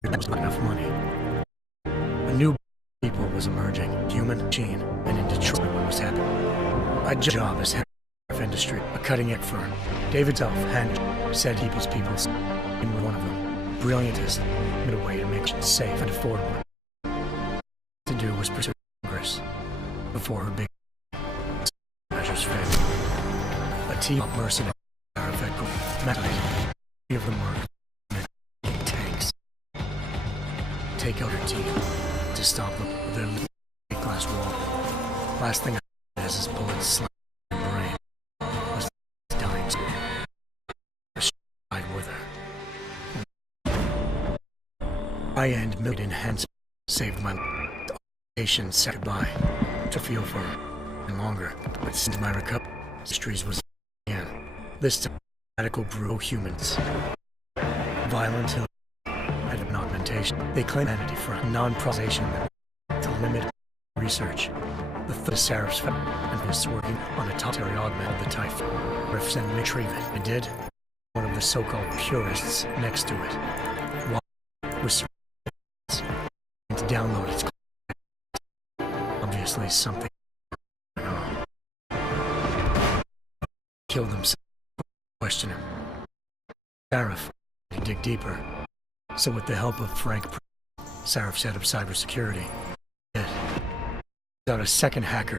There was not enough money. A new people was emerging, human, machine, and in Detroit what was happening. I job as head of industry, a cutting-edge firm. David Hand said people's and were one of them. Brilliant as a way to make it safe and affordable. To do was pursue Congress before her big measures failed. A team of mercenaries met of them were take out her team to stop them with their glass wall. Last thing I heard as his bullets slammed in her brain was dying. I with her. High-end million enhancement saved my life. The patient said goodbye to feel for her and longer, but since my recovery, industries was again. This time, radical brutal humans. Violent and augmentation. They claim humanity for non-processation to limit research. The Seraphs and was working on a top-tier augment of the type. Riffs and treatment. I did. One of the so-called purists next to it. While was to download its obviously something killed themselves. Question him. Seraph to dig deeper. So with the help of Frank, Seraph's head of cybersecurity, without a second hacker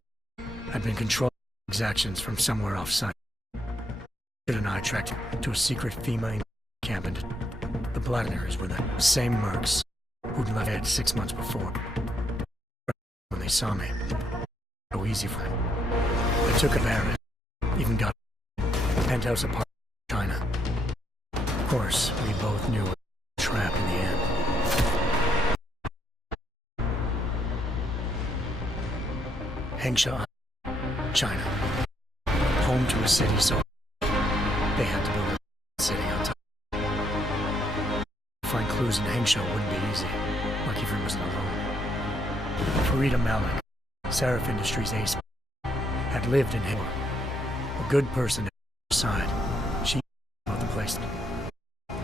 had been controlling exactions from somewhere off-site. Sid and I tracked him to a secret FEMA camp, and the Blattners were the same mercs who'd left Ed 6 months before. When they saw me, so easy for him. I took a Barrett, even got a penthouse apartment in China. Of course, we both knew it. Trap in the end. Hengsha, China. Home to a city, so they had to build a city on top. To find clues in Hengsha wouldn't be easy. Lucky for him wasn't alone. Farida Malik, Seraph Industries ace, had lived in Hengsha. A good person at her side. She about the place.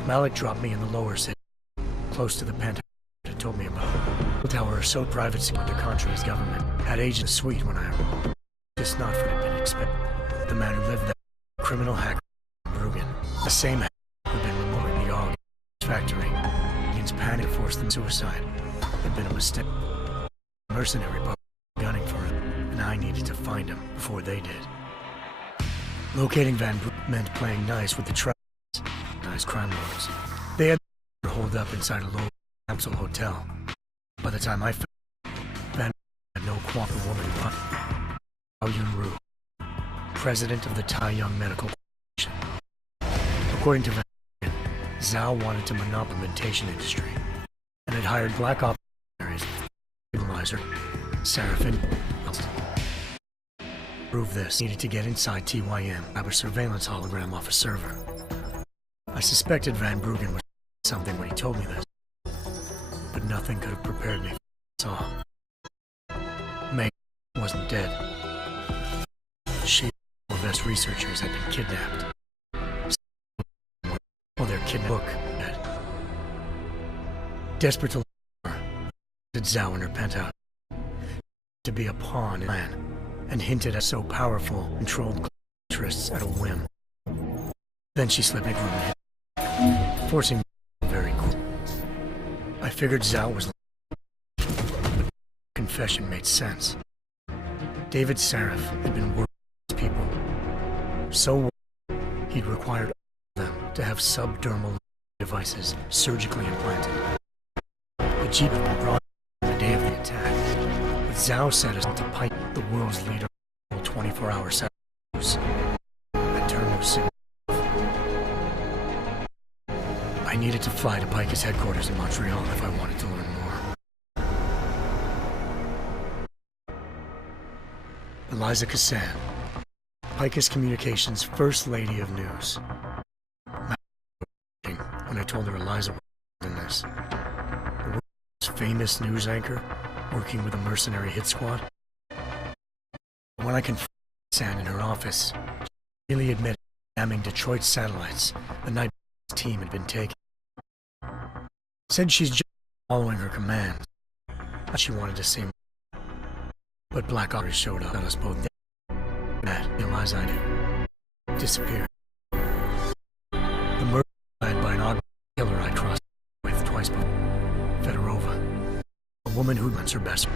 Malik dropped me in the lower city, close to the penthouse, and told me about it. The tower is so private with the Contra's government. Had agent suite when I arrived. Just not what had been expected. The man who lived there, criminal hacker, Brugan. The same hacker who had been removing the AUG factory. Against panic forced them suicide. Had been a mistake. Mercenary bar gunning for him, and I needed to find him before they did. Locating Van Brugan meant playing nice with the tribe. Crime lords. They had holed up inside a low capsule hotel. By the time I found Van had no qualm with the woman Bao Yunru, president of the Taiyang Medical Corporation. According to Van, Zhao wanted to monopolize the implementation industry and had hired black ops stabilizer, Seraphim. Prove this, needed to get inside TYM, have a surveillance hologram off a server. I suspected Van Brugen was something when he told me this, but nothing could have prepared me for what I saw. May wasn't dead. She was best researchers had been kidnapped. Well, their kidnapped dead. Desperate to learn more, did Zhao in her penthouse to be a pawn in plan, and hinted at so powerful, controlled interests at a whim. Then she slipped into room and hid, forcing me very cool. I figured Zhao was but the confession made sense. David Seraph had been working with people so well he'd required them to have subdermal devices surgically implanted. The Jeep had been brought on the day of the attack, with Zhao set us to Pike, the world's leader of 24-hour news. That term was signaled. I needed to fly to Pike's headquarters in Montreal if I wanted to learn more. Eliza Cassan, Pike's Communications First Lady of News. When I told her Eliza was in this. The world's famous news anchor, working with a mercenary hit squad. When I confronted Cassan in her office, she really admitted jamming Detroit satellites the night the team had been taken. Said she's just following her commands. She wanted to see me. But Black Ops showed up, got us both dead. That Eliza I knew disappeared. The murder led by an odd killer I crossed with twice before, Fedorova, a woman who runs her best.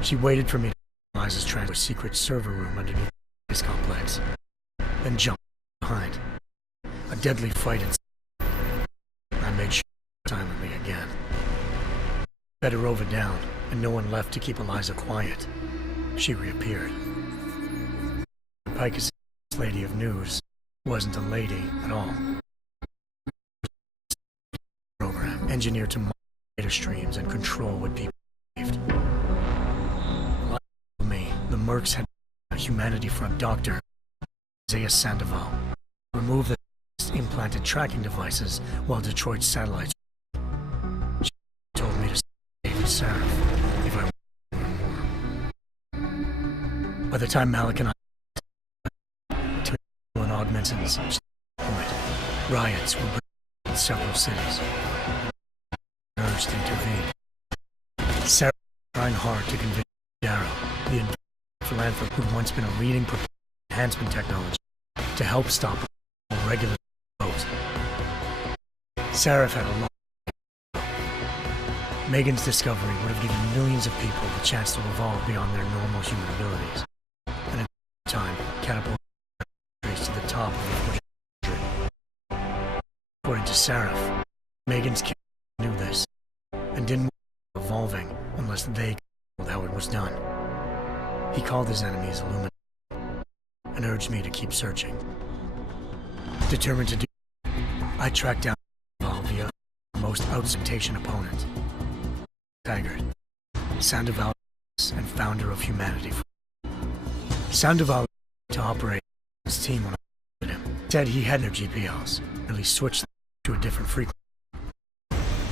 She waited for me to Eliza's transfer to a secret server room underneath this complex, then jumped behind. A deadly fight ensued. I made sure silently again. Fedorova down, and no one left to keep Eliza quiet. She reappeared. Pike's Lady of News wasn't a lady at all. Program engineered to monitor data streams and control what people believed. Like me, the Mercs had a Humanity Front doctor, Isaiah Sandoval, remove the implanted tracking devices while Detroit's satellites. She told me to save Seraph if I wanted to learn more. By the time Malik and I to Augmenton's point, riots were breaking in several cities. Urged to intervene. Sarah was trying hard to convince Darrow, the philanthropist who'd once been a leading proponent of enhancement technology, to help stop a regular vote. Seraph had a long. Megan's discovery would have given millions of people the chance to evolve beyond their normal human abilities, and at the time, catapult to the top of the 400. According to Seraph, Megan's kid knew this, and didn't want it evolving unless they told how it was done. He called his enemies Illuminati, and urged me to keep searching. Determined to do it, I tracked down via the most outstation opponent, Taggart, Sandoval, and founder of Humanity. Sandoval to operate his team when I met him. Said he had their GPLs, and he switched them to a different frequency.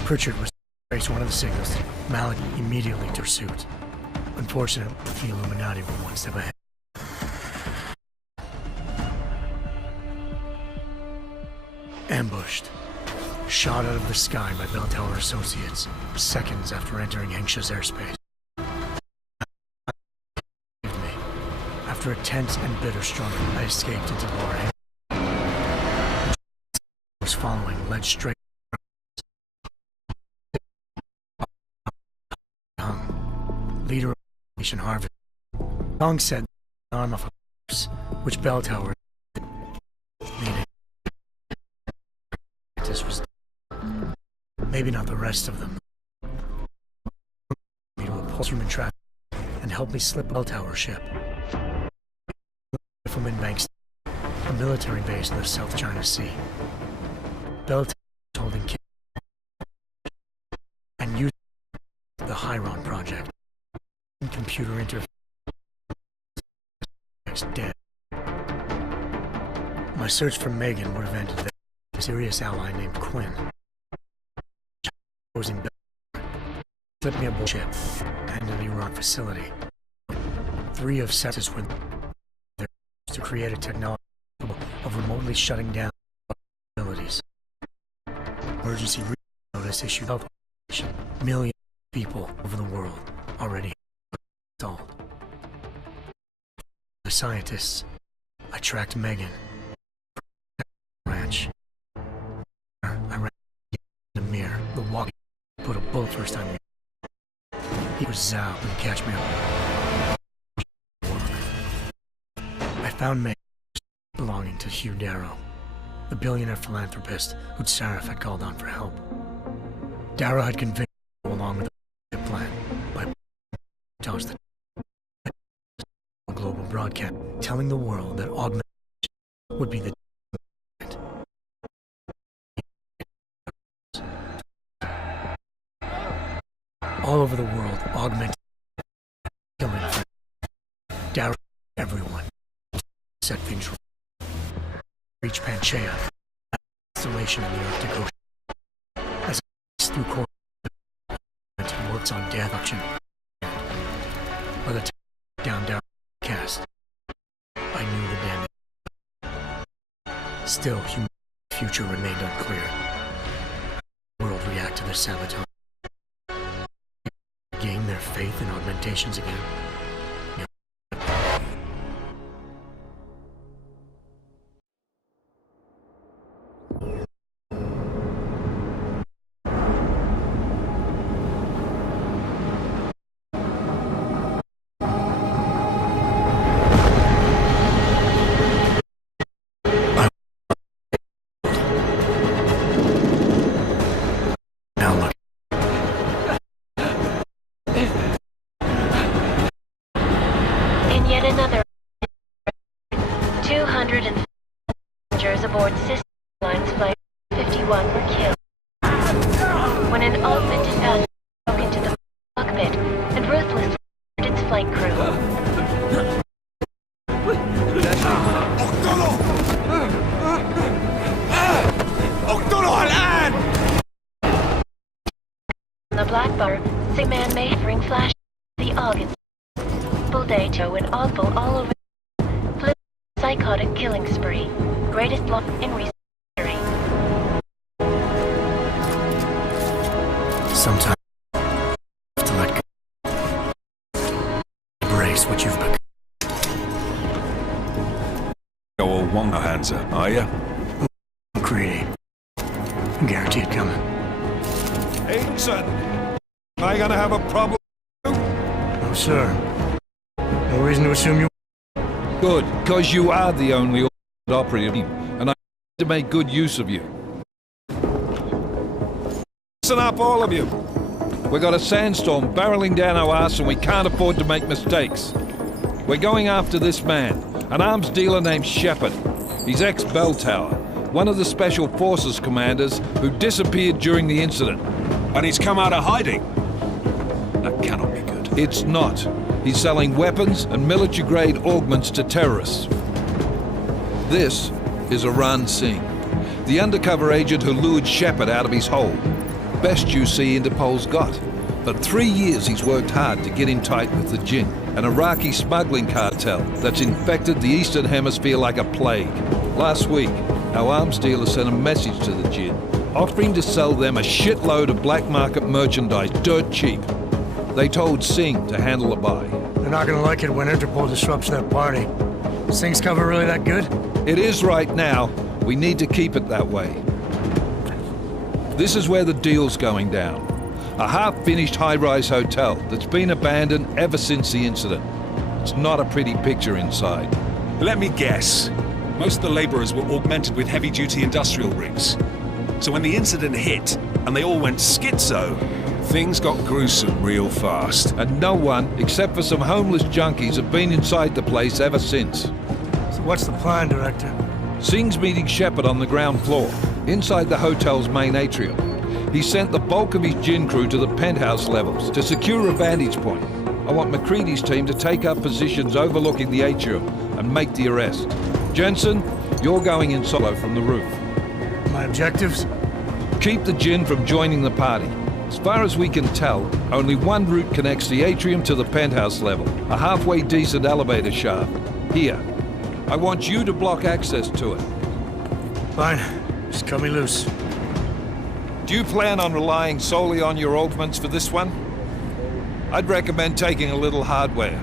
Pritchard was to trace one of the signals. Malik immediately took pursuit. Unfortunately, the Illuminati were one step ahead. Ambushed. Shot out of the sky by Bell Tower Associates, seconds after entering Hengsha's airspace. After a tense and bitter struggle, I escaped into Lower Hengsha. Was following, led straight. Leader of Operation Harvest. Kong said the arm of a force, which Bell Tower meaning this was maybe not the rest of them. Me to oppose human traffic and help me slip Bell Tower ship. From Banks, a military base in the South China Sea. Bell Tower was holding and used the Hyron project. Computer interface dead. My search for Megan would have ended there. A serious ally named Quinn. Opposing Bell flipped me a bullship and an Iran facility. 3 of sets were there. to create a technology capable of remotely shutting down abilities. Emergency notice issued health millions of people over the world already installed. The scientists, I tracked Megan ranch. I ran the mirror, the walk, put a bullet first time. He was Zhao and catch me up. I found Megan belonging to Hugh Darrow, the billionaire philanthropist who'd Sarif had called on for help. Darrow had convinced her along with the plan by toast the global broadcast, telling the world that augmentation would be the all over the world, augmented killing Darrow, everyone set things right. Reach Panchaea, installation in the Arctic Ocean, as through core works on death auction. By the time down cast, I knew the damage. Still, human future remained unclear. The world react to this sabotage. Gain their faith in augmentations again. Another 200 passengers aboard System Lines Flight 51 were killed when an augmented passenger broke into the cockpit and ruthlessly murdered its flight crew. The black bar, sick man may bring flash the August. Data and awful all over flip psychotic killing spree. Greatest loss in recent history. Sometimes you have to let go. Embrace what you've become. Go all one Hansa, are ya? I'm greedy. Guaranteed coming. Aitson! Am I gonna have a problem? No, sir. No reason to assume you... Good, because you are the only operative, and I need to make good use of you. Listen up, all of you. We got a sandstorm barreling down our ass and we can't afford to make mistakes. We're going after this man, an arms dealer named Shepard. He's ex-Bell Tower, one of the Special Forces commanders who disappeared during the incident. And he's come out of hiding. That cannot be good. It's not. He's selling weapons and military-grade augments to terrorists. This is Aran Singh, the undercover agent who lured Shepard out of his hole. Best you see Interpol's got. For 3 years he's worked hard to get in tight with the Jinn, an Iraqi smuggling cartel that's infected the Eastern Hemisphere like a plague. Last week, our arms dealer sent a message to the Jinn, offering to sell them a shitload of black market merchandise dirt cheap. They told Singh to handle the buy. They're not gonna like it when Interpol disrupts their party. Singh's cover really that good? It is right now. We need to keep it that way. This is where the deal's going down. A half-finished high-rise hotel that's been abandoned ever since the incident. It's not a pretty picture inside. Let me guess. Most of the laborers were augmented with heavy-duty industrial rigs. So when the incident hit, and they all went schizo, things got gruesome real fast. And no one, except for some homeless junkies, have been inside the place ever since. So what's the plan, Director? Singh's meeting Shepard on the ground floor, inside the hotel's main atrium. He sent the bulk of his Jinn crew to the penthouse levels to secure a vantage point. I want McCready's team to take up positions overlooking the atrium and make the arrest. Jensen, you're going in solo from the roof. My objectives? Keep the Jinn from joining the party. As far as we can tell, only one route connects the atrium to the penthouse level, a halfway decent elevator shaft. Here. I want you to block access to it. Fine. Just cut me loose. Do you plan on relying solely on your augments for this one? I'd recommend taking a little hardware,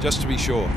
just to be sure.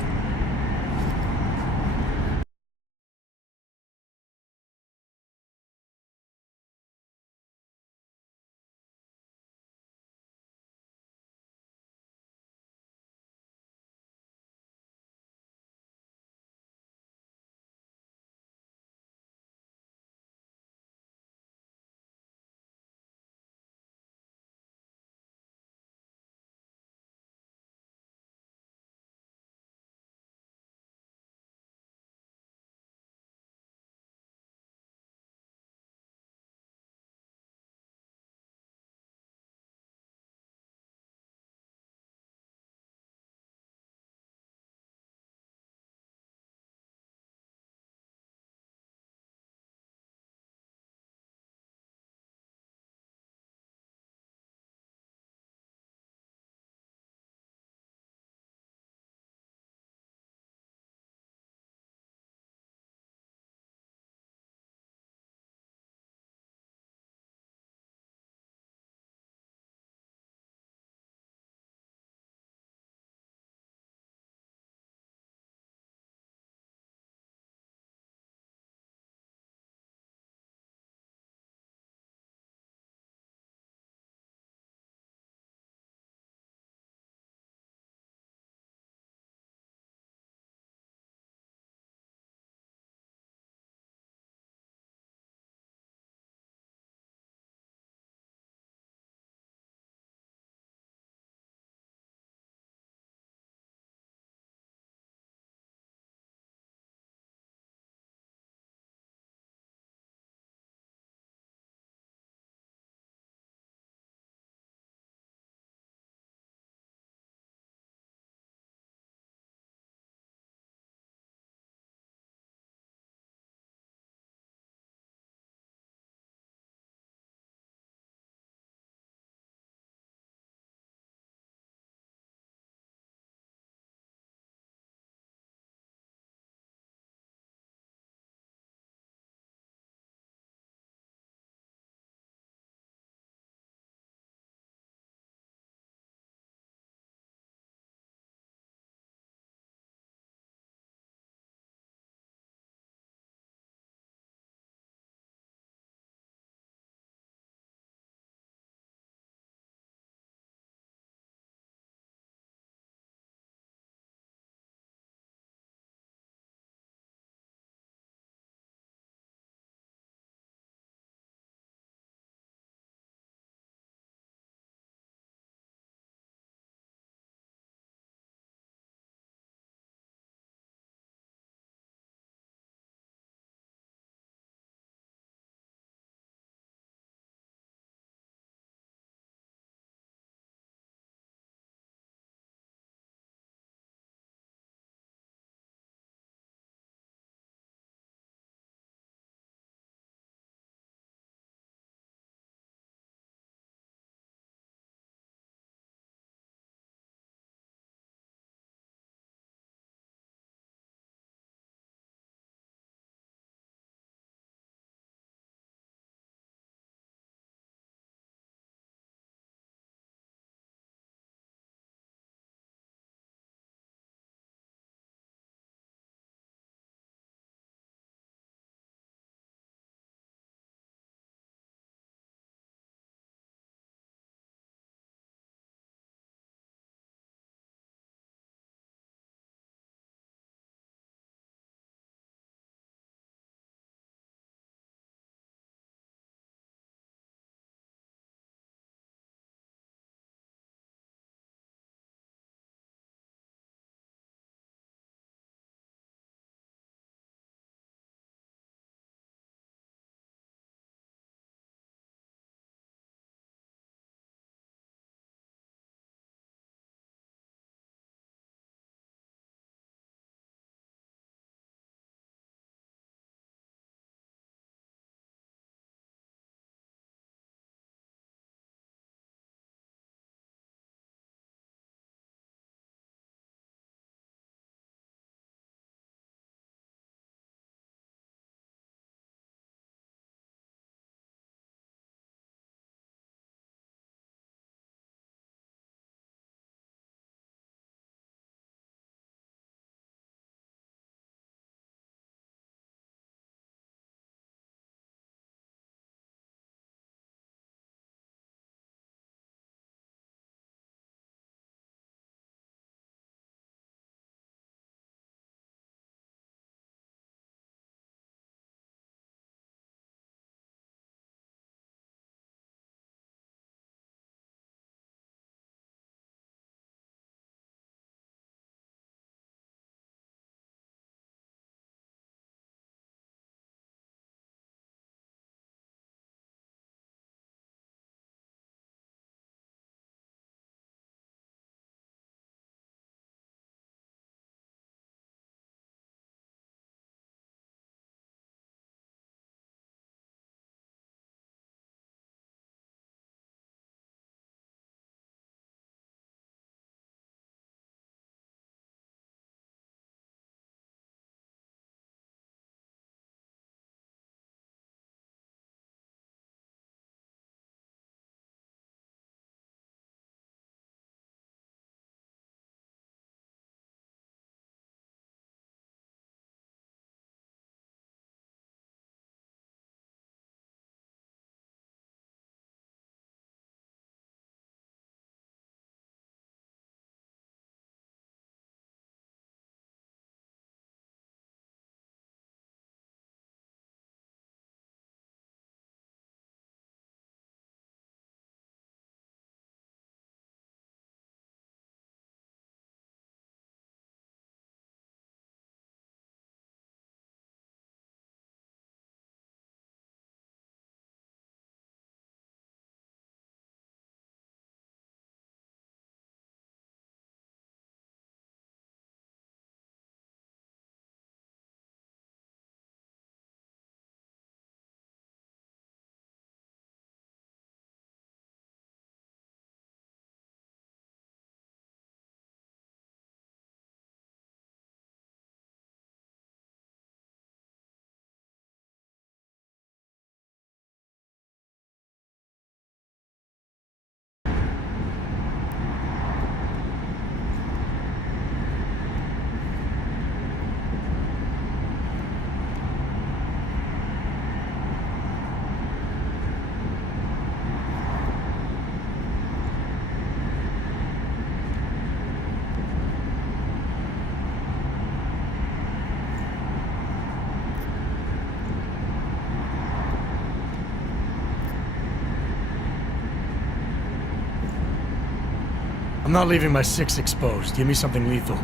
I'm not leaving my 6 exposed. Give me something lethal.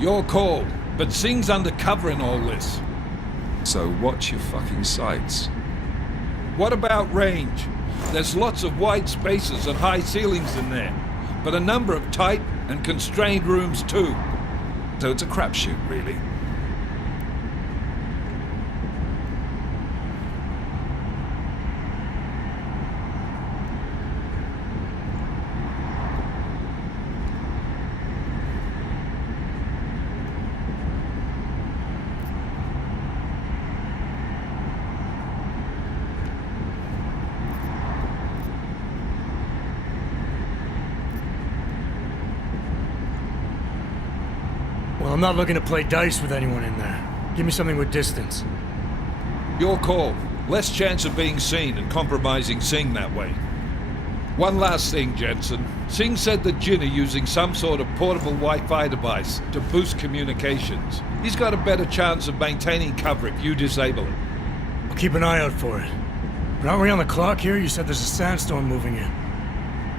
Your call, but Singh's undercover in all this. So watch your fucking sights. What about range? There's lots of wide spaces and high ceilings in there, but a number of tight and constrained rooms too. So it's a crapshoot, really. Well, I'm not looking to play dice with anyone in there. Give me something with distance. Your call. Less chance of being seen and compromising Singh that way. One last thing, Jensen. Singh said that Jin are using some sort of portable Wi-Fi device to boost communications. He's got a better chance of maintaining cover if you disable it. I'll keep an eye out for it. But aren't we on the clock here? You said there's a sandstorm moving in.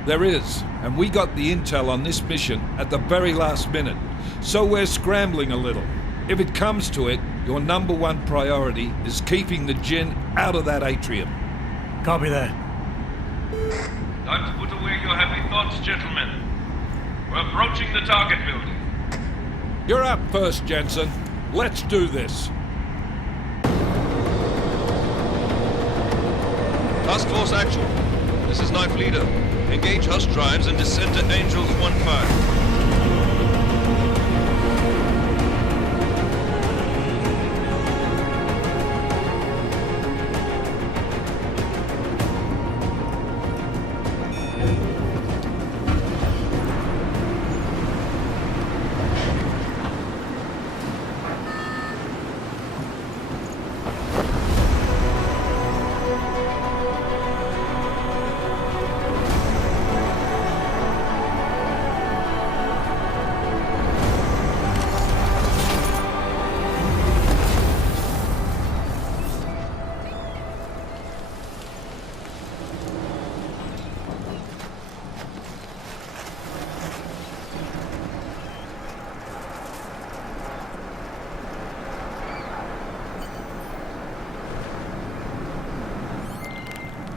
There is, and we got the intel on this mission at the very last minute. So we're scrambling a little. If it comes to it, your number one priority is keeping the Jinn out of that atrium. Copy that. Time to put away your heavy thoughts, gentlemen. We're approaching the target building. You're up first, Jensen. Let's do this. Task Force Actual. This is Knife Leader. Engage Hush drives and descend to Angels 1-5.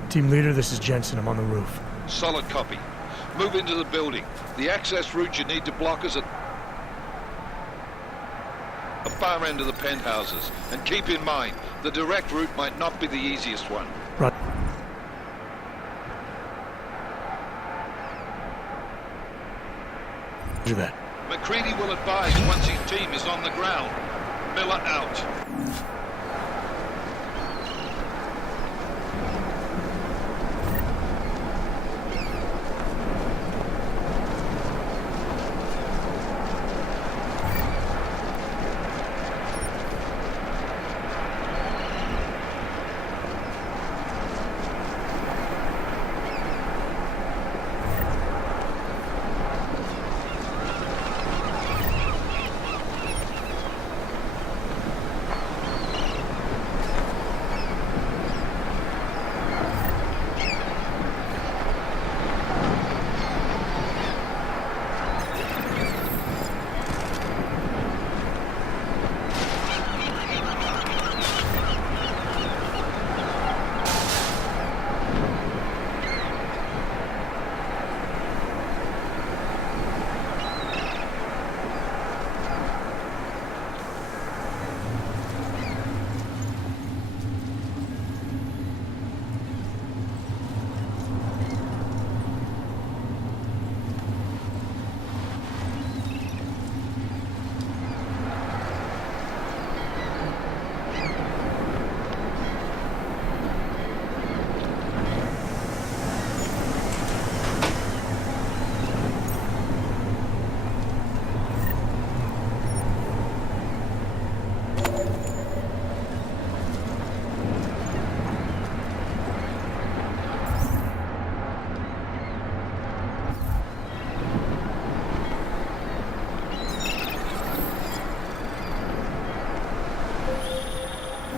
Team leader, this is Jensen. I'm on the roof. Solid copy. Move into the building. The access route you need to block is at the far end of the penthouses. And keep in mind, the direct route might not be the easiest one. Right. Do that. McCready will advise once his team is on the ground. Miller out.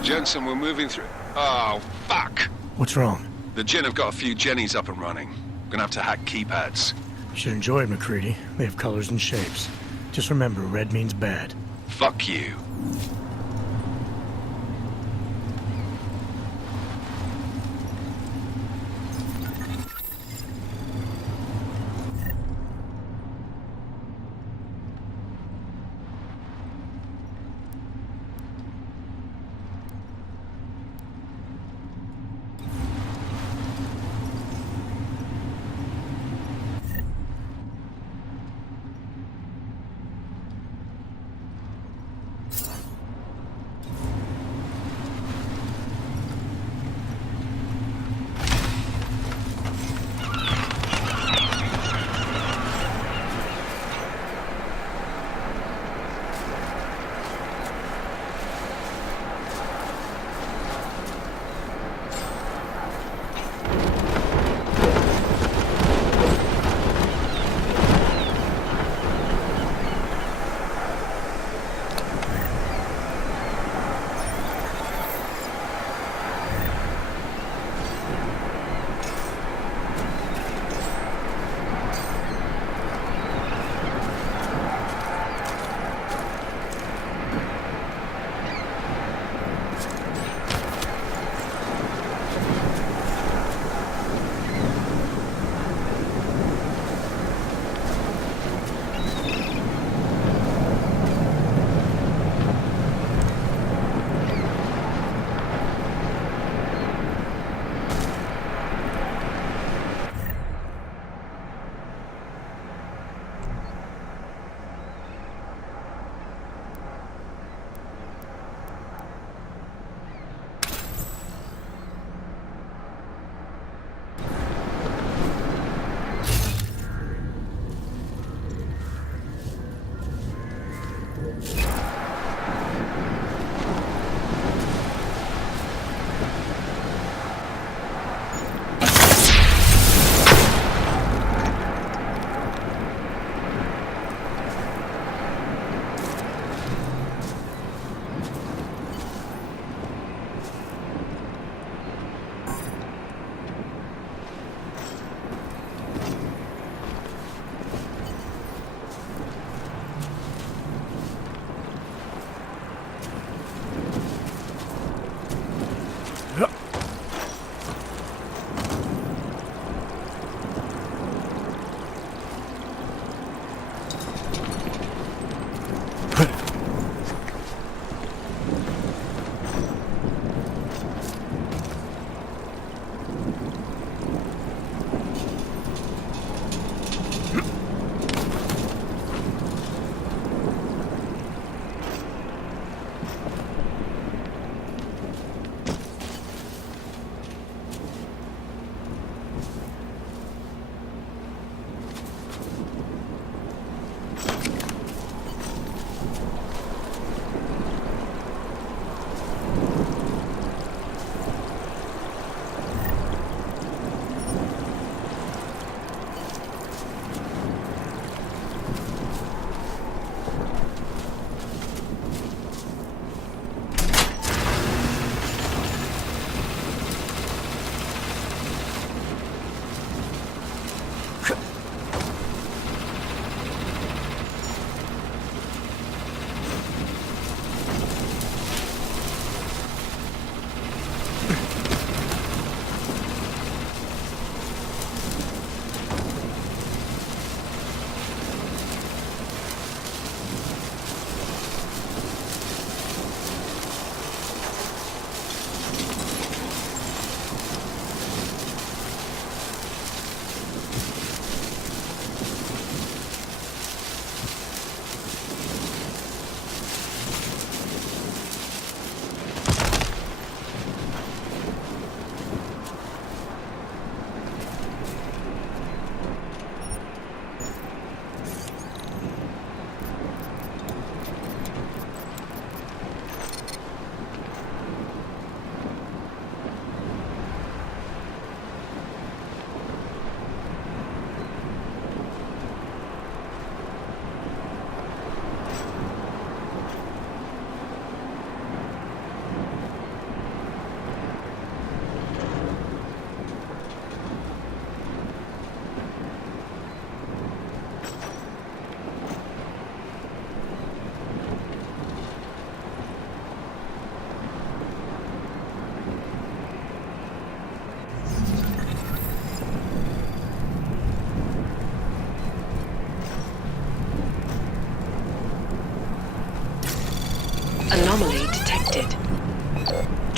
Jensen, we're moving through... Oh, fuck! What's wrong? The Jinn have got a few Jennies up and running. Gonna have to hack keypads. You should enjoy it, McCready. They have colors and shapes. Just remember, red means bad. Fuck you.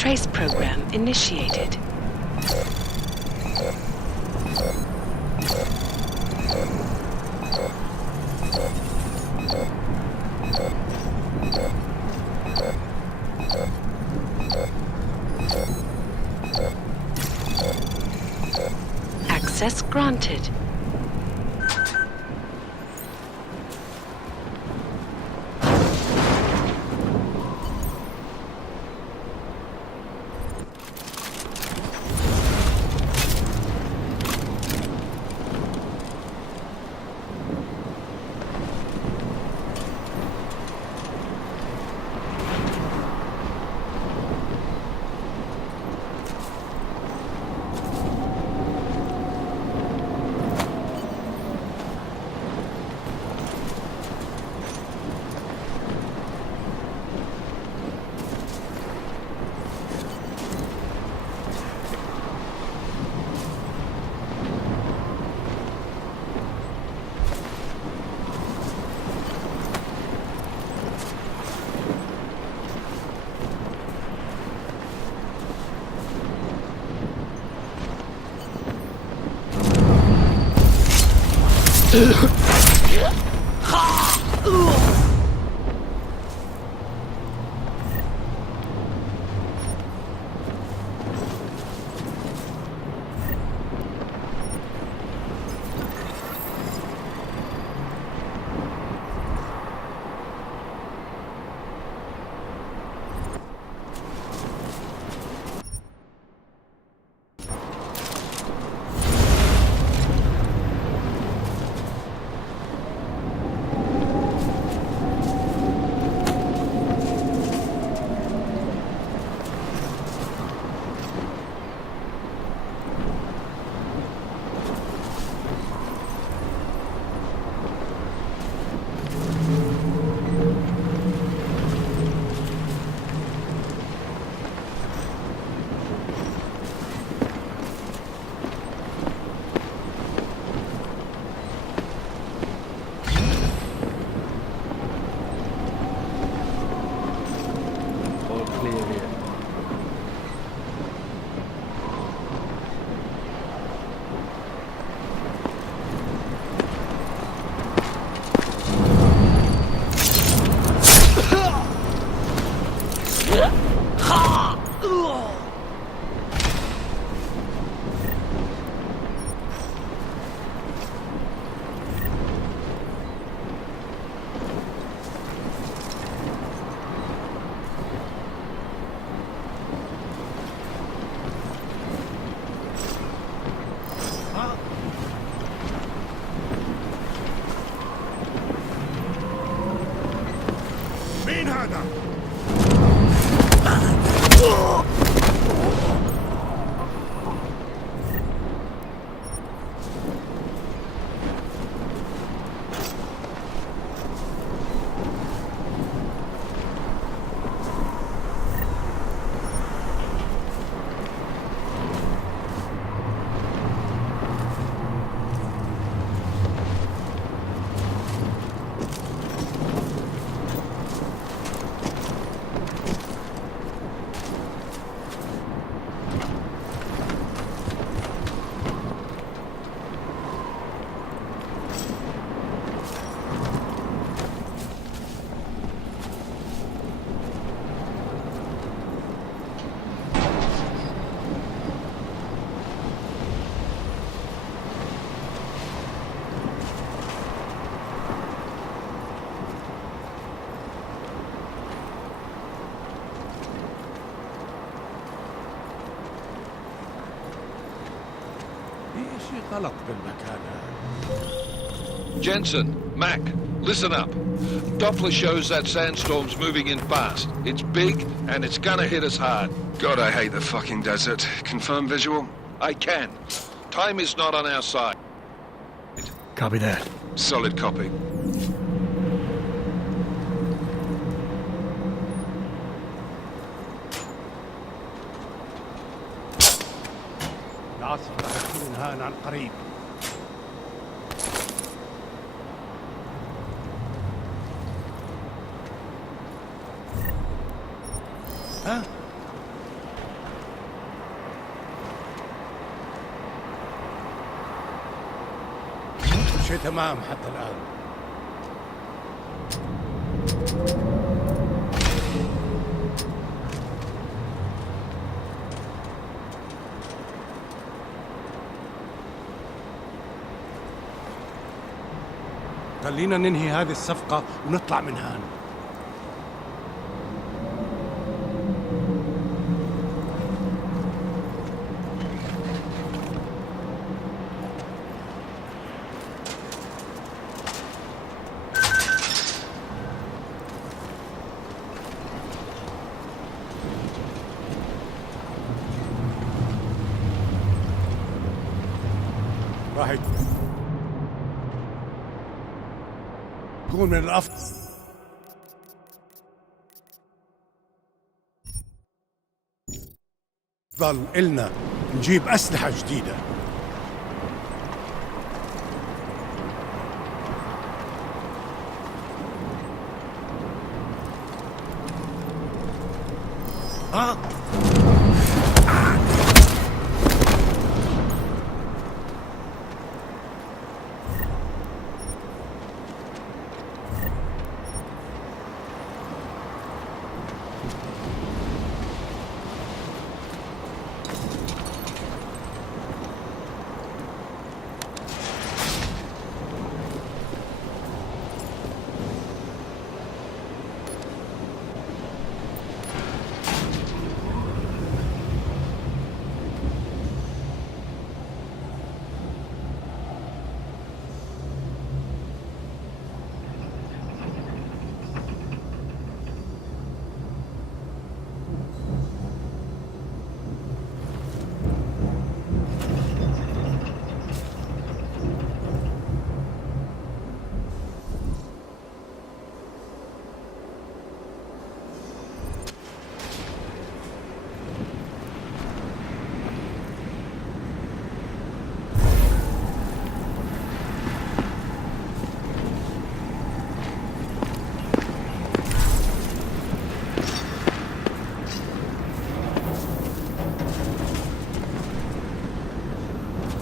Trace program initiated. Access granted. غلط بالمكان. Jensen, Mac, listen up. Doppler shows that sandstorm's moving in fast. It's big, and it's gonna hit us hard. God, I hate the fucking desert. Confirm visual? I can. Time is not on our side. Copy that. Solid copy. العاصفة ستكون هان عن قريب. ها؟ شيء تمام حتى الآن. خلينا ننهي هذه الصفقة ونطلع من هان. راح يكون من الأفضل إلنا نجيب أسلحة جديدة.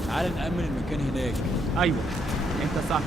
تعال نأمن المكان هناك. ايوه انت صح.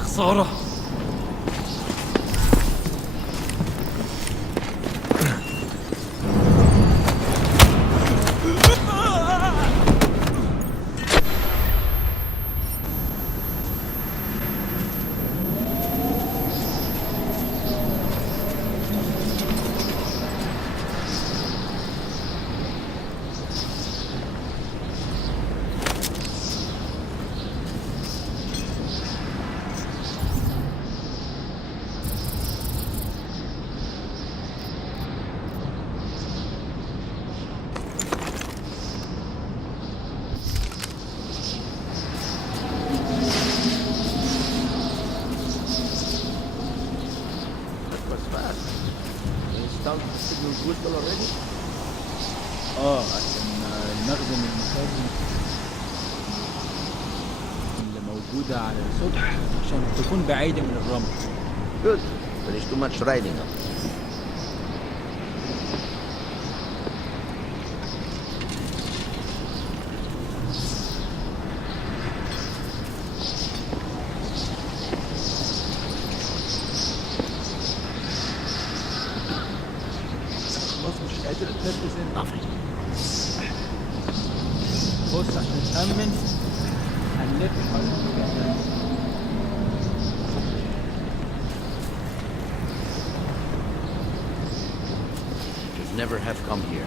خسارة. عشان نخدم المخازن اللي موجودة على السطح عشان تكون بعيدة من الرمل. Good. There is too much riding up. فتش انت. بص عشان تأمن هنلف حوالين المكان ده. Should never have come here.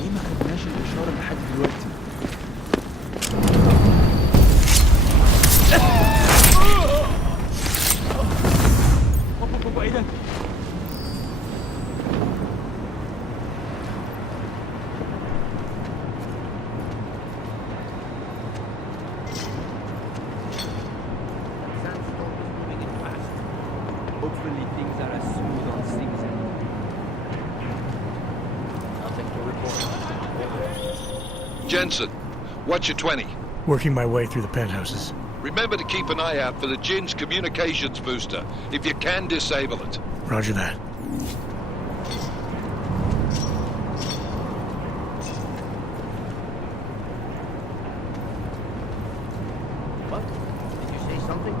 ليه ما خدناش الإشارة لحد دلوقتي؟ بابا ايه ده؟ Hopefully things are as smooth on things. Nothing to report. Jensen, what's your 20? Working my way through the penthouses. Remember to keep an eye out for the Jin's communications booster. If you can, disable it. Roger that. What? Did you say something?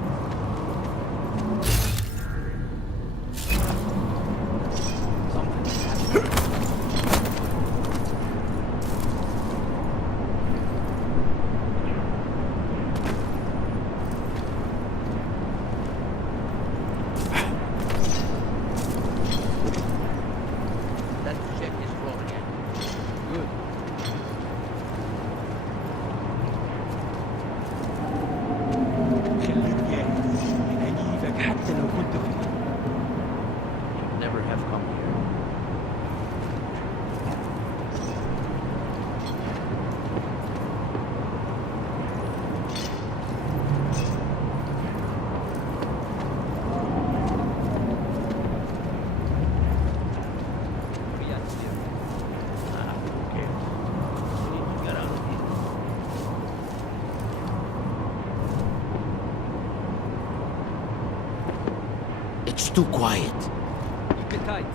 Let's check this floor again. Good. خليك جاهز. هجيبك حتى لو كنت فين. Should never have come here. Ah, who cares? We need to get out of here. It's too quiet. Keep it tight.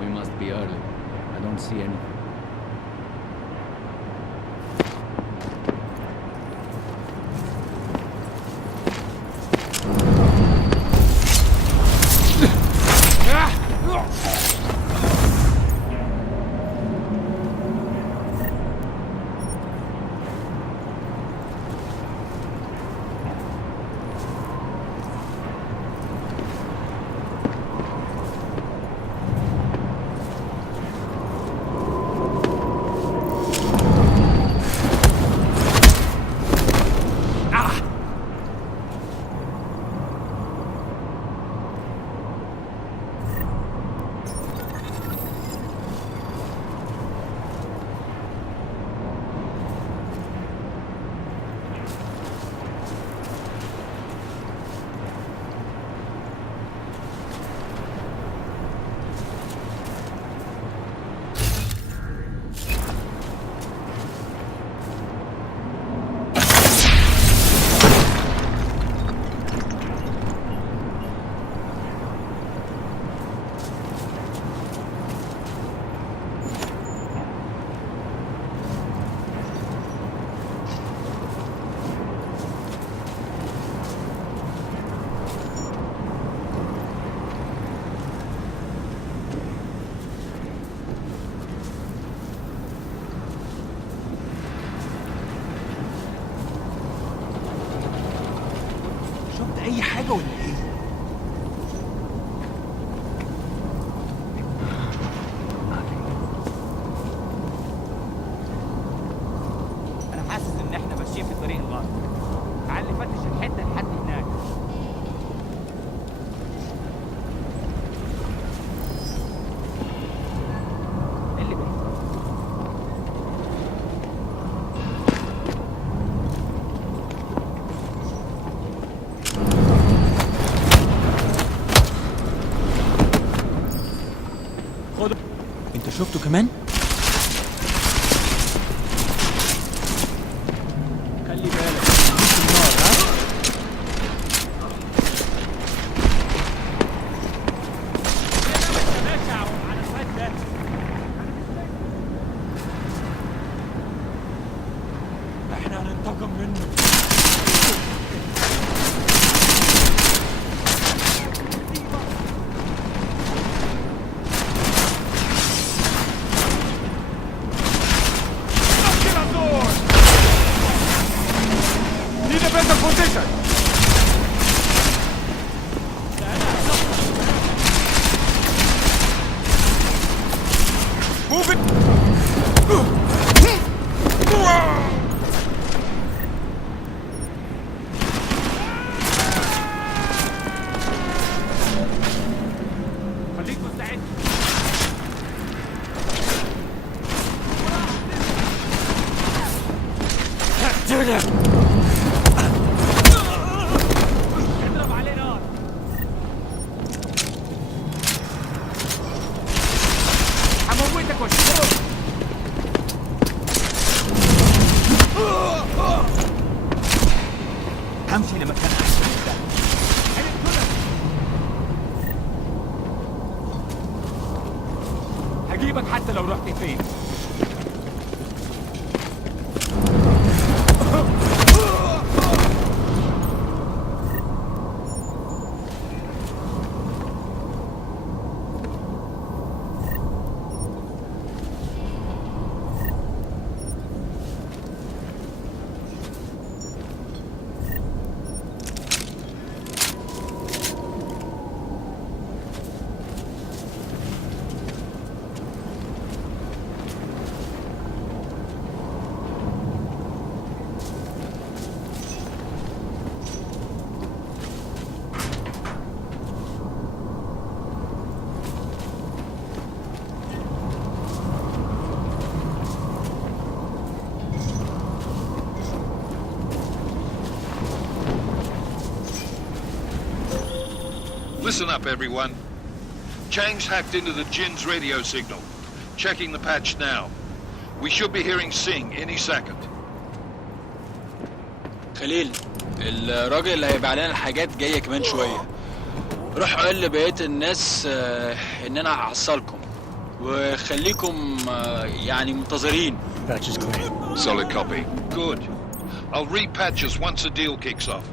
We must be early. I don't see anything. شفت أي حاجة ولا إيه؟ أنا حاسس إن إحنا ماشيين في الطريق الغلط. تعال نفتش الحتة لحد هناك. شفته كمان؟ خلي بالك مش النار ها؟ احنا هننتقم منه. خليك مستعد. اضرب عليه نار. هموتك واشوفك. همشي لمكان احسن. هجيبك حتى لو رحت فين. Listen up, everyone. Chang's hacked into the Jin's radio signal. Checking the patch now. We should be hearing Sing any second. خليل، الراجل اللي هيبقى علينا الحاجات جاية كمان شوية. روح قول لبقية الناس إن أنا هحصلكم وخليكم يعني منتظرين. Patch is clean. Solid copy. Good. I'll repatch us once the deal kicks off.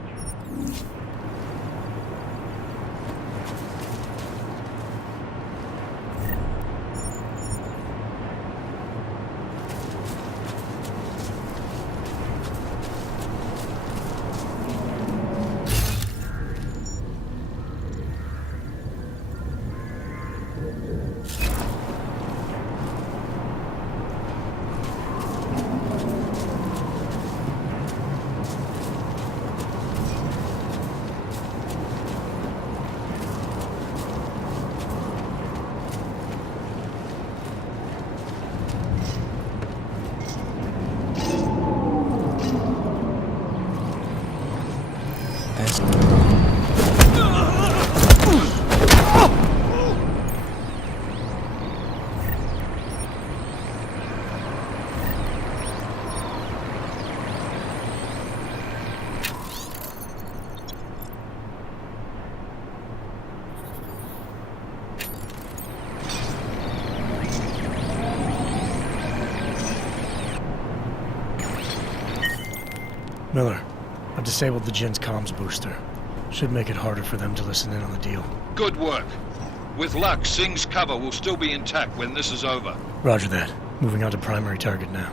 Miller, I've disabled the Jin's comms booster. Should make it harder for them to listen in on the deal. Good work. With luck, Sing's cover will still be intact when this is over. Roger that. Moving on to primary target now.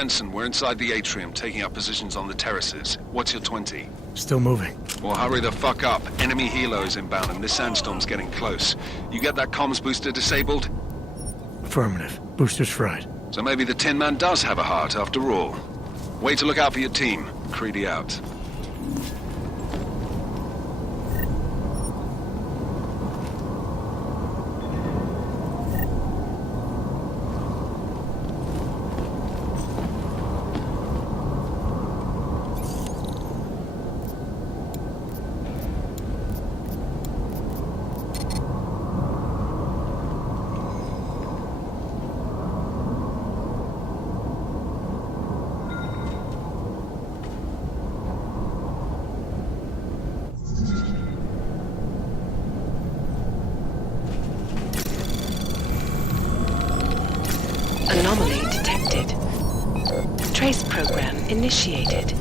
Jensen, we're inside the atrium, taking up positions on the terraces. What's your 20? Still moving. Well, hurry the fuck up. Enemy helos inbound and this sandstorm's getting close. You get that comms booster disabled? Affirmative. Booster's fried. So maybe the Tin Man does have a heart after all. Way to look out for your team. Creedy out. Anomaly detected. Trace program initiated.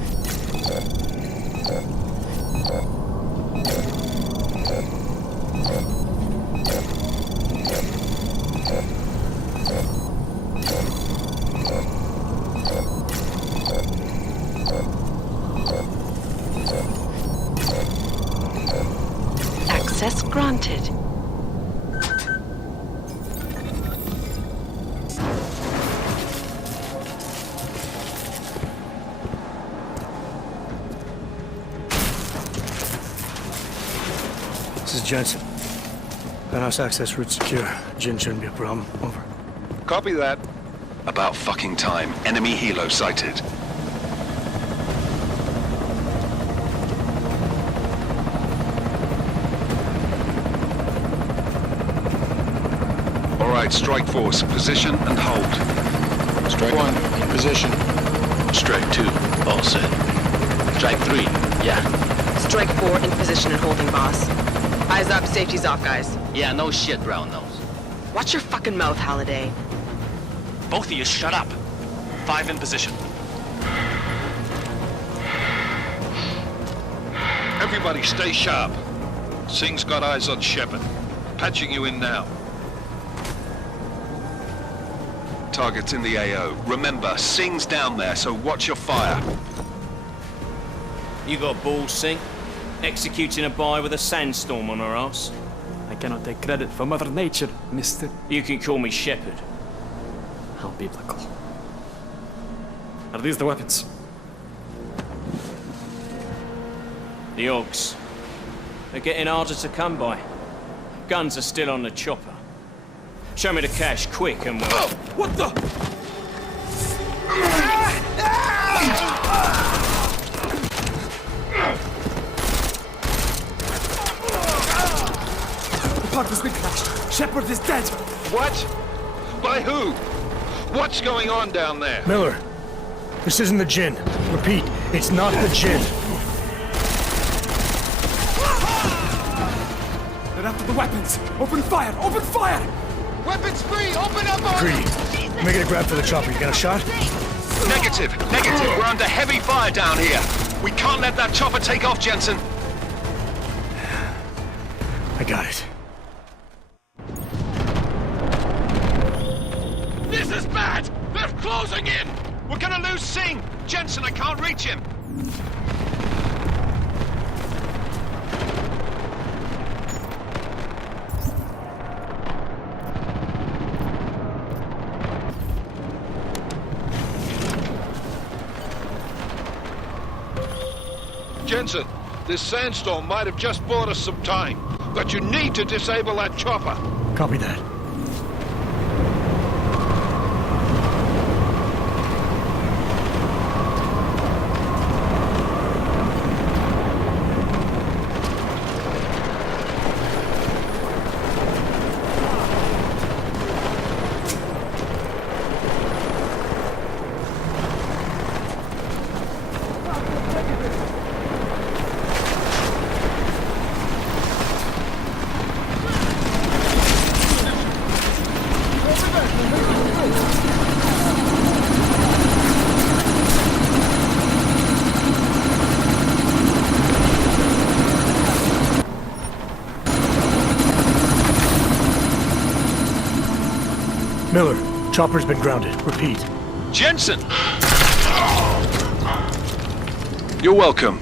Access granted. This is Jensen. Penthouse access route secure. Jin shouldn't be a problem. Over. Copy that. About fucking time. Enemy helo sighted. All right, strike force. Position and hold. Strike 1, in position. Strike 2, all set. Strike 3, yeah. Strike 4, in position and holding, boss. Eyes up, safety's off, guys. Yeah, no shit, brown nose. Watch your fucking mouth, Halliday. Both of you shut up. 5 in position. Everybody stay sharp. Singh's got eyes on Shepard. Patching you in now. Target's in the AO. Remember, Singh's down there, so watch your fire. You got balls, Singh? Executing a buy with a sandstorm on our ass? I cannot take credit for Mother Nature, mister. You can call me Shepard. How biblical. Are these the weapons? The Ogs. They're getting harder to come by. Guns are still on the chopper. Show me the cash, quick, and we'll... Oh, what the? The park has been crashed. Shepard is dead. What? By who? What's going on down there? Miller, this isn't the Jinn. Repeat, it's not the Jinn. They're after the weapons. Open fire! Open fire! Weapons free! Open up on... Greedy, making a grab for the chopper. You got a shot? Negative. We're under heavy fire down here. We can't let that chopper take off, Jensen. I got it. This is bad! They're closing in! We're gonna lose Singh! Jensen, I can't reach him! Jensen, this sandstorm might have just bought us some time, but you need to disable that chopper. Copy that. Miller, chopper's been grounded. Repeat. Jensen! You're welcome.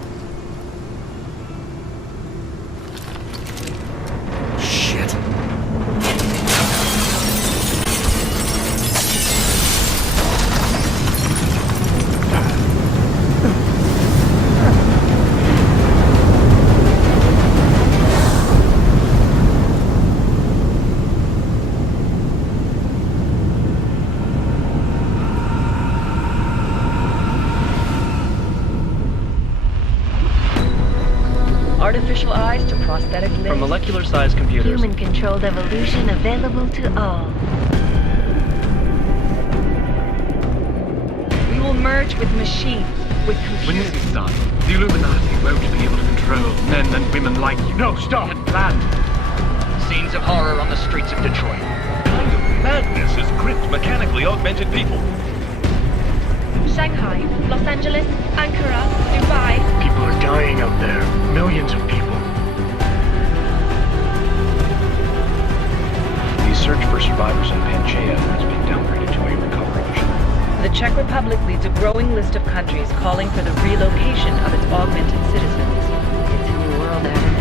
Shit. Artificial eyes to prosthetic limbs. From molecular-sized computers. Human-controlled evolution available to all. We will merge with machines, with computers. When this is done, the Illuminati won't be able to control men and women like you. No, stop! And planned. Scenes of horror on the streets of Detroit. What kind of madness has gripped mechanically augmented people? Shanghai, Los Angeles, Ankara, Dubai. People are dying out there. Millions of people. The search for survivors in Pangaea has been downgraded to a recovery mission. The Czech Republic leads a growing list of countries calling for the relocation of its augmented citizens. It's a new world, Adam.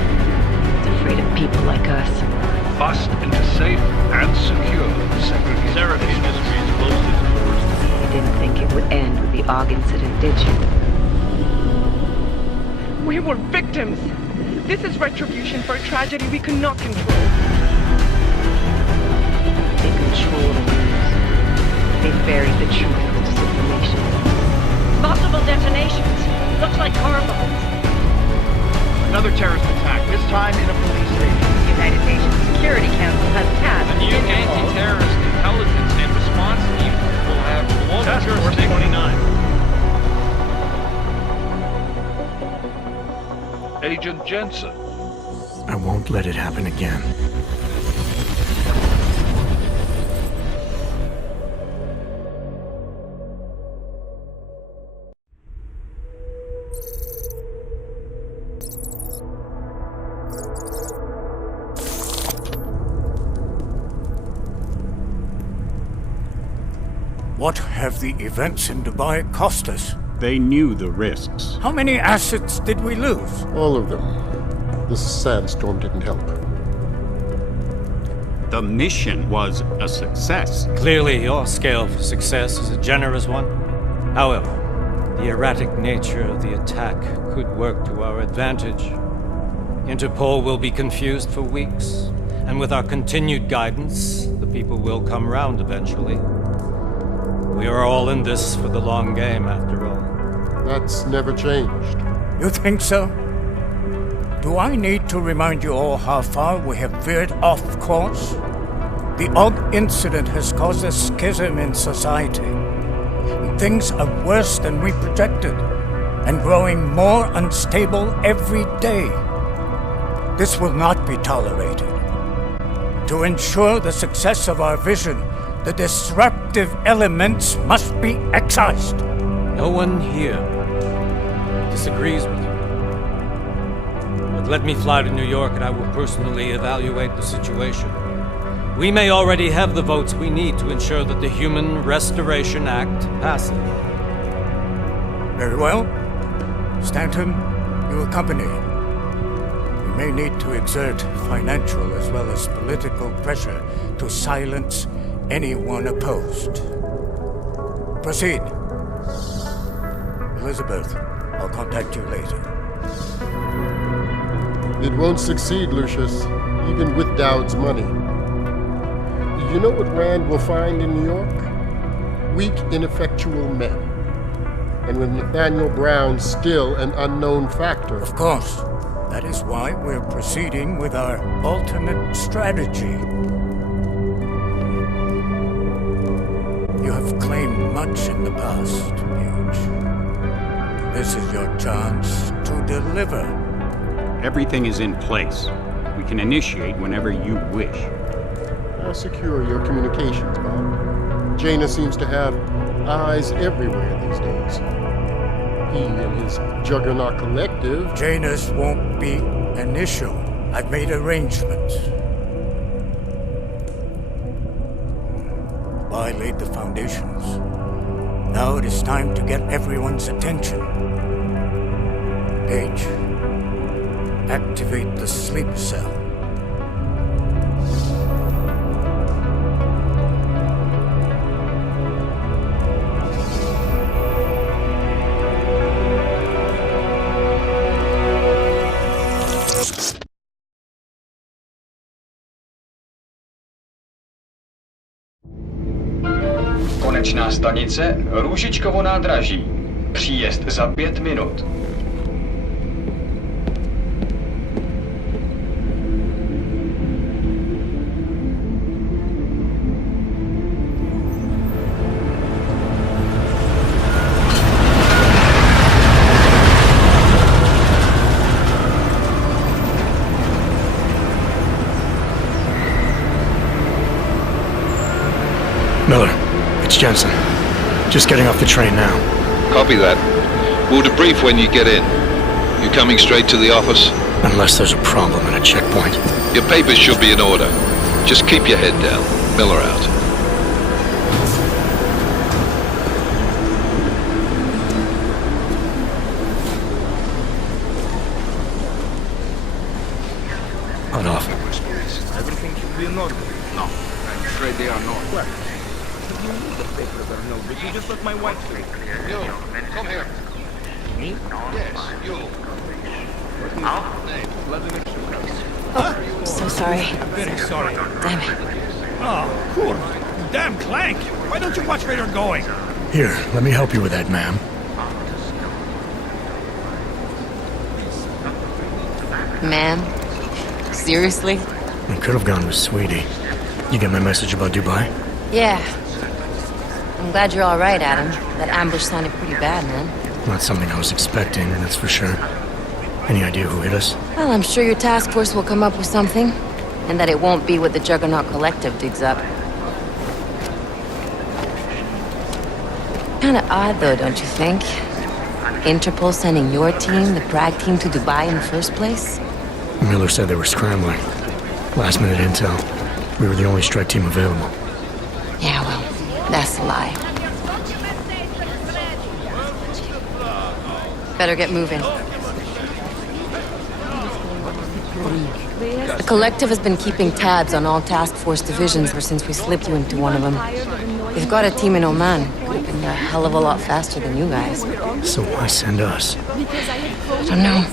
It's afraid of people like us. Bust into safe and secure segregation. Seraphim Industries closed its doors. You didn't think it would end with the AUG incident, did you? We were victims. This is retribution for a tragedy we could not control. They control the news. They buried the truth with disinformation. Multiple detonations. Looks like car bombs. Another terrorist attack, this time in a police station. The United Nations Security Council has tasked The new anti-terrorist intelligence and response team will have global jurisdiction. 29. Agent Jensen. I won't let it happen again. What have the events in Dubai cost us? They knew the risks. How many assets did we lose? All of them. This sandstorm didn't help. The mission was a success. Clearly, your scale for success is a generous one. However, the erratic nature of the attack could work to our advantage. Interpol will be confused for weeks, and with our continued guidance, the people will come round eventually. We are all in this for the long game, after all. That's never changed. You think so? Do I need to remind you all how far we have veered off course? The AUG incident has caused a schism in society. Things are worse than we projected, and growing more unstable every day. This will not be tolerated. To ensure the success of our vision, the disruptive elements must be excised. No one here disagrees with you. But let me fly to New York and I will personally evaluate the situation. We may already have the votes we need to ensure that the Human Restoration Act passes. Very well. Stanton, you accompany. We may need to exert financial as well as political pressure to silence anyone opposed. Proceed. Elizabeth, I'll contact you later. It won't succeed, Lucius, even with Dowd's money. You know what Rand will find in New York? Weak, ineffectual men. And with Nathaniel Brown still an unknown factor. Of course. That is why we're proceeding with our alternate strategy. You have claimed much in the past, Paige. This is your chance to deliver. Everything is in place. We can initiate whenever you wish. How secure are your communications, Bob? Jaina seems to have eyes everywhere these days. He and his Juggernaut Collective... Jaina's won't be an issue. I've made arrangements. I laid the foundations. Now it is time to get everyone's attention. H. Activate the sleep cell. Konečná stanice Růžičkovo nádraží. Příjezd za 5 minut. Miller, it's Jensen. Just getting off the train now. Copy that. We'll debrief when you get in. You coming straight to the office? Unless there's a problem at a checkpoint. Your papers should be in order. Just keep your head down. Miller out. Hold off. Everything should be in order. No, I'm afraid they are not. What? You need the papers or no, but you just let my wife say. You, come here. Me? Yes, you. What's his name? Vladimir. So sorry. Very sorry. Damn it. Oh, cool. You damn clank. Why don't you watch where you're going? Here, let me help you with that, ma'am. Ma'am? Seriously? I could have gone with Sweetie. You get my message about Dubai? Yeah. I'm glad you're all right, Adam. That ambush sounded pretty bad, man. Not something I was expecting, that's for sure. Any idea who hit us? Well, I'm sure your task force will come up with something. And that it won't be what the Juggernaut Collective digs up. Kinda odd, though, don't you think? Interpol sending your team, the Prague team, to Dubai in the first place? Miller said they were scrambling. Last minute intel. We were the only strike team available. Yeah, well, that's a lie. Better get moving. The Collective has been keeping tabs on all task force divisions ever since we slipped you into one of them. They've got a team in Oman. Could have been a hell of a lot faster than you guys. So why send us? I don't know.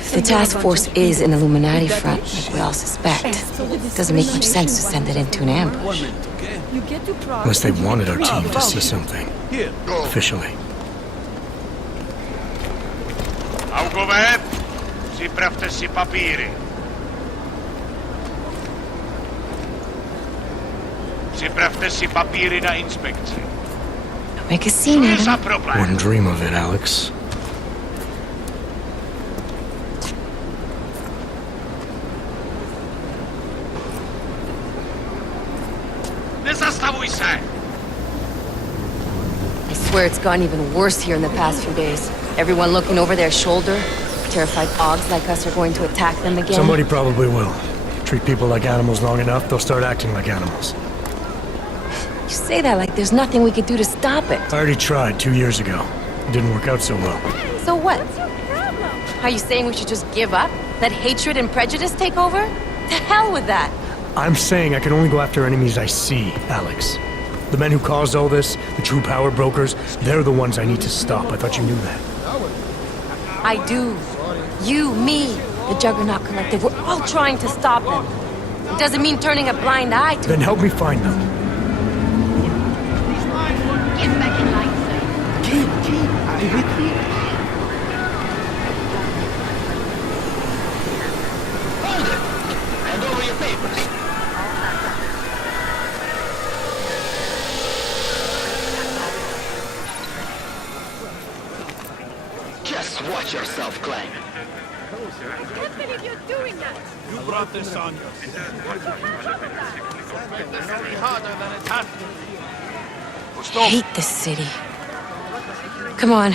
If the task force is an Illuminati front, like we all suspect, it doesn't make much sense to send it into an ambush. Unless they wanted our team to see something. Officially. Augové, připravte si papíry. Připravte si papíry na inspekci. Make a scene, Adam. Wouldn't dream of it, Alex. Nezastavuj se! I swear it's gotten even worse here in the past few days. Everyone looking over their shoulder. Terrified Augs like us are going to attack them again. Somebody probably will. Treat people like animals long enough, they'll start acting like animals. You say that like there's nothing we could do to stop it. I already tried 2 years ago. It didn't work out so well. So what? Are you saying we should just give up? Let hatred and prejudice take over? To hell with that! I'm saying I can only go after enemies I see, Alex. The men who caused all this, the true power brokers, they're the ones I need to stop. I thought you knew that. I do. You, me, the Juggernaut Collective, we're all trying to stop them. It doesn't mean turning a blind eye to Then help me find them. Get back in line, sir. Keep, I'm with you. Hold it! Hand over your papers. Just watch yourself, Clang. I can't believe you're doing that. You brought this on yourself. Harder than it has to be. I hate this city. Come on.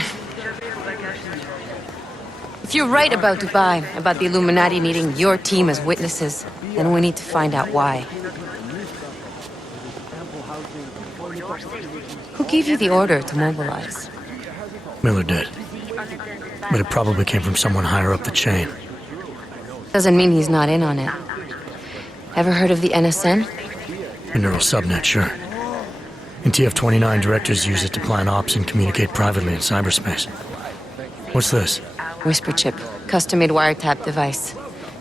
If you're right about Dubai, about the Illuminati needing your team as witnesses, then we need to find out why. Who gave you the order to mobilize? Miller did. but it probably came from someone higher up the chain. Doesn't mean he's not in on it. Ever heard of the NSN? A neural subnet, sure. In TF-29, directors use it to plan ops and communicate privately in cyberspace. What's this? Whisper chip. Custom-made wiretap device.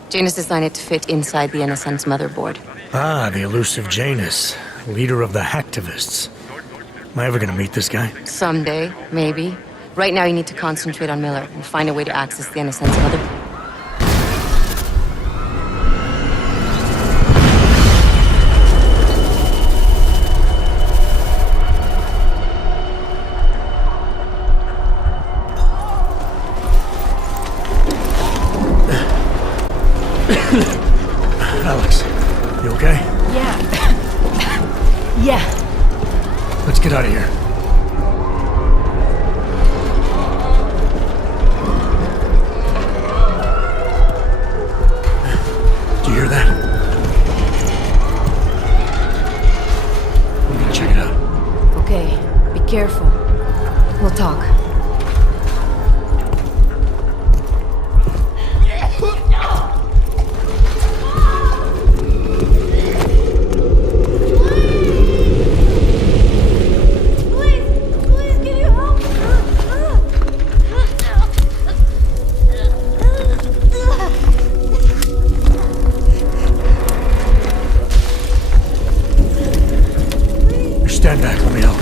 Janus designed it to fit inside the NSN's motherboard. Ah, the elusive Janus, leader of the hacktivists. Am I ever gonna meet this guy? Someday, maybe. Right now you need to concentrate on Miller and find a way to access the NSN's motherboard. Alex, you okay? Yeah. Yeah. Let's get out of here. Do you hear that? I'm gonna check it out. Okay, be careful. We'll talk. Stand back, let me help.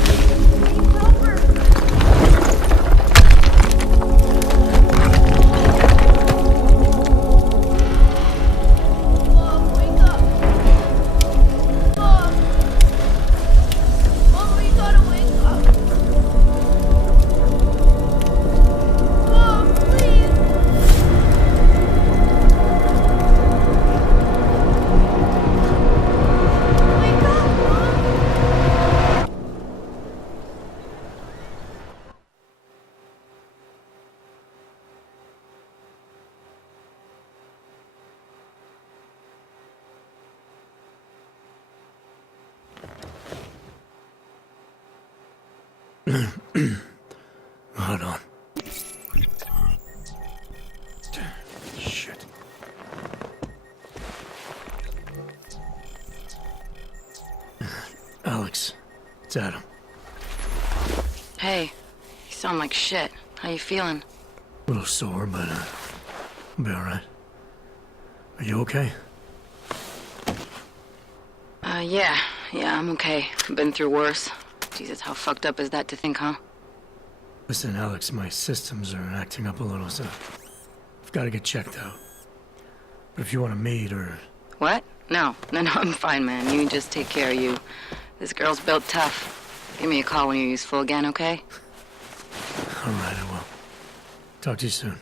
Hold on. Shit. Alex, it's Adam. Hey, you sound like shit. How you feeling? A little sore, but I'll be alright. Are you okay? Yeah, I'm okay. Been through worse. Jesus, how fucked up is that to think, huh? Listen, Alex, my systems are acting up a little, so I've got to get checked out. But if you want to meet or... What? No, I'm fine, man. You just take care of you. This girl's built tough. Give me a call when you're useful again, okay? Alright, I will. Talk to you soon.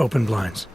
Open blinds.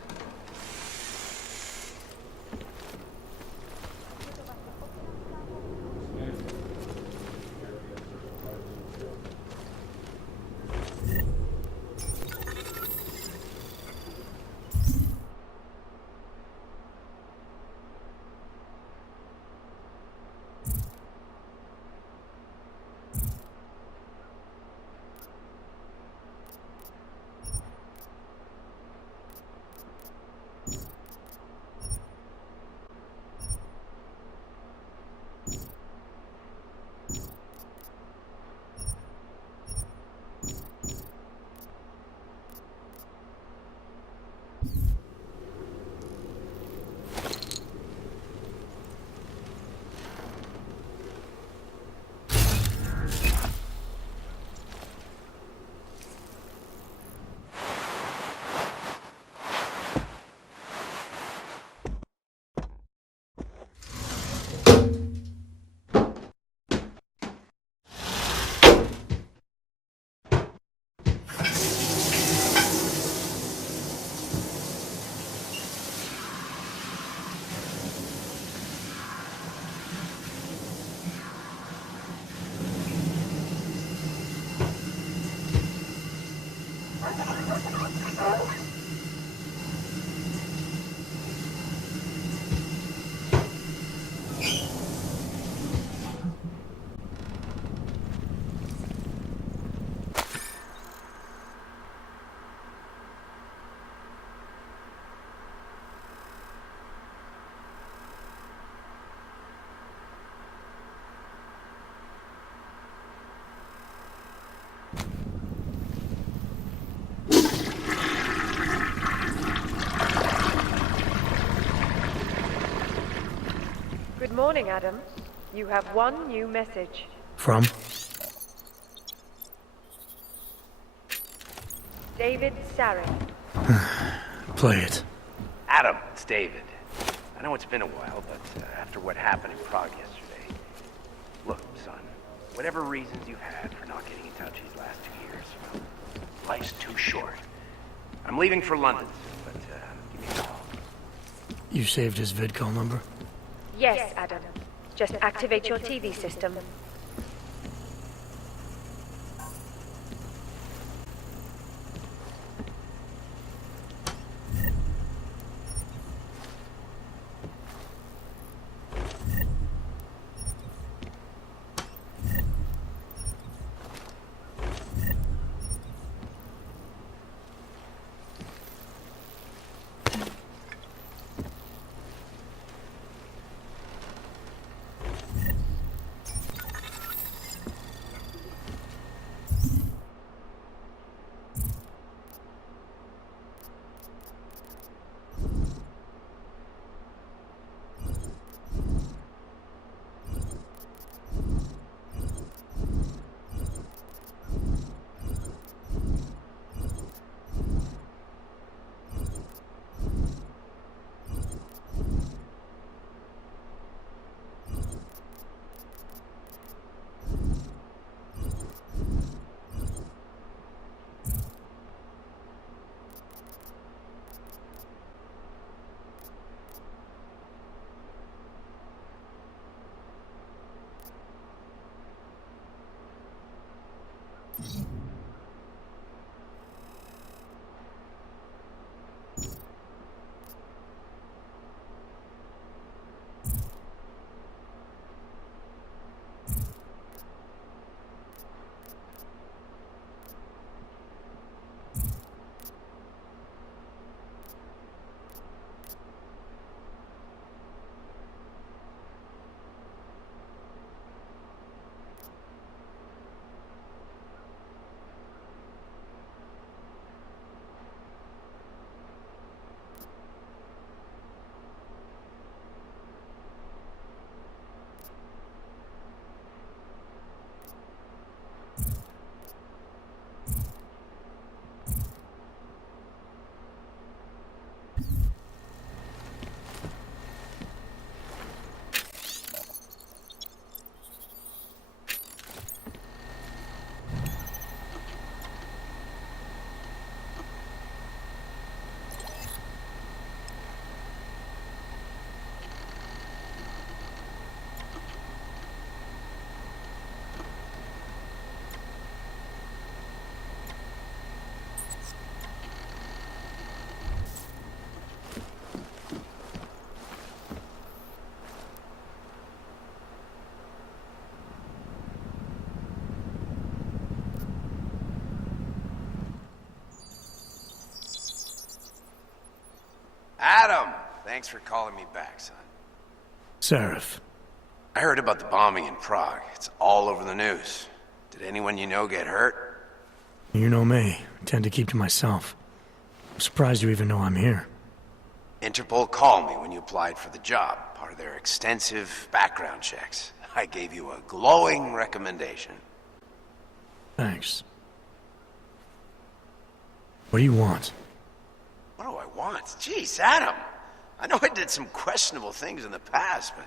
Good morning, Adam. You have one new message. From? David Sarek. Play it. Adam, it's David. I know it's been a while, but after what happened in Prague yesterday... Look, son, whatever reasons you've had for not getting in touch these last 2 years, well, life's too short. I'm leaving for London soon, but give me a call. You saved his vidcall number? Yes, Adam. Just activate your TV system. Adam! Thanks for calling me back, son. Seraph. I heard about the bombing in Prague. It's all over the news. Did anyone you know get hurt? You know me. I tend to keep to myself. I'm surprised you even know I'm here. Interpol called me when you applied for the job, part of their extensive background checks. I gave you a glowing recommendation. Thanks. What do you want? What do I want? Jeez, Adam! I know I did some questionable things in the past, but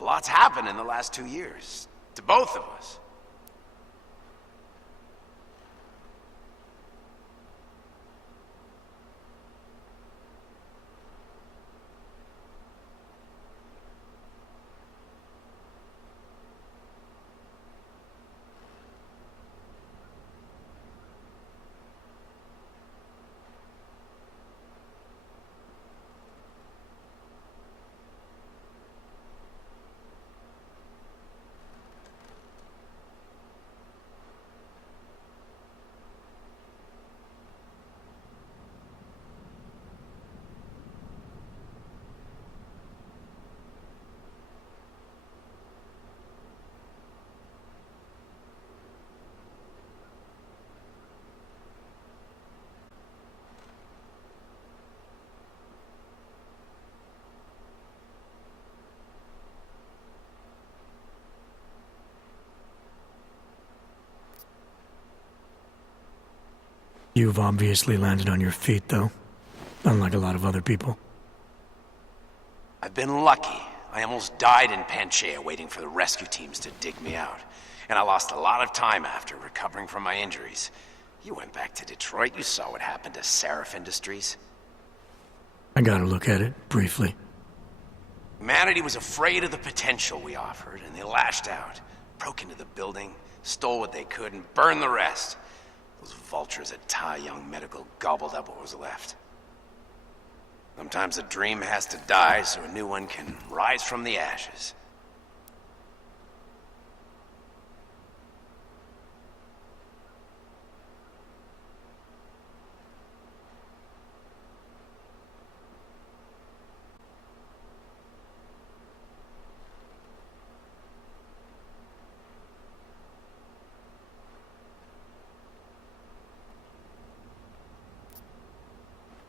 a lot's happened in the last 2 years. To both of us. You've obviously landed on your feet, though. Unlike a lot of other people. I've been lucky. I almost died in Panchaea waiting for the rescue teams to dig me out. And I lost a lot of time after recovering from my injuries. You went back to Detroit. You saw what happened to Seraph Industries. I got a look at it, briefly. Humanity was afraid of the potential we offered, and they lashed out. Broke into the building, stole what they could, and burned the rest. Those vultures at Tai Young Medical gobbled up what was left. Sometimes a dream has to die so a new one can rise from the ashes.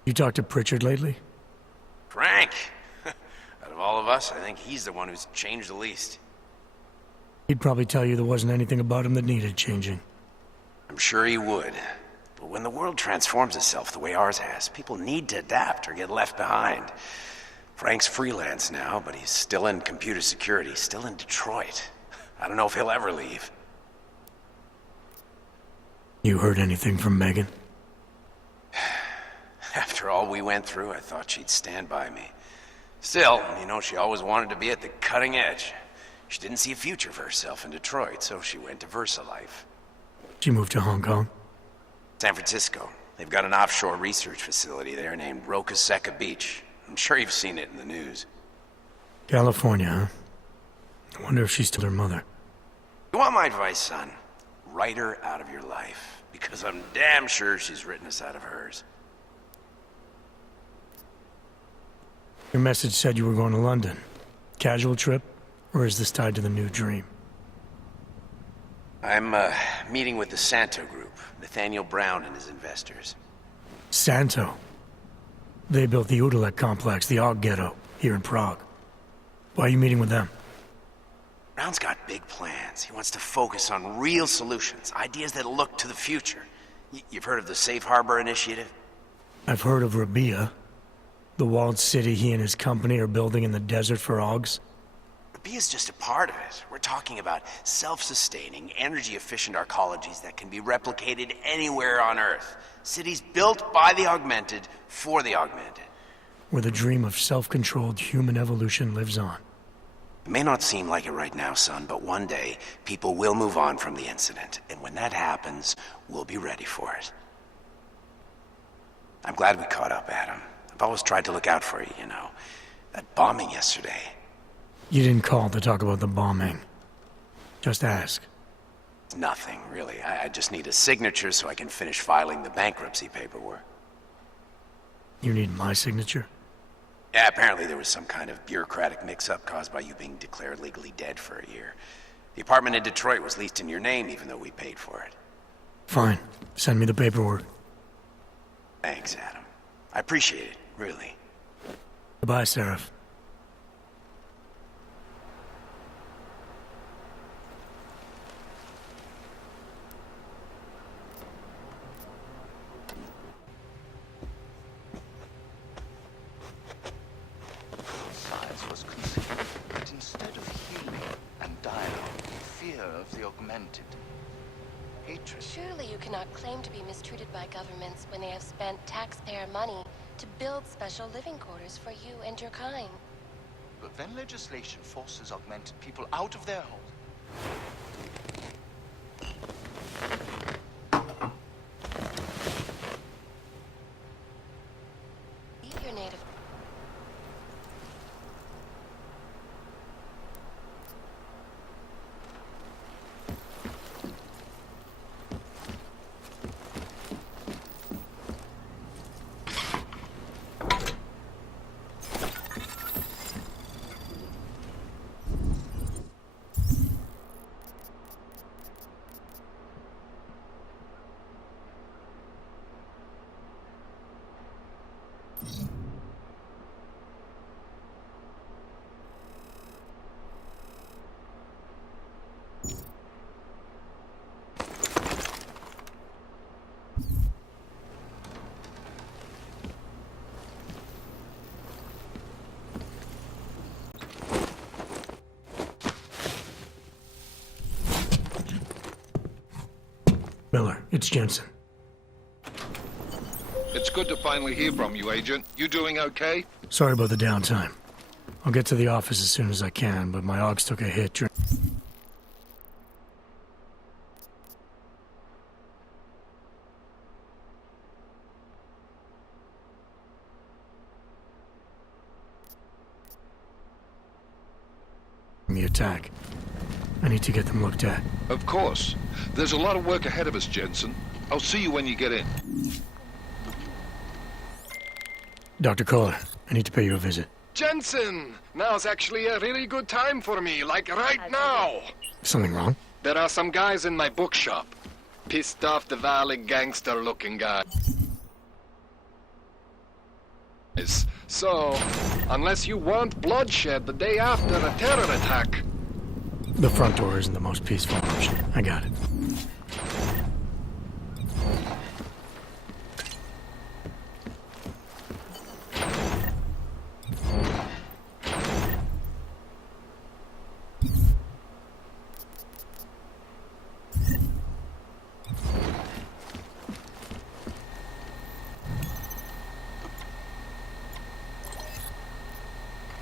You talked to Pritchard lately? Frank! Out of all of us, I think he's the one who's changed the least. He'd probably tell you there wasn't anything about him that needed changing. I'm sure he would. But when the world transforms itself the way ours has, people need to adapt or get left behind. Frank's freelance now, but he's still in computer security, still in Detroit. I don't know if he'll ever leave. You heard anything from Megan? After all we went through, I thought she'd stand by me. Still, you know, she always wanted to be at the cutting edge. She didn't see a future for herself in Detroit, so she went to VersaLife. She moved to Hong Kong? San Francisco. They've got an offshore research facility there named Roca Seca Beach. I'm sure you've seen it in the news. California, huh? I wonder if she's still her mother. You want my advice, son? Write her out of your life. Because I'm damn sure she's written us out of hers. Your message said you were going to London. Casual trip? Or is this tied to the new dream? I'm, meeting with the Santo Group. Nathaniel Brown and his investors. Santo? They built the Udalek complex, the Og Ghetto, here in Prague. Why are you meeting with them? Brown's got big plans. He wants to focus on real solutions, ideas that look to the future. You've heard of the Safe Harbor Initiative? I've heard of Rabia. The walled city he and his company are building in the desert for Augs. Rabia's just a part of it. We're talking about self-sustaining, energy-efficient arcologies that can be replicated anywhere on Earth. Cities built by the augmented, for the augmented. Where the dream of self-controlled human evolution lives on. It may not seem like it right now, son, but one day, people will move on from the incident. And when that happens, we'll be ready for it. I'm glad we caught up, Adam. I've always tried to look out for you, you know. That bombing yesterday. You didn't call to talk about the bombing. Just ask. It's nothing, really. I just need a signature so I can finish filing the bankruptcy paperwork. You need my signature? Yeah, apparently there was some kind of bureaucratic mix-up caused by you being declared legally dead for a year. The apartment in Detroit was leased in your name even though we paid for it. Fine. Send me the paperwork. Thanks, Adam. I appreciate it, really. Goodbye, Seraph. Science was conceived, but instead of healing and dialogue, fear of the augmented. Hatred. Surely you cannot claim to be mistreated by governments when they have spent taxpayer money to build special living quarters for you and your kind. But when legislation forces augmented people out of their homes, Leave your native. It's Jensen. It's good to finally hear from you, Agent. You doing okay? Sorry about the downtime. I'll get to the office as soon as I can, but my Augs took a hit during... the attack. I need to get them looked at. Of course. There's a lot of work ahead of us, Jensen. I'll see you when you get in. Dr. Kohler, I need to pay you a visit. Jensen! Now's actually a really good time for me, like right now! Something wrong? There are some guys in my bookshop. Pissed off the Valley gangster-looking guy. So, unless you want bloodshed the day after a terror attack... The front door isn't the most peaceful option. I got it.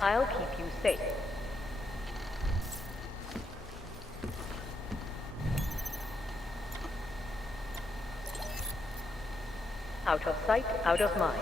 I'll keep you safe. Out of sight, out of mind.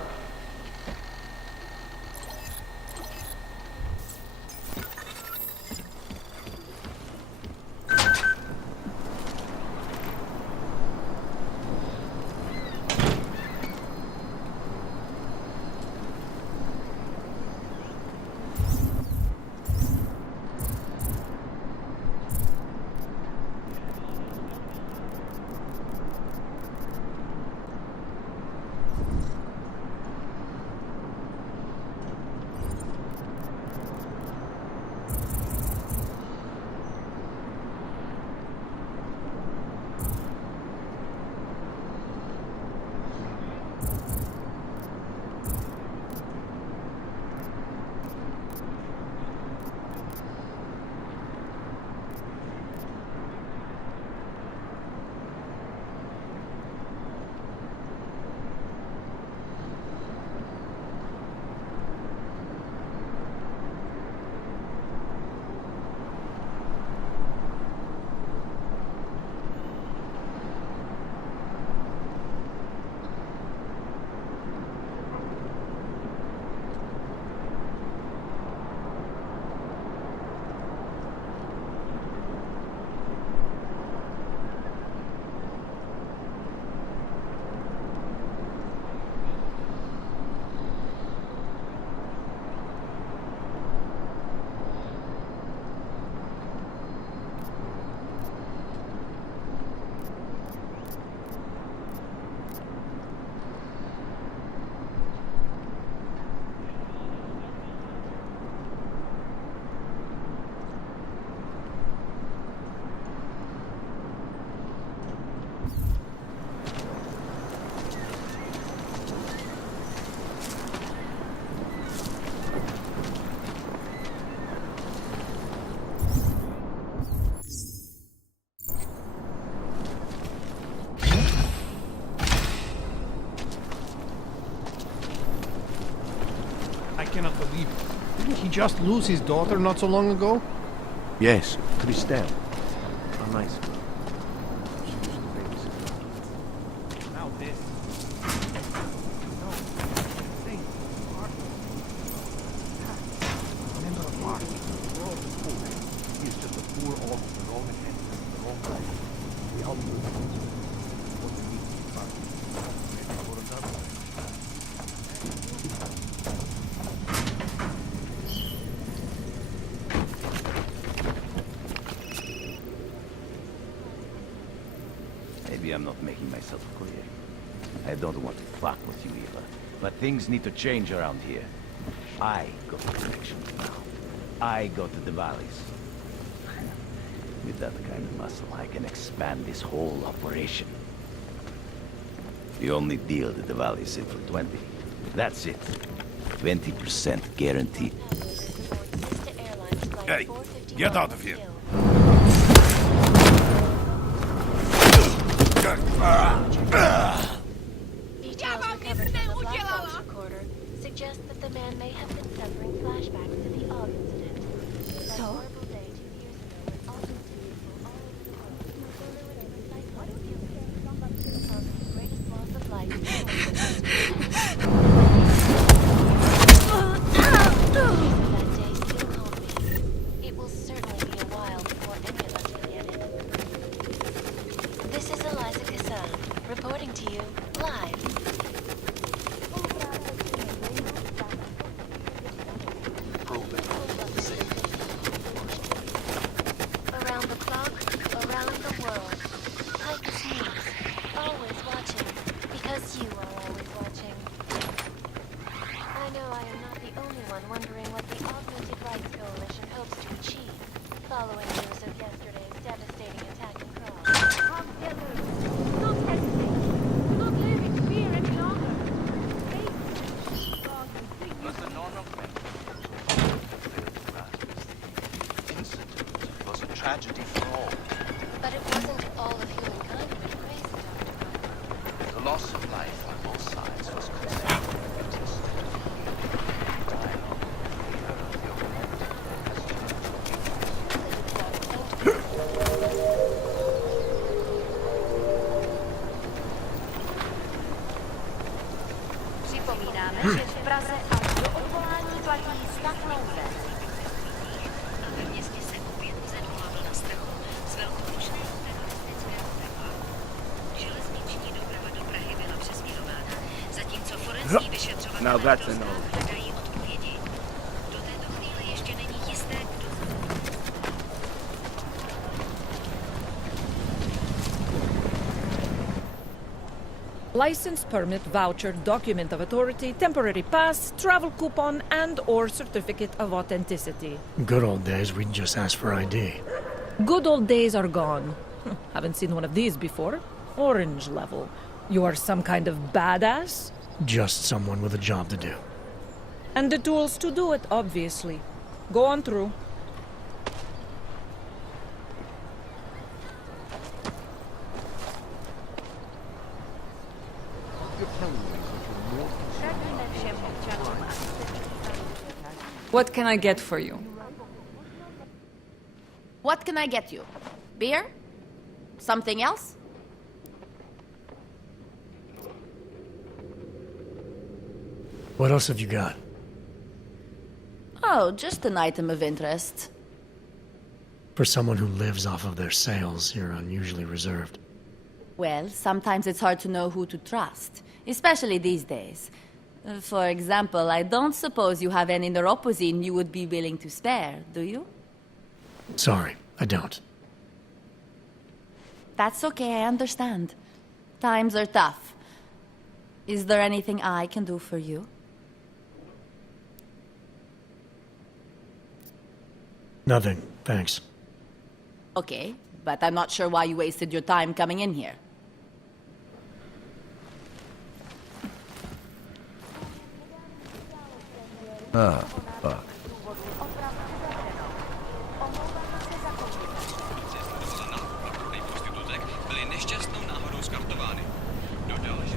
I cannot believe it. Didn't he just lose his daughter not so long ago? Yes, Christelle. A nice girl. Now this. Member of Mark. We're all poor. He's just a poor old with the wrong intent, the wrong life. We all do it. What do you mean? Maybe for another way. Maybe I'm not making myself clear. I don't want to fuck with you, Eva. But things need to change around here. I got the connections now. I go to the valleys. With that kind of muscle, I can expand this whole operation. The only deal that the valleys in for 20. That's it. 20% guaranteed. Hey, get out of here. Details recovered from the black box recorder suggest that the man may have been suffering flashbacks to the Og incident. That horrible day 2 years ago when all those people all over the world filled with psychotic killings caused the greatest loss of life in human history. That day still haunt me. It will certainly be a while before any of us forget it. This is Eliza Kassan, reporting to you live. Around the clock, around the world. Titus News, always watching, because you are always watching. I know I am not the only one wondering what the Augmented Rights Coalition hopes to achieve, following news of yesterday's devastating attack in Prague. Come together. Don't hesitate. Don't live in fear any longer. Was a non-offense. Incident was a tragedy for all. But it wasn't all of humankind who went crazy, Dr. The loss of life on both sides was considered. Připomínáme, že v Praze a do odvolání platí stav nouze. Ve městě se opět vzedmula vlna strachu z velkoplošného teroristického útoku. Železniční doprava do Prahy byla přesměrována, zatímco forenzní vyšetřovatelé hledají odpovědi. Do této chvíle ještě není jisté, kdo License, permit, voucher, document of authority, temporary pass, travel coupon, and/or certificate of authenticity. Good old days, we'd just ask for ID. Good old days are gone. Haven't seen one of these before. Orange level. You are some kind of badass? Just someone with a job to do. And the tools to do it, obviously. Go on through. What can I get for you? What can I get you? Beer? Something else? What else have you got? Oh, just an item of interest. For someone who lives off of their sales, you're unusually reserved. Well, sometimes it's hard to know who to trust, especially these days. For example, I don't suppose you have any neuropozyne you would be willing to spare, do you? Sorry, I don't. That's okay, I understand. Times are tough. Is there anything I can do for you? Nothing, thanks. Okay, but I'm not sure why you wasted your time coming in here. Ah, fuck. Byli nešťastnou náhodou skartovány. Dodal, že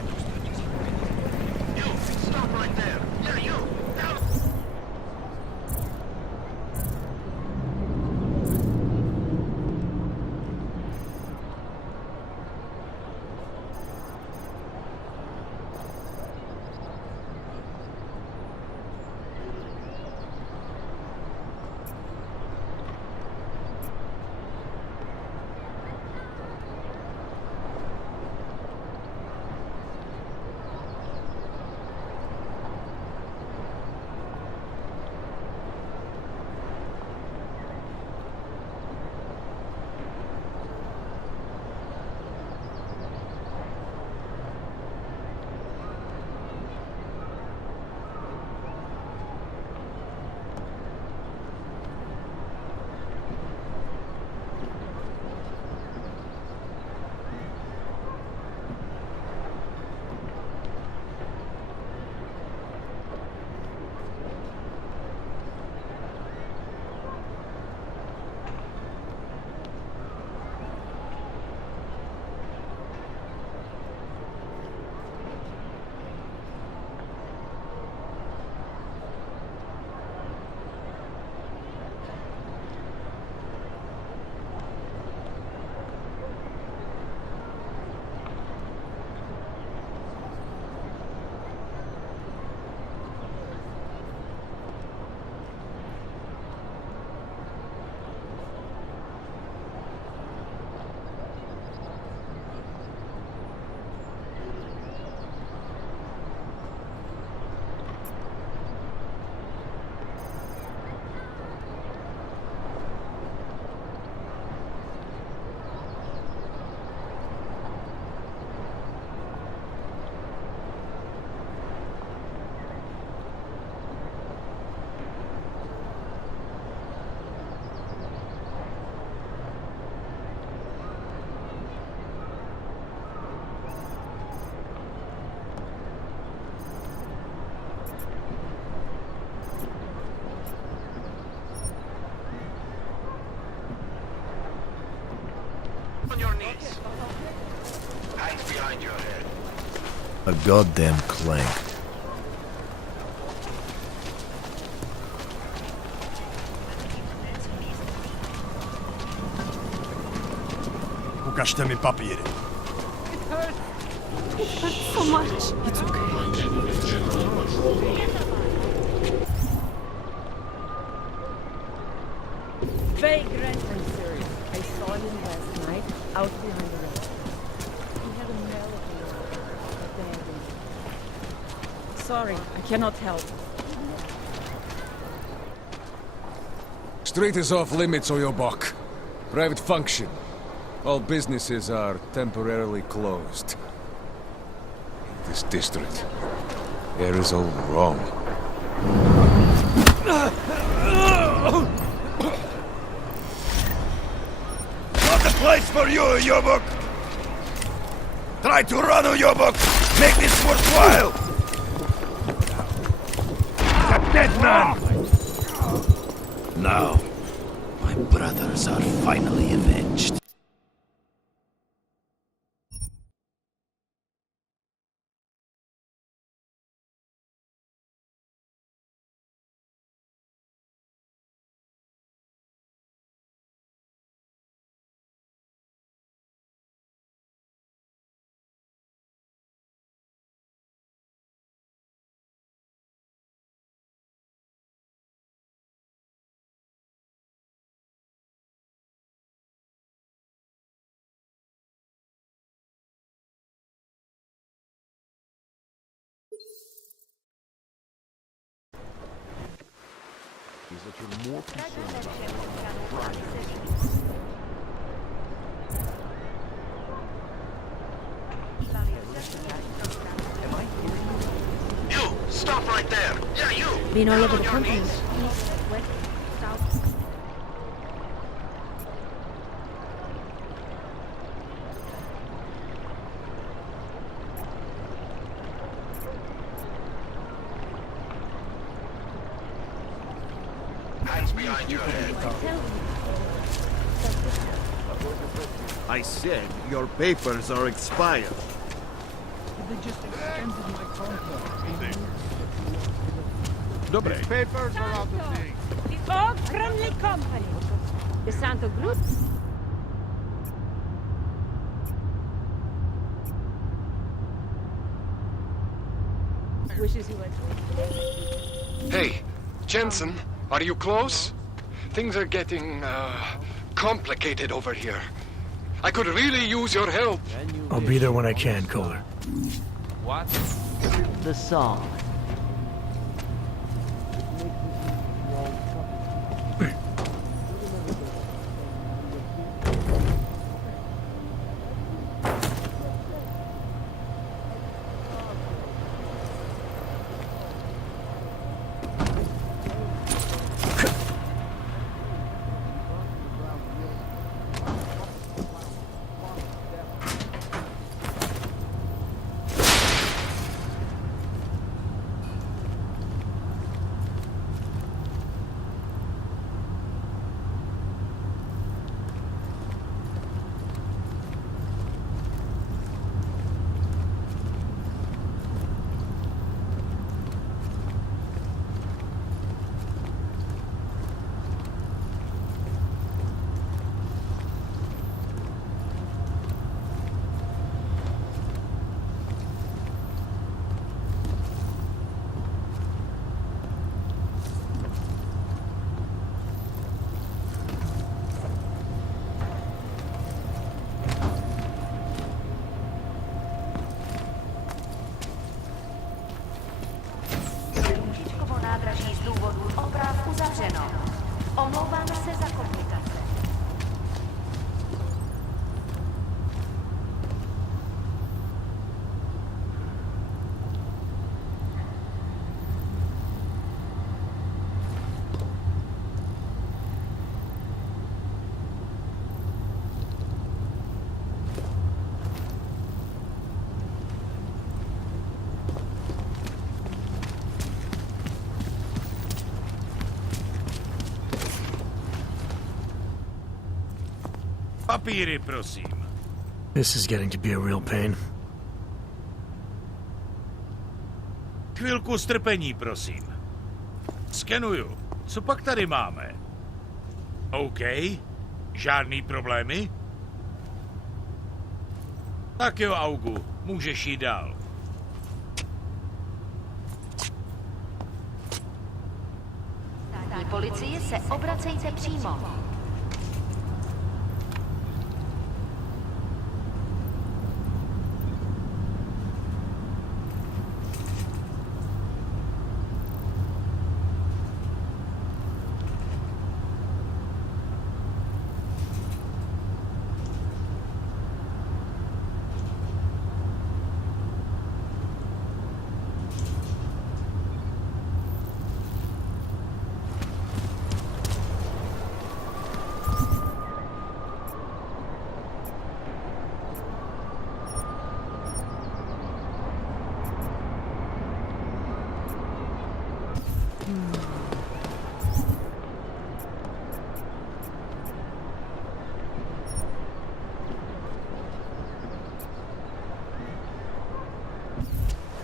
behind your head. A goddamn clank. Pokażcie mi papiery. It hurts so much. It's okay. Vagrant, I'm serious. I saw him last night out behind the road. He had a melody abandoned. Sorry, I cannot help. Street is off limits, Oyobok. Private function. All businesses are temporarily closed. In this district, air is all wrong. Not a place for you, Oyobok! Try to run, Oyobok! Make this worthwhile! A dead man! Now, my brothers are finally avenged. Is that you're more concerned about You! Stop right there! Yeah, you! Been all over the Down on your company. knees. East, west, south. Hands behind your head. I said your papers are expired. They just extended my contract. Dobre. Papers are out of date. The Old Friendly Company. The Santo Group. Wishes he was. Hey, Jensen, are you close? Things are getting, complicated over here. I could really use your help. I'll be there when I can, Kohler. What? The song. Nádraží z důvodu oprav uzavřeno. Omlouváme se za komplikace. Papíry, prosím. This is getting to be a real pain. Chvilku strpení, prosím. Skenuju. Co pak tady máme? OK. Žádný problémy? Tak jo, Augu. Můžeš jít dál. Státní policii se obracejte přímo.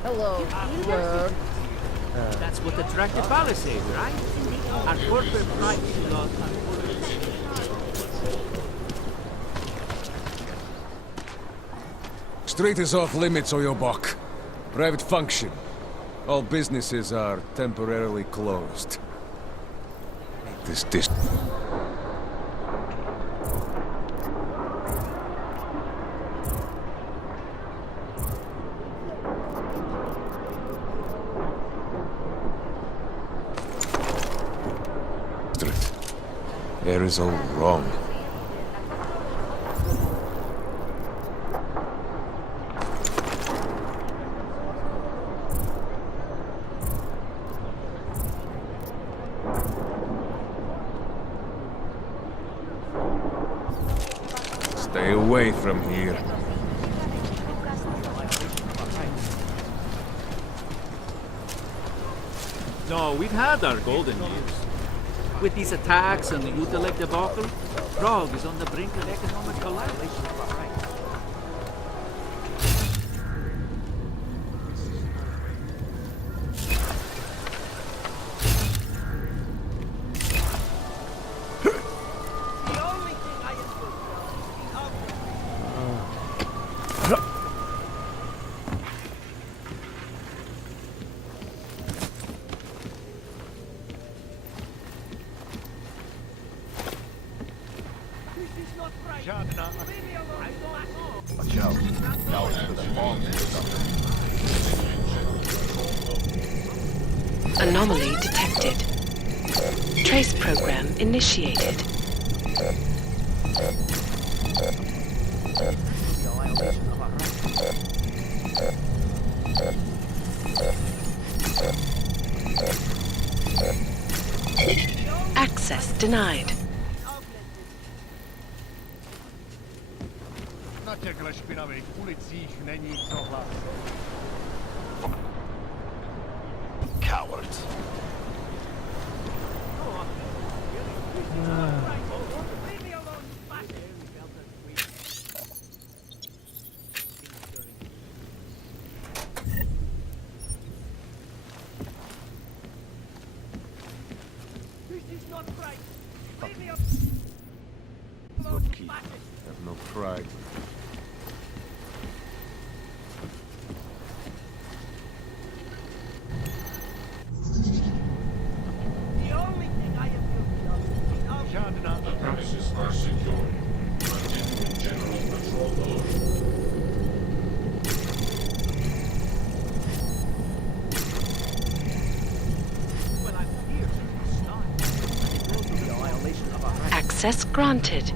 Hello, sir. That's what attractive policy, right? Our corporate privacy laws Street is off limits, Oyobok. Private function. All businesses are temporarily closed. This air is all wrong. Stay away from here. No, we've had our golden years. With these attacks and the Utelek debacle, Prague is on the brink of economic collapse. Anomaly detected. Trace program initiated. Access denied. Na těchto špinavých ulicích není co hlásit. Cowards. Low-key. Have no pride. The premises are secure. Continue general patrol mode. Access granted.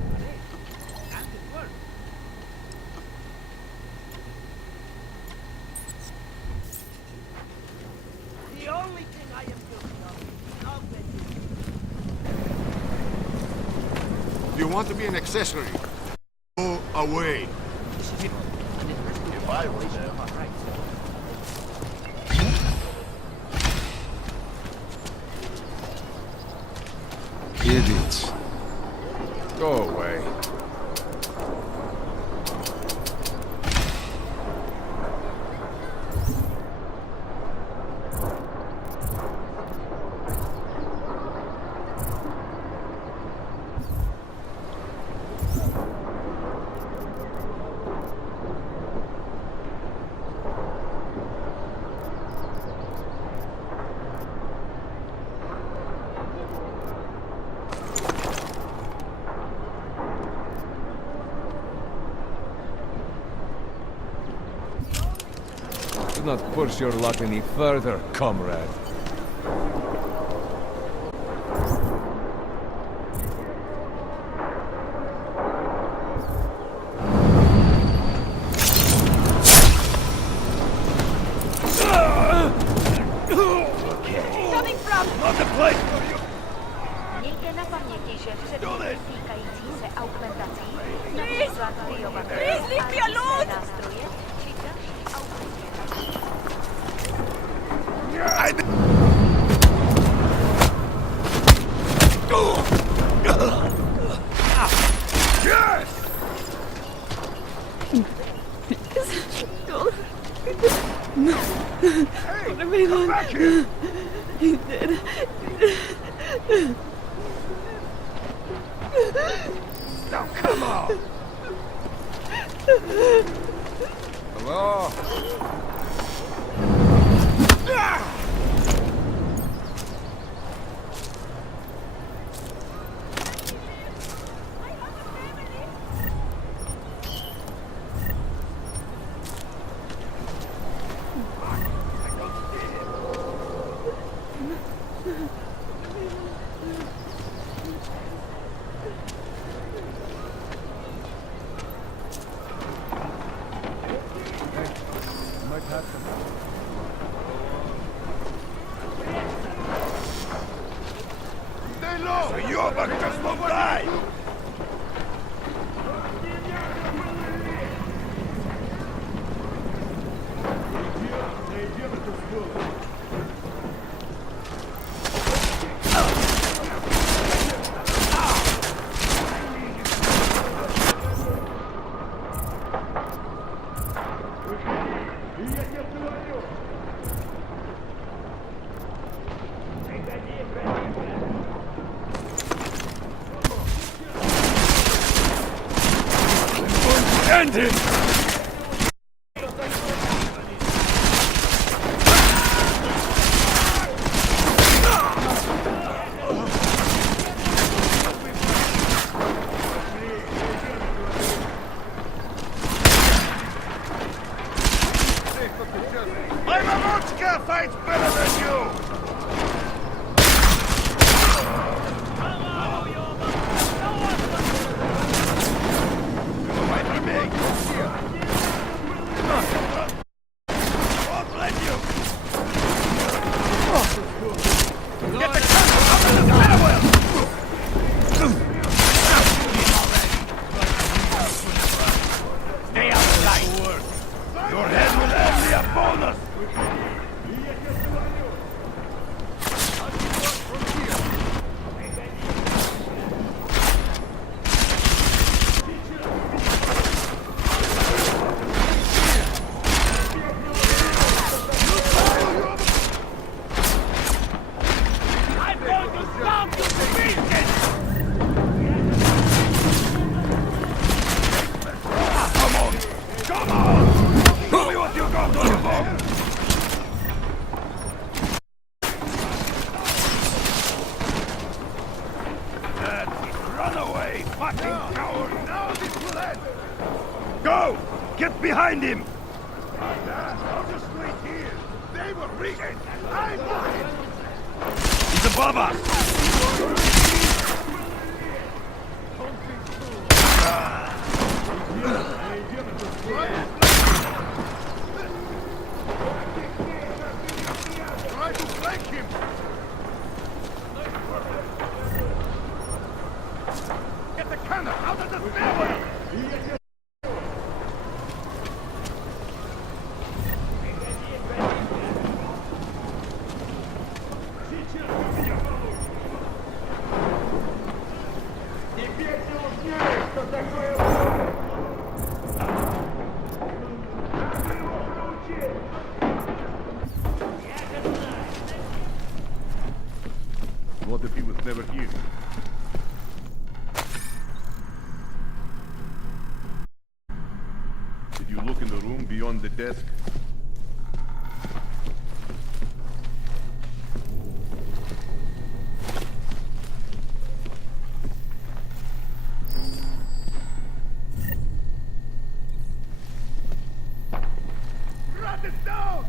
You want to be an accessory? Go away. If I were them. Idiots. Go away. not push your luck any further, comrade. Coming from... Not the place for you! Mějte na paměti, že předměty týkající se augmentací, například biobatterie a různé nástroje, či další augmentací. Yes! No. What have I done? Back here! He did. Now come on! Hello? Stay low! So you're about to just won't die! End him! My Mamuchka fights better than you! Your head will earn me a bonus! I'm going to stop you beasting! Come on! Come on! Show me what you got on your bomb! That's it! Run away, fucking coward! Now this will end! Go! Get behind him! I'll just wait here. They were rigging, and I'm lying! He's above us! Try to flank him! Get the cannon out of the stairwell! What if he was never here? Did you look in the room beyond the desk? Write it down!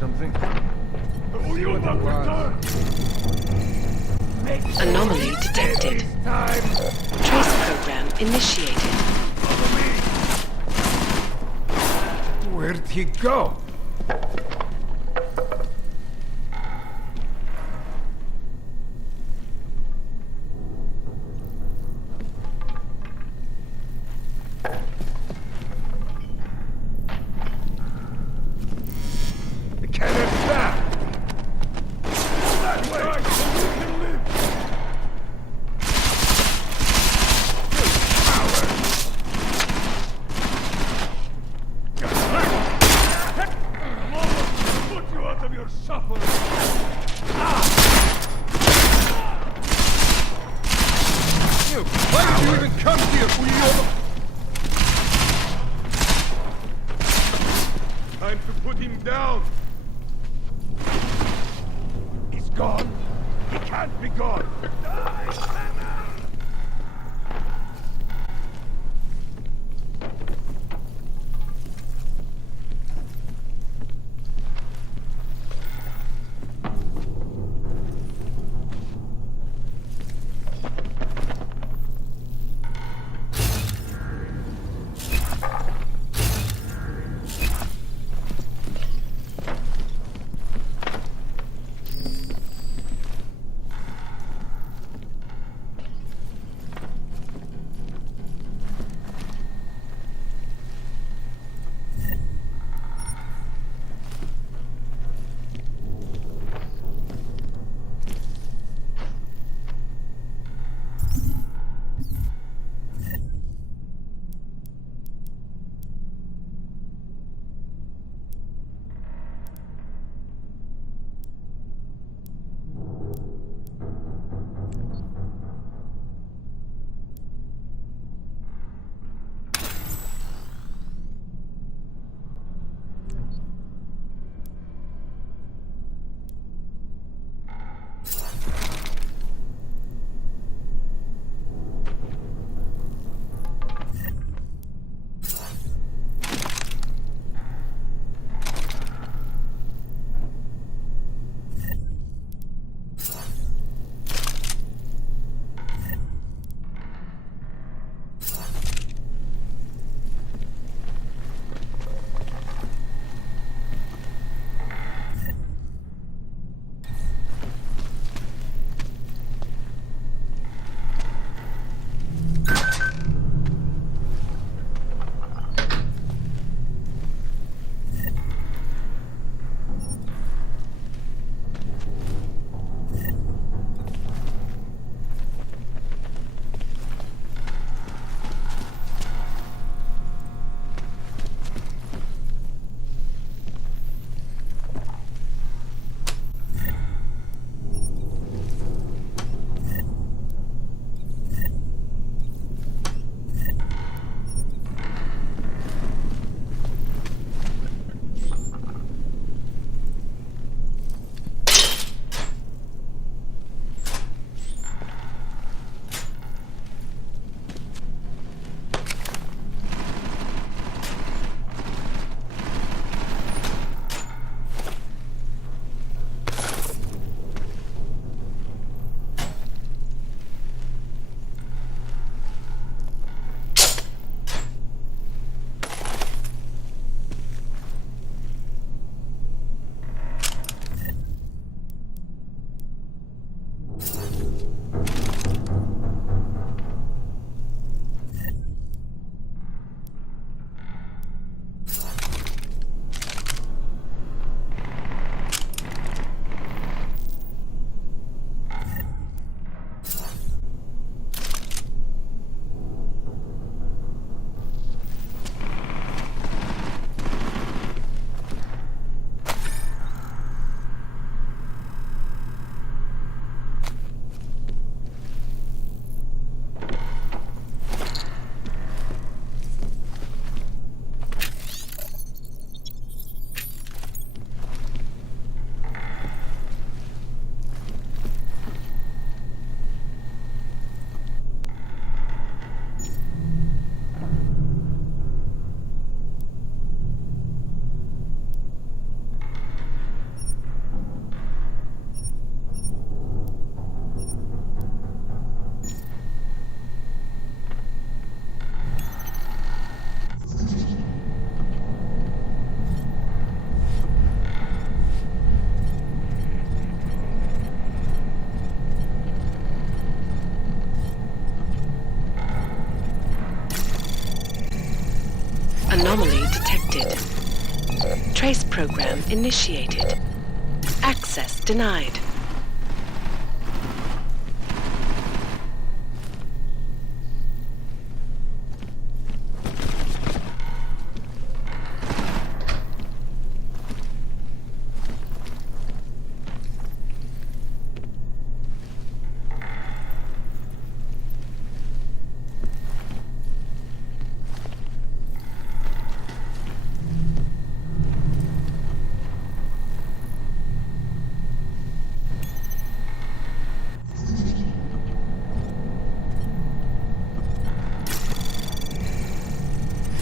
something? Anomaly detected. Trace program initiated. Where'd he go? Time to put him down! He's gone! He can't be gone! Trace program initiated. Access denied.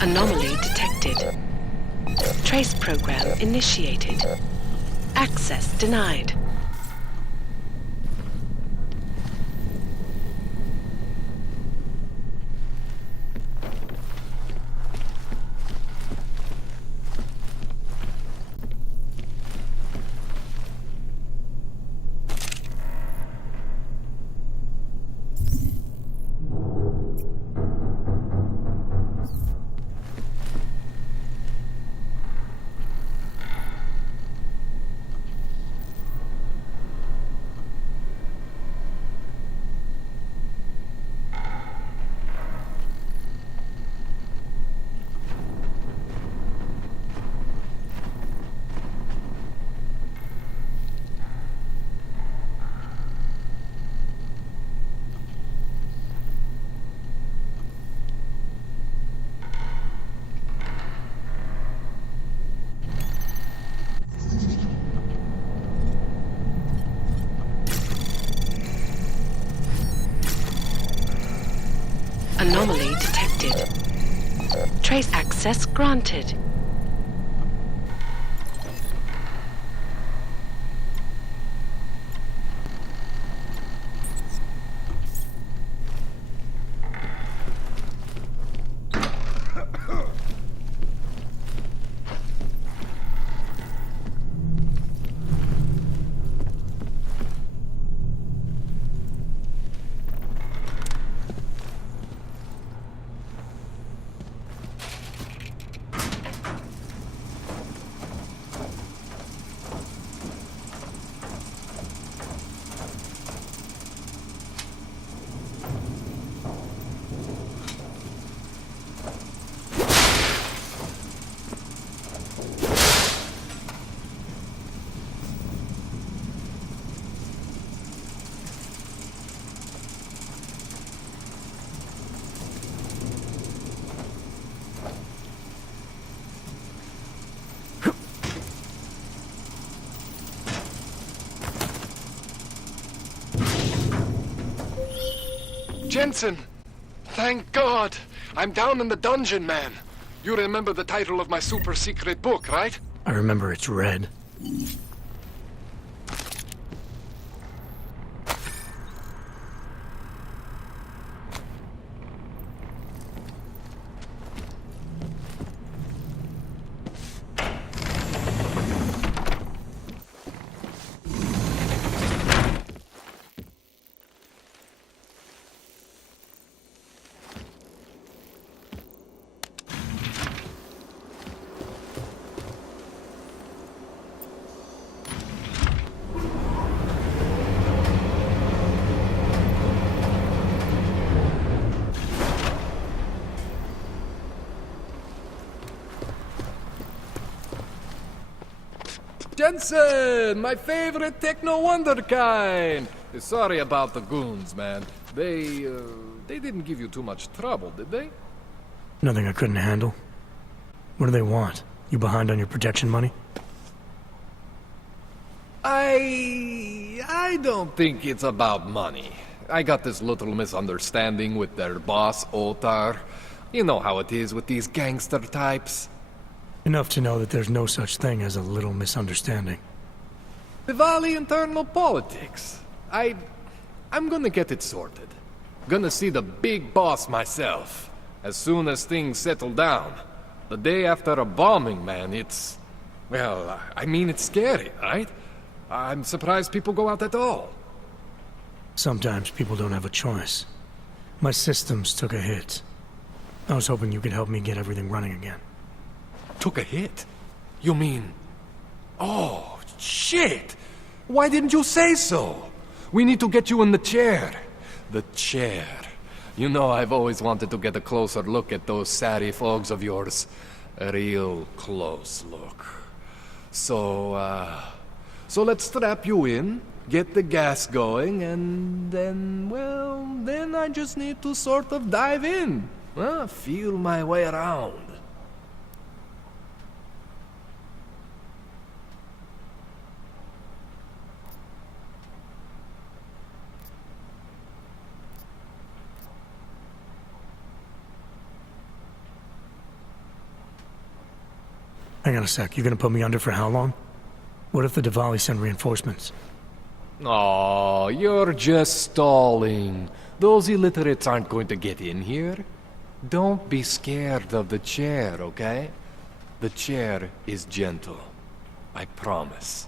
Anomaly detected. Trace program initiated. Access denied. Anomaly detected. Trace access granted. Jensen! Thank God! I'm down in the dungeon, man. You remember the title of my super secret book, right? I remember it's red. Jensen, my favorite techno wonderkind. Sorry about the goons, man. They didn't give you too much trouble, did they? Nothing I couldn't handle. What do they want? You behind on your protection money? I don't think it's about money. I got this little misunderstanding with their boss, Otar. You know how it is with these gangster types. Enough to know that there's no such thing as a little misunderstanding. Diwali internal politics. I'm gonna get it sorted. Gonna see the big boss myself. As soon as things settle down. The day after a bombing, man, it's... Well, I mean, it's scary, right? I'm surprised people go out at all. Sometimes people don't have a choice. My systems took a hit. I was hoping you could help me get everything running again. Took a hit? You mean... Oh, shit! Why didn't you say so? We need to get you in the chair. The chair. You know, I've always wanted to get a closer look at those satty fogs of yours. A real close look. So let's strap you in, get the gas going, and then, well, then I just need to sort of dive in. Feel my way around. Hang on a sec, you gonna put me under for how long? What if the Diwali send reinforcements? Oh, you're just stalling. Those illiterates aren't going to get in here. Don't be scared of the chair, okay? The chair is gentle. I promise.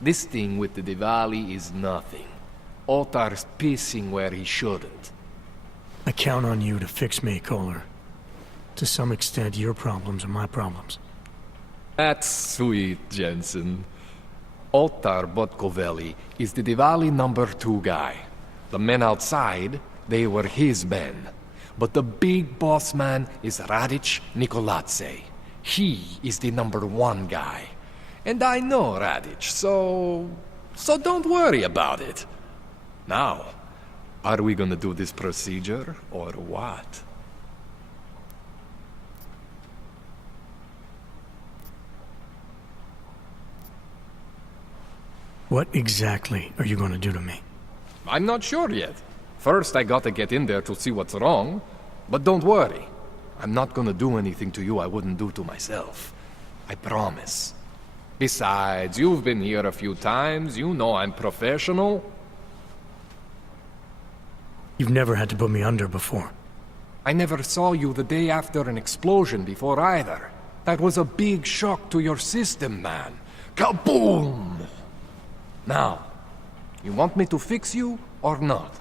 This thing with the Diwali is nothing. Otar's pissing where he shouldn't. I count on you to fix me, Kohler. To some extent, your problems are my problems. That's sweet, Jensen. Otar Botkovelli is the Diwali #2 guy. The men outside, they were his men. But the big boss man is Radic Nikoladze. He is the #1 guy. And I know Radic, so don't worry about it. Now, are we gonna do this procedure, or what? What exactly are you gonna do to me? I'm not sure yet. First, I gotta get in there to see what's wrong. But don't worry. I'm not gonna do anything to you I wouldn't do to myself. I promise. Besides, you've been here a few times. You know I'm professional. You've never had to put me under before. I never saw you the day after an explosion before either. That was a big shock to your system, man. Kaboom! Now, you want me to fix you or not?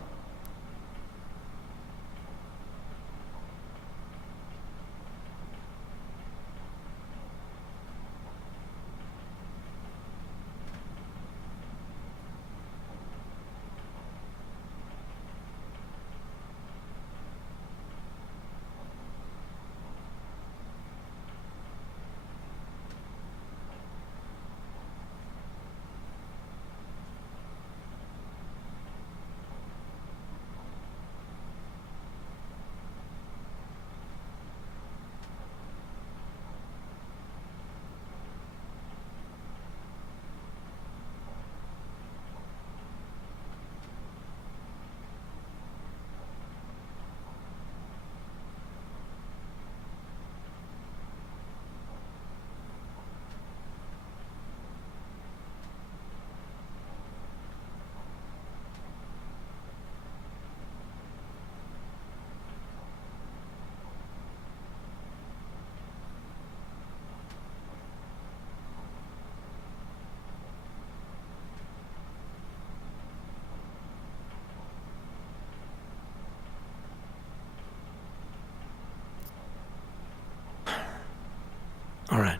All right,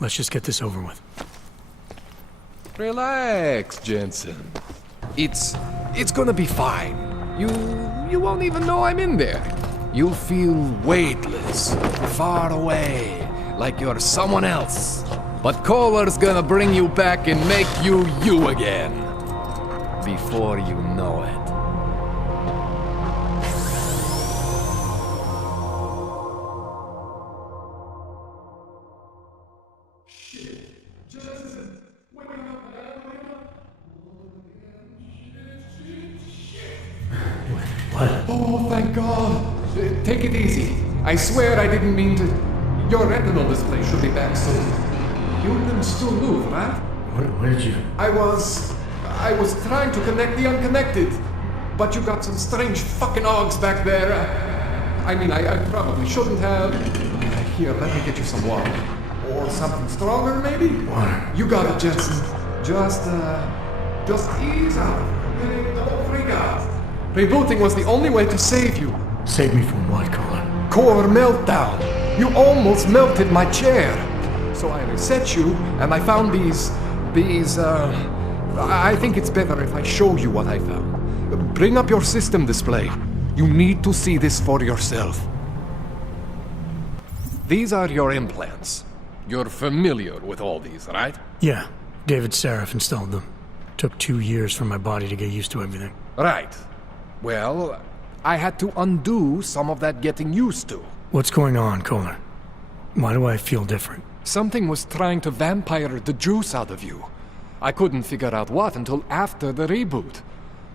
let's just get this over with. Relax, Jensen. It's gonna be fine. You won't even know I'm in there. You'll feel weightless, far away, like you're someone else. But Kohler's gonna bring you back and make you you again. Before you know it. Oh, thank God. Take it easy. I swear I didn't mean to... Your retinal display should be back soon. You can still move, right? Where did you... I was trying to connect the unconnected. But you got some strange fucking ogs back there. I mean, I probably shouldn't have... Here, let me get you some water. Or something stronger, maybe? Water. You got it, Jensen. Just ease out. Don't freak out. Rebooting was the only way to save you. Save me from what, Kohler? Core meltdown. You almost melted my chair. So I reset you, and I found these... I think it's better if I show you what I found. Bring up your system display. You need to see this for yourself. These are your implants. You're familiar with all these, right? Yeah, David Seraph installed them. Took 2 years for my body to get used to everything. Right. Well, I had to undo some of that getting used to. What's going on, Kohler? Why do I feel different? Something was trying to vampire the juice out of you. I couldn't figure out what until after the reboot.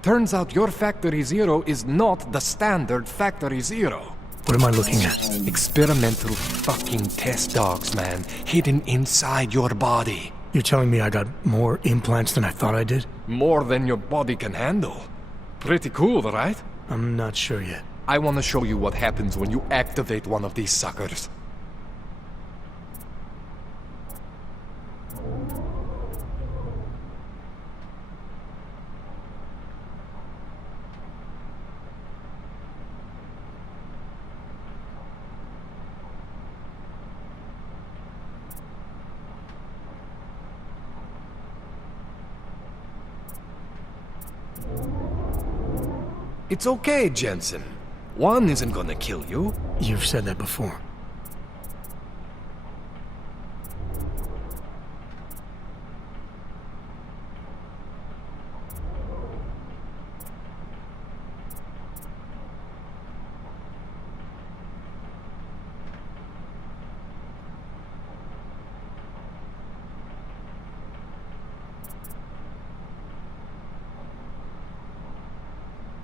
Turns out your Factory Zero is not the standard Factory Zero. What am I looking at? Experimental fucking test dogs, man. Hidden inside your body. You're telling me I got more implants than I thought I did? More than your body can handle. Pretty cool, right? I'm not sure yet. I want to show you what happens when you activate one of these suckers. It's okay, Jensen. One isn't gonna kill you. You've said that before.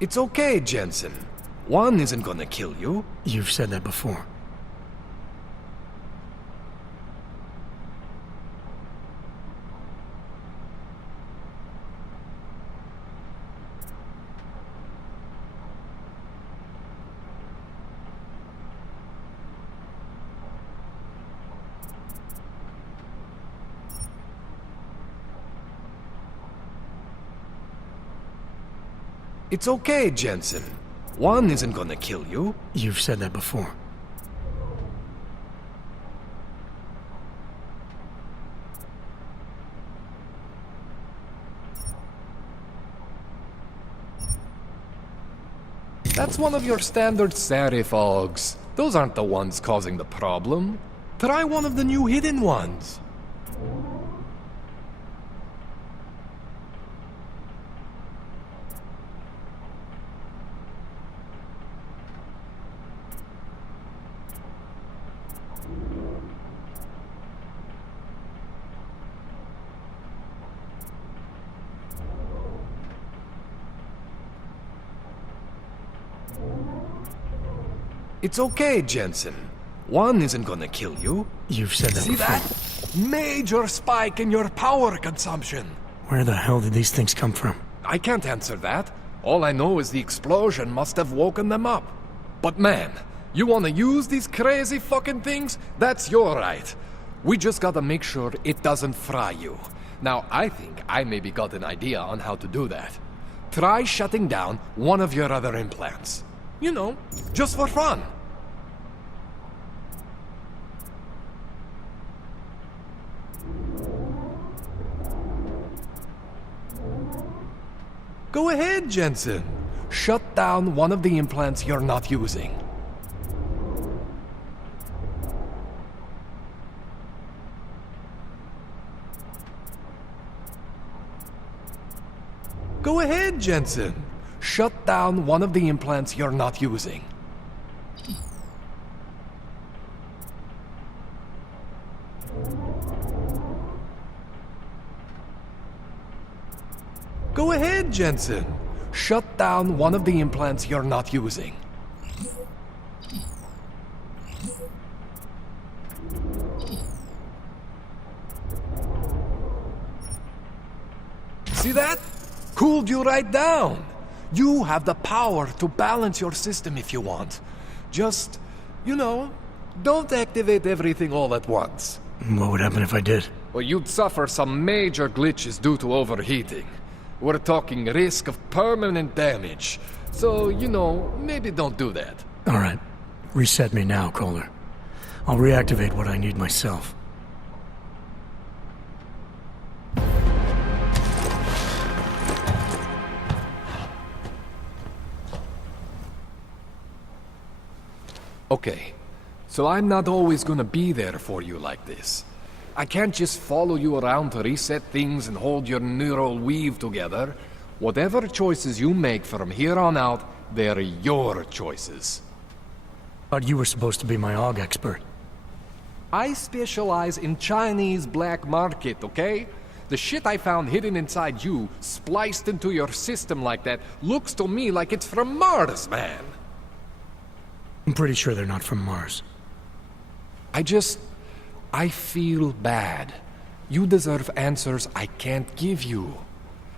It's okay, Jensen. One isn't gonna kill you. You've said that before. It's okay, Jensen. One isn't gonna kill you. You've said that before. That's one of your standard Sarifogs. Those aren't the ones causing the problem. Try one of the new hidden ones. It's okay, Jensen. One isn't gonna kill you. You've said that See before. that? Major spike in your power consumption. Where the hell did these things come from? I can't answer that. All I know is the explosion must have woken them up. But man, you wanna use these crazy fucking things? That's your right. We just gotta make sure it doesn't fry you. Now, I think I maybe got an idea on how to do that. Try shutting down one of your other implants. You know, just for fun. Go ahead, Jensen. Shut down one of the implants you're not using. Go ahead, Jensen. Shut down one of the implants you're not using. Go ahead, Jensen. Shut down one of the implants you're not using. See that? Cooled you right down. You have the power to balance your system if you want. Just, you know, don't activate everything all at once. What would happen if I did? Well, you'd suffer some major glitches due to overheating. We're talking risk of permanent damage. So, you know, maybe don't do that. All right. Reset me now, Kohler. I'll reactivate what I need myself. Okay, so I'm not always gonna be there for you like this. I can't just follow you around to reset things and hold your neural weave together. Whatever choices you make from here on out, they're your choices. Thought you were supposed to be my AUG expert. I specialize in Chinese black market, okay? The shit I found hidden inside you, spliced into your system like that, looks to me like it's from Mars, man. I'm pretty sure they're not from Mars. I feel bad. You deserve answers I can't give you.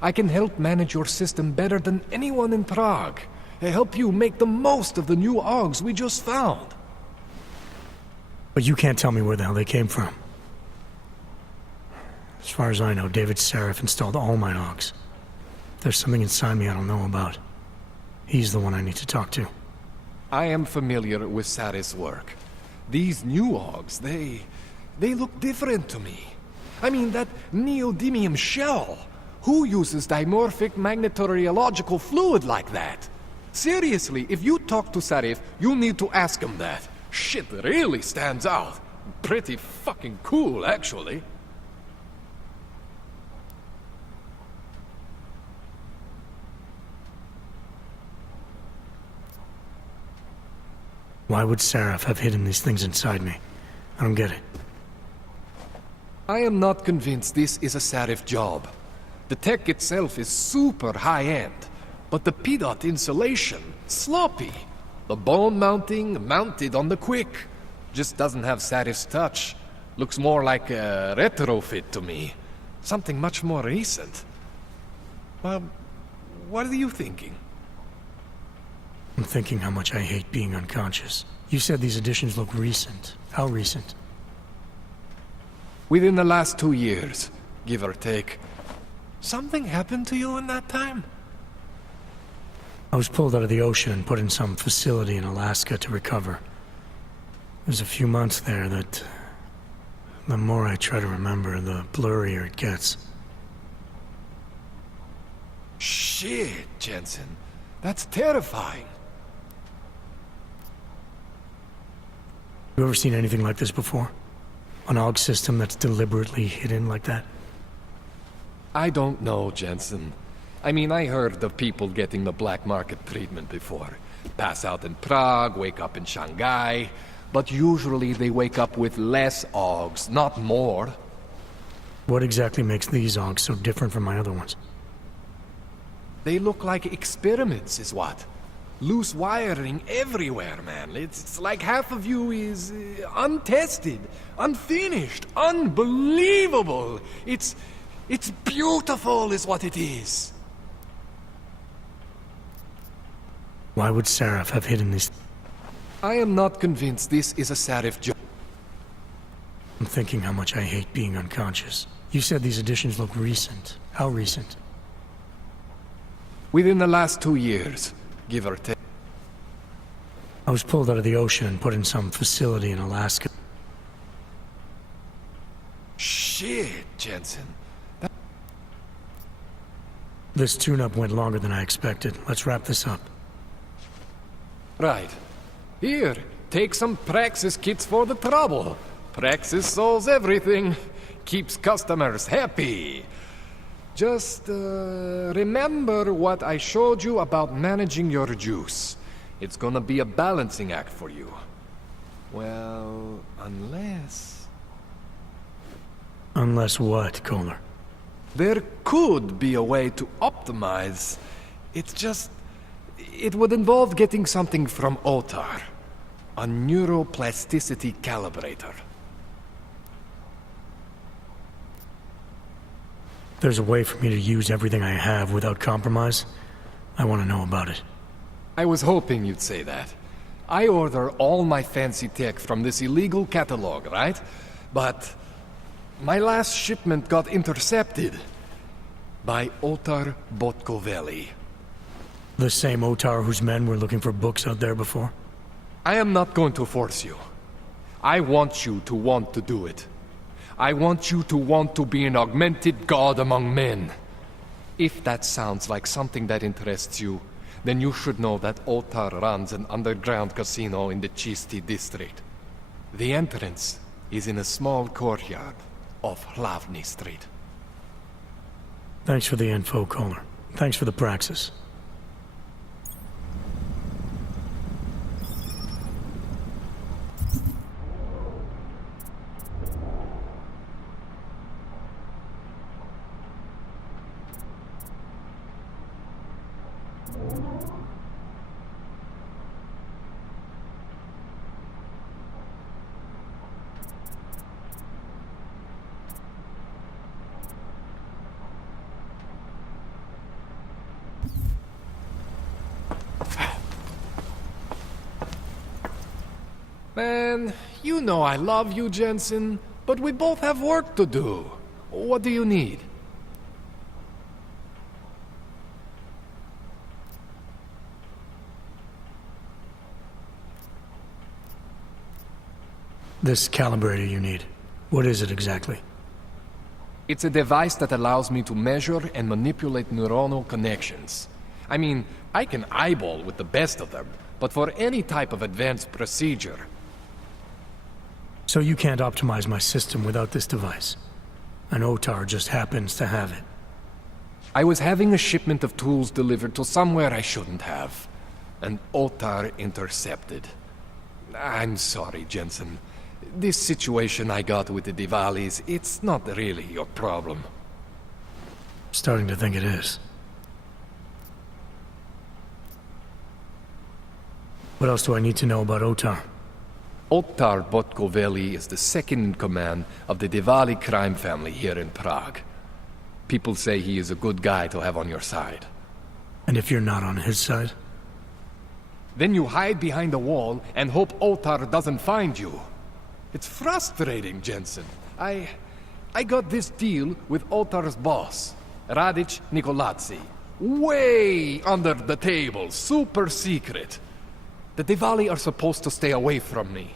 I can help manage your system better than anyone in Prague. Help you make the most of the new AUGs we just found. But you can't tell me where the hell they came from. As far as I know, David Seraph installed all my AUGs. There's something inside me I don't know about. He's the one I need to talk to. I am familiar with Sarah's work. These new AUGs, they look different to me. I mean, that neodymium shell. Who uses dimorphic magnetorheological fluid like that? Seriously, if you talk to Sarif, you need to ask him that. Shit really stands out. Pretty fucking cool, actually. Why would Seraph have hidden these things inside me? I don't get it. I am not convinced this is a Sarif job. The tech itself is super high-end, but the PDOT insulation, sloppy. The bone mounting, mounted on the quick. Just doesn't have Sarif's touch. Looks more like a retrofit to me. Something much more recent. Well, what are you thinking? I'm thinking how much I hate being unconscious. You said these additions look recent. How recent? Within the last 2 years, give or take. Something happened to you in that time? I was pulled out of the ocean and put in some facility in Alaska to recover. There's a few months there that... the more I try to remember, the blurrier it gets. Shit, Jensen. That's terrifying. You ever seen anything like this before? An AUG system that's deliberately hidden like that? I don't know, Jensen. I mean, I heard of people getting the black market treatment before. Pass out in Prague, wake up in Shanghai. But usually they wake up with less AUGs, not more. What exactly makes these AUGs so different from my other ones? They look like experiments, is what? Loose wiring everywhere, man. It's like half of you is untested, unfinished, unbelievable. It's beautiful is what it is. Why would Seraph have hidden these? I am not convinced this is a Sarif job. I'm thinking how much I hate being unconscious. You said these additions look recent. How recent? Within the last 2 years, give or take. I was pulled out of the ocean and put in some facility in Alaska. Shit, Jensen. This tune-up went longer than I expected. Let's wrap this up. Right. Here, take some Praxis kits for the trouble. Praxis solves everything. Keeps customers happy. Just, remember what I showed you about managing your juice. It's gonna be a balancing act for you. Well, unless... Unless what, Kohler? There could be a way to optimize. It's just... It would involve getting something from Otar. A neuroplasticity calibrator. There's a way for me to use everything I have without compromise. I want to know about it. I was hoping you'd say that. I order all my fancy tech from this illegal catalog, right? But my last shipment got intercepted by Otar Botkoveli. The same Otar whose men were looking for books out there before? I am not going to force you. I want you to want to do it. I want you to want to be an augmented god among men. If that sounds like something that interests you, then you should know that Otar runs an underground casino in the Chisti district. The entrance is in a small courtyard off Hlavny Street. Thanks for the info, Kohler. Thanks for the praxis. Man, you know I love you, Jensen, but we both have work to do. What do you need? This calibrator you need. What is it exactly? It's a device that allows me to measure and manipulate neuronal connections. I mean, I can eyeball with the best of them, but for any type of advanced procedure... So you can't optimize my system without this device? And Otar just happens to have it. I was having a shipment of tools delivered to somewhere I shouldn't have. And Otar intercepted. I'm sorry, Jensen. This situation I got with the Diwalis, it's not really your problem. Starting to think it is. What else do I need to know about Otar? Otar Botkoveli is the second in command of the Diwali crime family here in Prague. People say he is a good guy to have on your side. And if you're not on his side? Then you hide behind a wall and hope Otar doesn't find you. It's frustrating, Jensen. I got this deal with Otar's boss, Radic Nikoladze. Way under the table, super secret. The Diwali are supposed to stay away from me.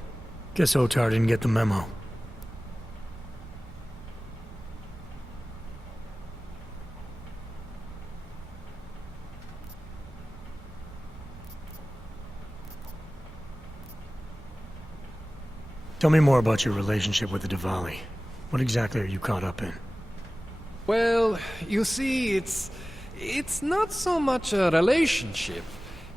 Guess Otar didn't get the memo. Tell me more about your relationship with the Diwali. What exactly are you caught up in? Well, you see, it's not so much a relationship.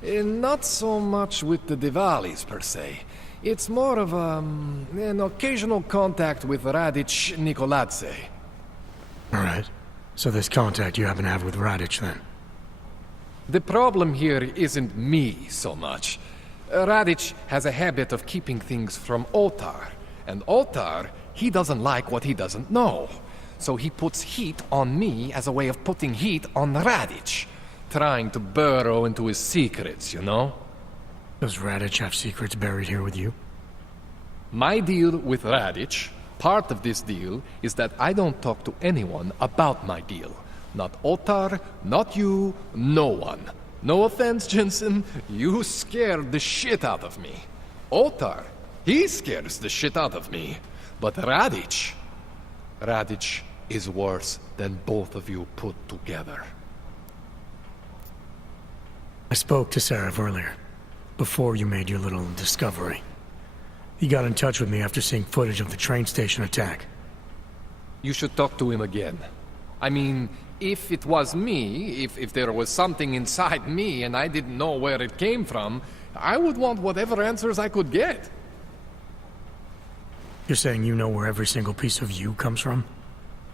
Not so much with the Diwalis, per se. It's more of an occasional contact with Radic Nikoladze. Alright. So this contact you happen to have with Radic, then? The problem here isn't me so much. Radic has a habit of keeping things from Otar. And Otar, he doesn't like what he doesn't know. So he puts heat on me as a way of putting heat on Radic. Trying to burrow into his secrets, you know? Does Radic have secrets buried here with you? My deal with Radic, part of this deal, is that I don't talk to anyone about my deal. Not Otar, not you, no one. No offense, Jensen, you scared the shit out of me. Otar, he scares the shit out of me. But Radic is worse than both of you put together. I spoke to Sarif earlier, before you made your little discovery. He got in touch with me after seeing footage of the train station attack. You should talk to him again. I mean, if it was me, if there was something inside me and I didn't know where it came from, I would want whatever answers I could get. You're saying you know where every single piece of you comes from?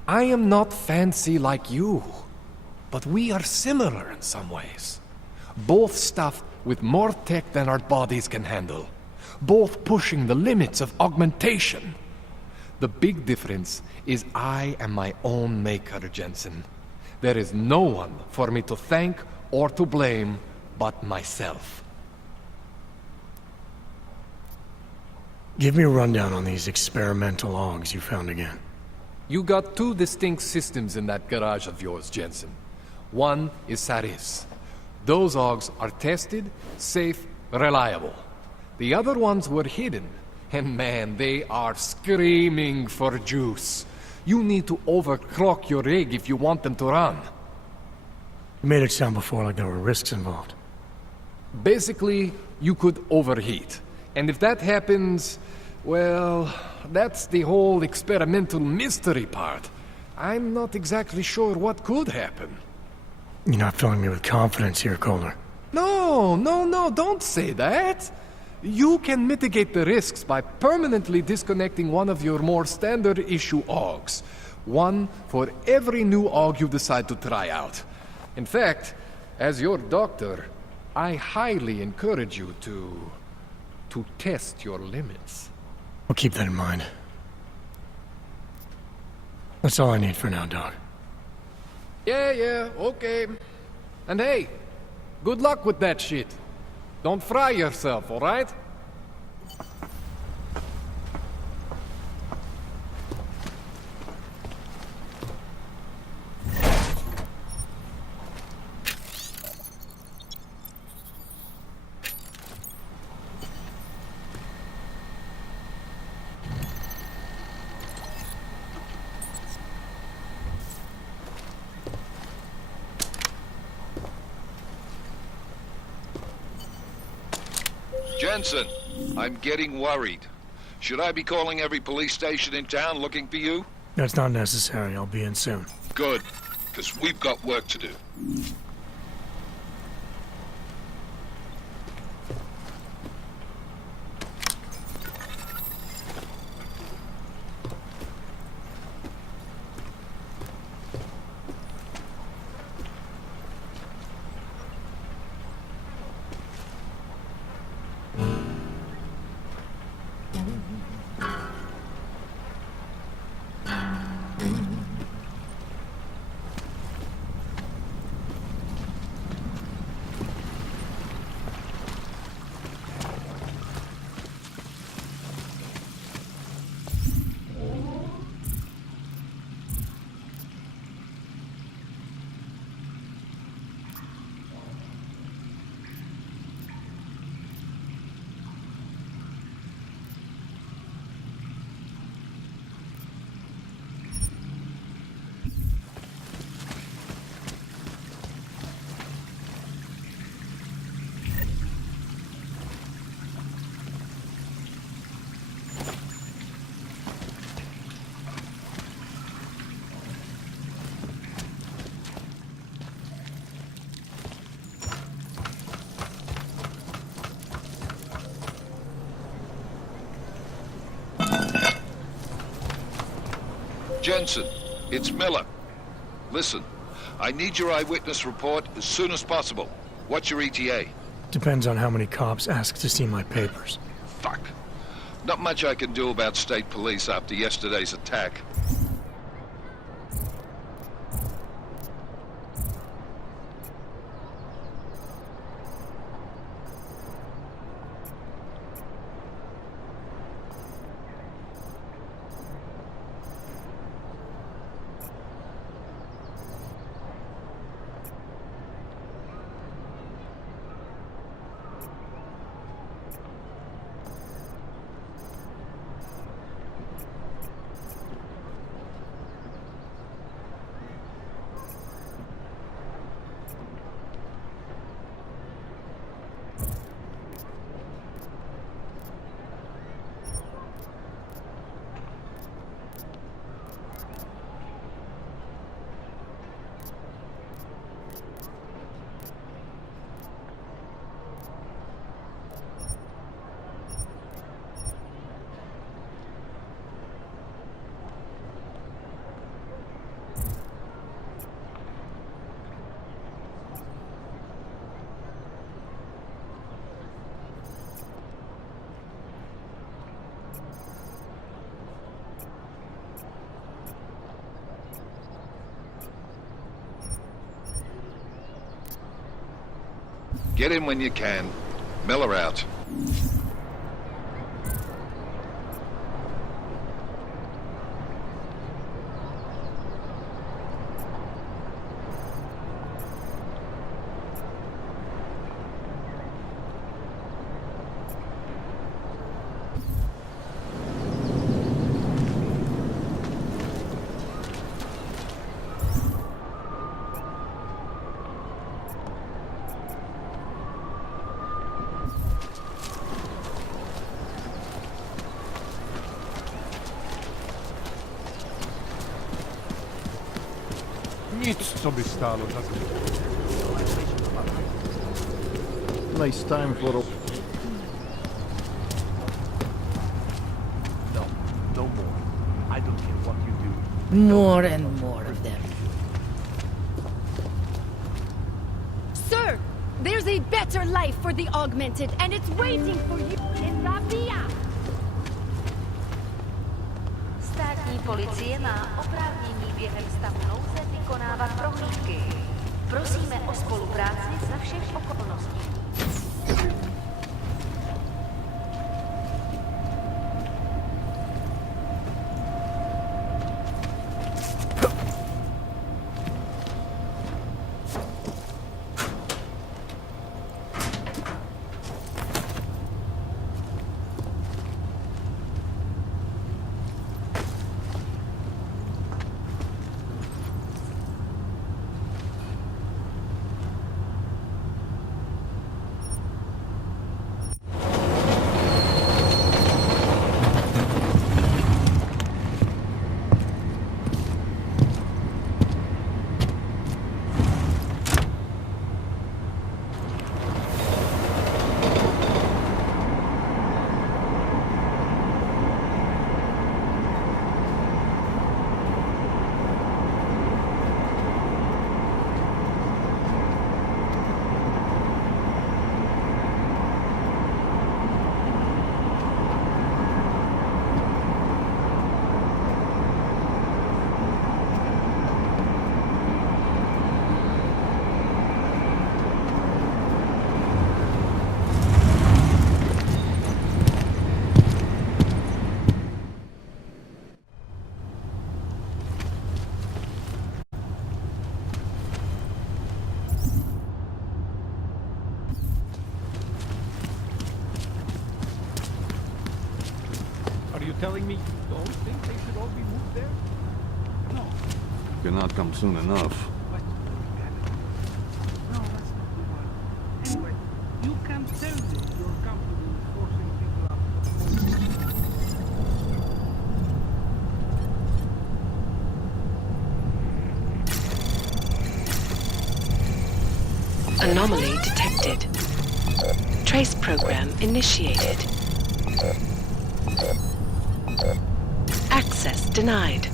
I am not fancy like you, but we are similar in some ways. Both stuffed with more tech than our bodies can handle. Both pushing the limits of augmentation. The big difference is I am my own maker, Jensen. There is no one for me to thank or to blame but myself. Give me a rundown on these experimental augs you found again. You got two distinct systems in that garage of yours, Jensen. One is Sarif's. Those augs are tested, safe, reliable. The other ones were hidden, and man, they are screaming for juice. You need to overclock your rig if you want them to run. You made it sound before like there were risks involved. Basically, you could overheat. And if that happens, well, that's the whole experimental mystery part. I'm not exactly sure what could happen. You're not filling me with confidence here, Kohler. No, don't say that. You can mitigate the risks by permanently disconnecting one of your more standard issue AUGs. One for every new AUG you decide to try out. In fact, as your doctor, I highly encourage you to test your limits. I'll keep that in mind. That's all I need for now, Doc. Yeah, okay. And hey, good luck with that shit. Don't fry yourself, alright? Jensen, I'm getting worried. Should I be calling every police station in town looking for you? That's not necessary. I'll be in soon. Good, because we've got work to do. Jensen, it's Miller. Listen, I need your eyewitness report as soon as possible. What's your ETA? Depends on how many cops ask to see my papers. Fuck. Not much I can do about state police after yesterday's attack. Get in when you can. Miller out. Nic, co by stało za tym. Nice time for a... No more. I don't care what you do. More and more of them. Sir, there's a better life for the augmented, and it's waiting for you in La Via. Státní policie má oprávnění během stavu nouze vykonávat prohlídky. Prosíme o spolupráci za všech okolností. Are you telling me you don't think they should all be moved there? No. Cannot come soon enough. No, that's not the one. Anyway, you can tell them you're comfortable forcing people out. Anomaly detected. Trace program initiated. Access denied.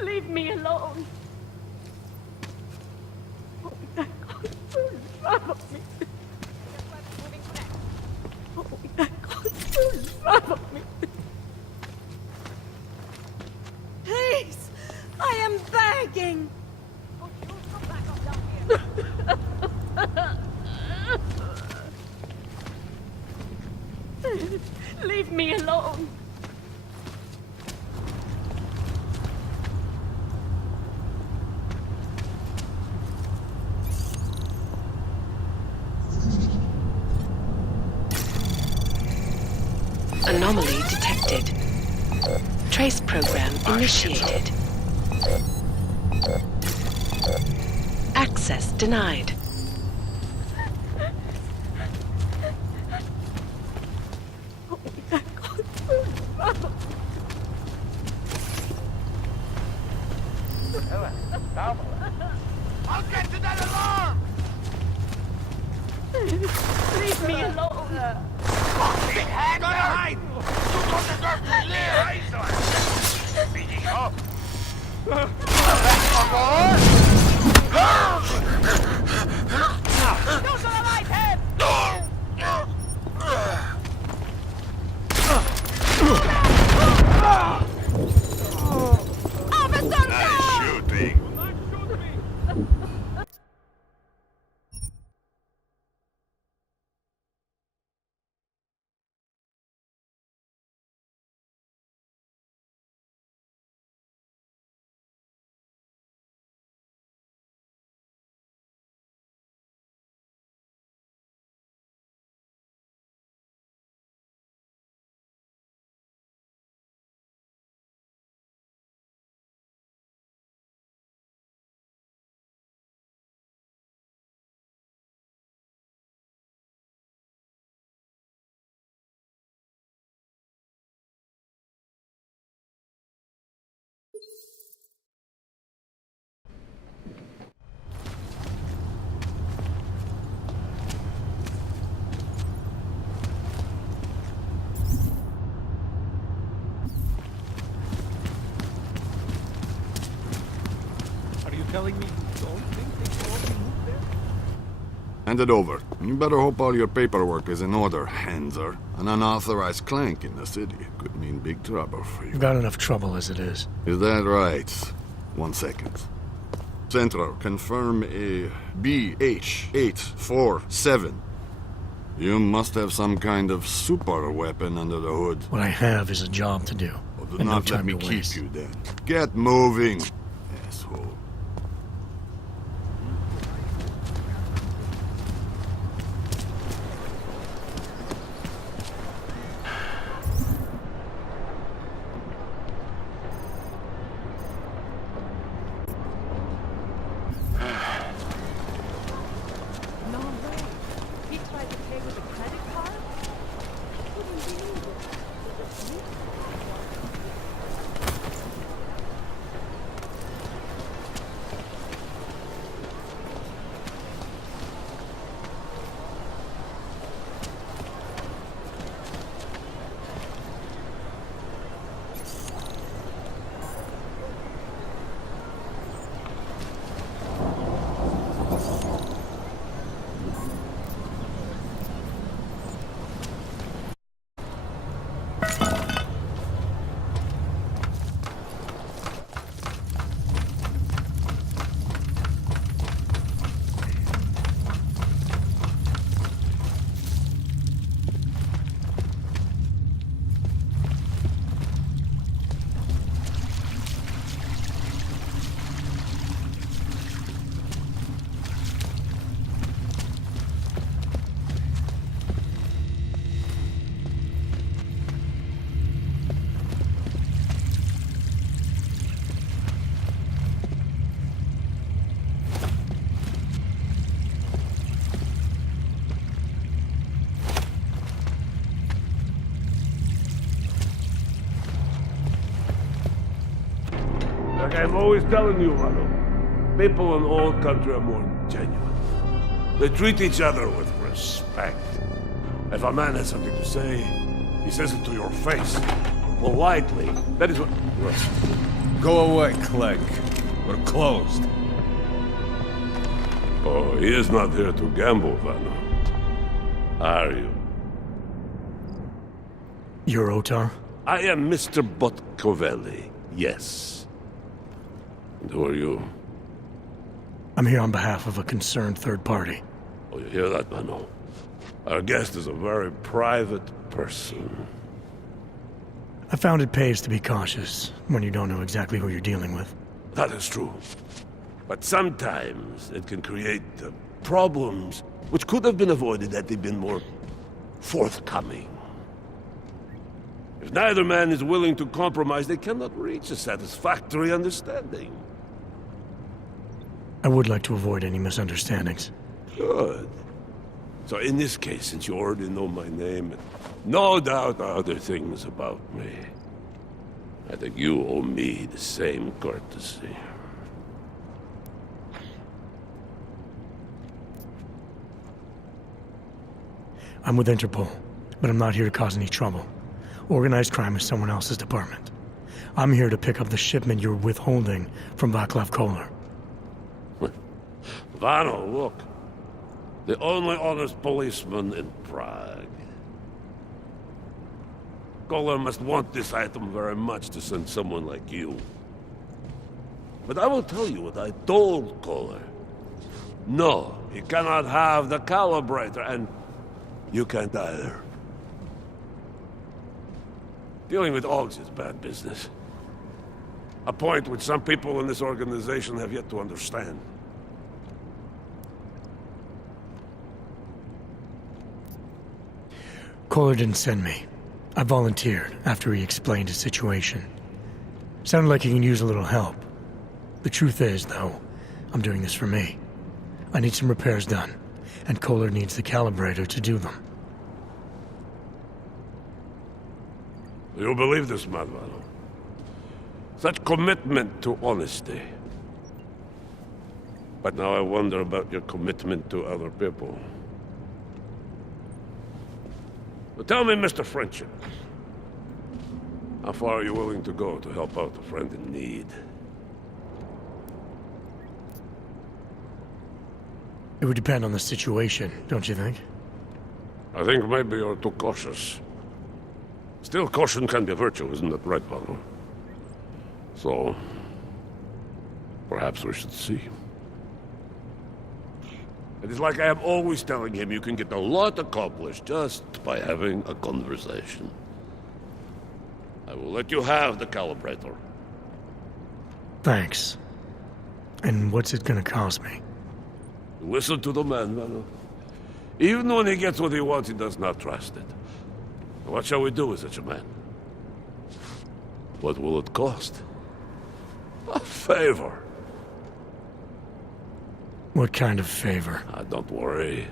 Leave me alone. Oh my God, stop me. Oh my God, stop me. Please, I am begging. Leave me alone. Anomaly detected. Trace program initiated. Access denied. I'll get to that alarm! Leave me alone. Fucking hang hide! You don't deserve to live! Beating up! Don't go alive, head! Officer, nice shooting! telling me you don't think they should all be moved there? Hand it over. You better hope all your paperwork is in order, Hanser. An unauthorized clank in the city could mean big trouble for you. You've got enough trouble as it is. Is that right? 1 second. Central, confirm a BH-847. You must have some kind of super weapon under the hood. What I have is a job to do. Well, do and not no let time me to keep waste. you then. Get moving, asshole. No way. He tried to pay with a credit card? Couldn't believe it. Like I'm always telling you, Rado, people in all country are more genuine. They treat each other with respect. If a man has something to say, he says it to your face. Politely. That is what... Russ. Go away, Clegg. We're closed. Oh, he is not here to gamble, Vano. Are you? You're Otar? I am Mr. Botkovelli, yes. And who are you? I'm here on behalf of a concerned third party. Oh, you hear that, Vano? Our guest is a very private person. I found it pays to be cautious when you don't know exactly who you're dealing with. That is true. But sometimes it can create problems which could have been avoided had they been more forthcoming. If neither man is willing to compromise, they cannot reach a satisfactory understanding. I would like to avoid any misunderstandings. Good. So in this case, since you already know my name, and no doubt other things about me, I think you owe me the same courtesy. I'm with Interpol, but I'm not here to cause any trouble. Organized crime is someone else's department. I'm here to pick up the shipment you're withholding from Václav Koller. Vano, look. The only honest policeman in Prague. Koller must want this item very much to send someone like you. But I will tell you what I told Koller. No, he cannot have the calibrator, and you can't either. Dealing with Augs is bad business. A point which some people in this organization have yet to understand. Koller didn't send me. I volunteered after he explained his situation. Sounded like he can use a little help. The truth is, though, I'm doing this for me. I need some repairs done, and Koller needs the calibrator to do them. You believe this, Madvano? Such commitment to honesty. But now I wonder about your commitment to other people. But tell me, Mr. Friendship, how far are you willing to go to help out a friend in need? It would depend on the situation, don't you think? I think maybe you're too cautious. Still, caution can be a virtue, isn't that right, Valo? So, perhaps we should see. It is like I am always telling him, you can get a lot accomplished just by having a conversation. I will let you have the calibrator. Thanks. And what's it gonna cost me? Listen to the man, Valo. Even when he gets what he wants, he does not trust it. What shall we do with such a man? What will it cost? A favor. What kind of favor? Don't worry.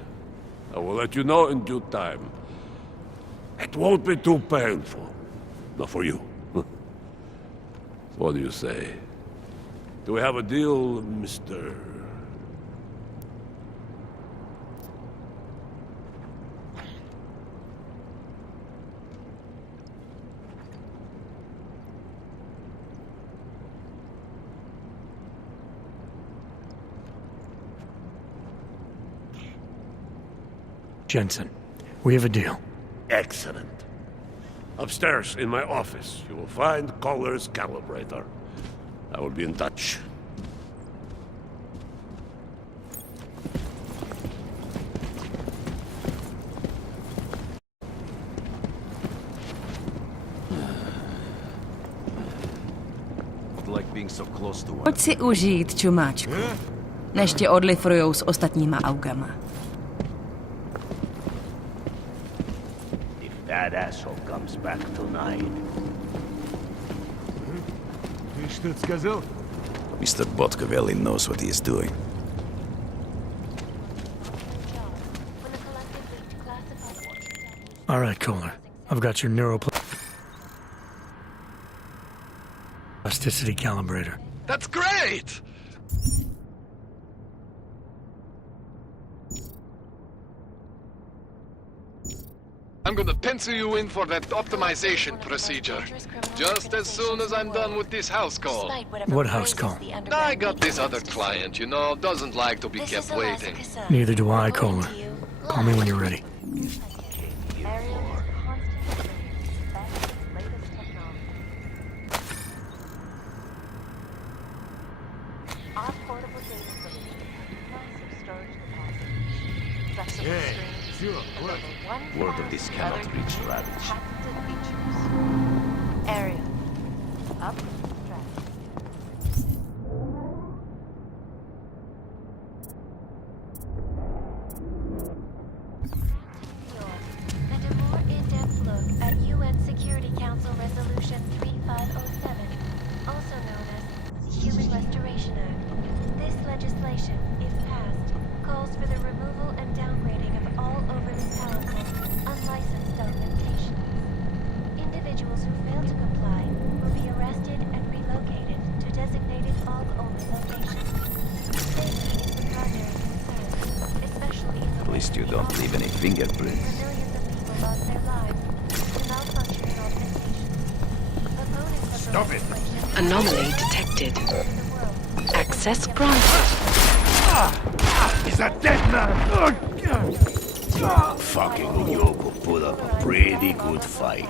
I will let you know in due time. It won't be too painful. Not for you. What do you say? Do we have a deal, Mr. Jensen, we have a deal. Excellent. Upstairs in my office, you will find Caller's calibrator. I will be in touch. Like being so close to one. Pojď si užít, čumáčku, než tě odlifrujou s ostatníma augama. That asshole comes back tonight. Ты что-то сказал? Mr. Botkovelli knows what he is doing. All right, Kohler. I've got your neuroplasticity calibrator. That's great! I'm gonna pencil you in for that optimization procedure. Just as soon as I'm done with this house call. What house call? I got this other client, you know, doesn't like to be kept waiting. Neither do I, Kohler. Call me when you're ready. Word of this cannot reach Ravage. Area. Up. And a more in-depth look at UN Security Council Resolution 3507, also known as the Human Restoration Act. This legislation, if passed, calls for the removal and downgrading of all overly powerful, unlicensed augmentations. Individuals who fail to comply will be arrested and relocated to designated AUG-only locations. Safety is the primary concern, especially in the At least you don't leave any fingerprints. millions of people lost their lives to malfunctioning augmentations. Opponents of Stop it! Anomaly detected. Access granted. He's a dead man! Fucking Yoko put up a pretty good fight.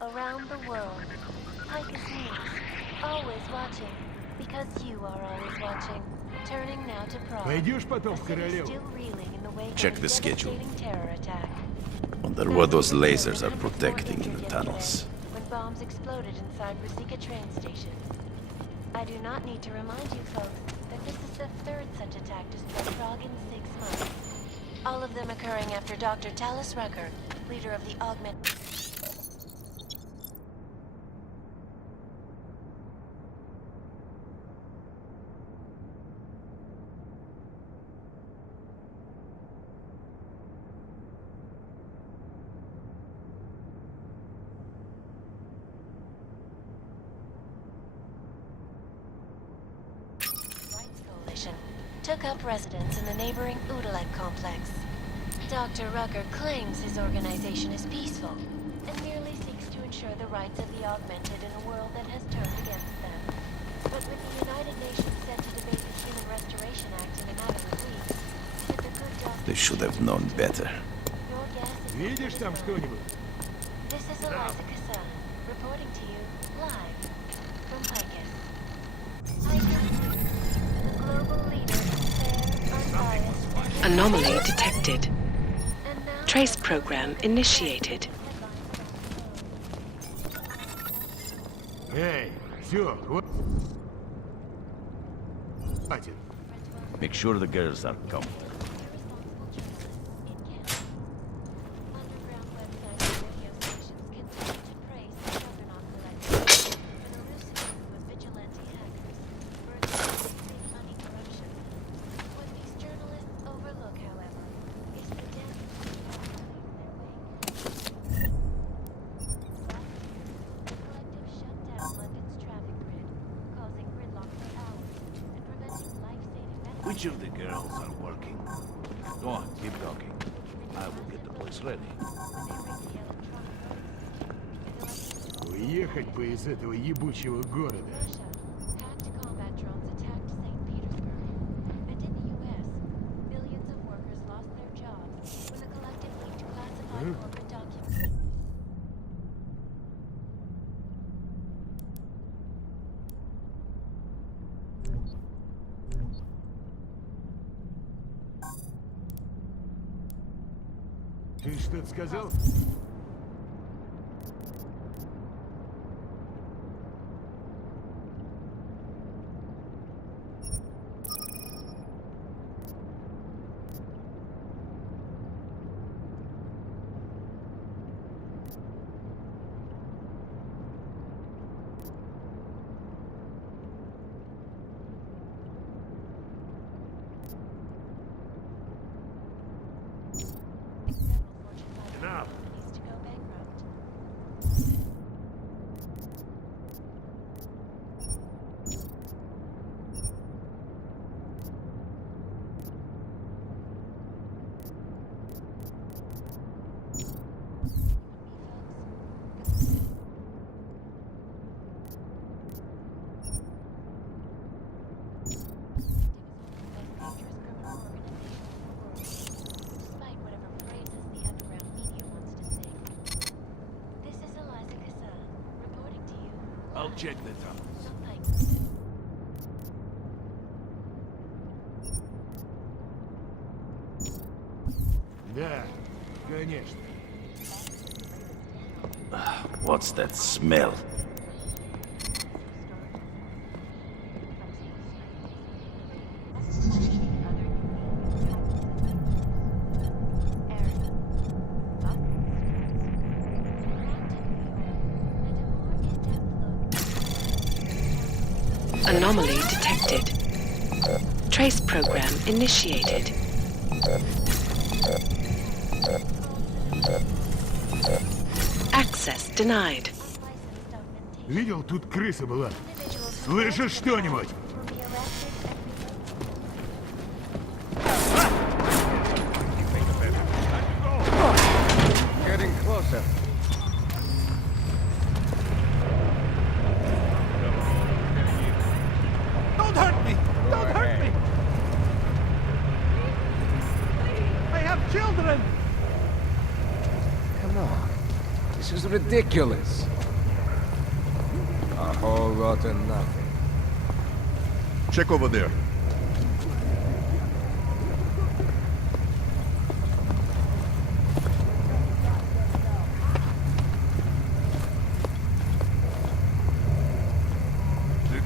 Around the world, Pike is news, always watching, because you are always watching. Turning now to Prague. Пойдешь потом в A city Королеву? still reeling in the wake Check of a the schedule. devastating terror attack. Wonder what those lasers are protecting in the tunnels. When bombs exploded inside Rosika train station. I do not need to remind you folks that this is the third such attack to strike Prague in 6 months. All of them occurring after Dr. Talis Rucker, leader of the Augment... took up residence in the neighboring Udalek complex. Dr. Rucker claims his organization is peaceful and merely seeks to ensure the rights of the augmented in a world that has turned against them. But with the United Nations set to debate the Human Restoration Act in a matter of weeks, should the good doctor... They should have known better. Your guess is... Видишь там что-нибудь? This is Eliza Kassan, reporting to you live from Picus. Picus, the global leader in fair, unbiased... Anomaly detected. Trace program initiated. Эй, все, вот. Хватит. Make sure the girls are comfortable. Which of the girls are working? Go on, keep talking. I will get the place ready. Уехать бы из этого ебучего города. Ты что-то сказал? I'll check the tunnels. Да, конечно. What's that smell? Anomaly detected. Trace program initiated. Access denied. Видел, тут крыса была. Слышишь что-нибудь? Getting closer. Don't hurt me! Don't hurt me! I have children! Come on. This is ridiculous. A whole lot of nothing. Check over there.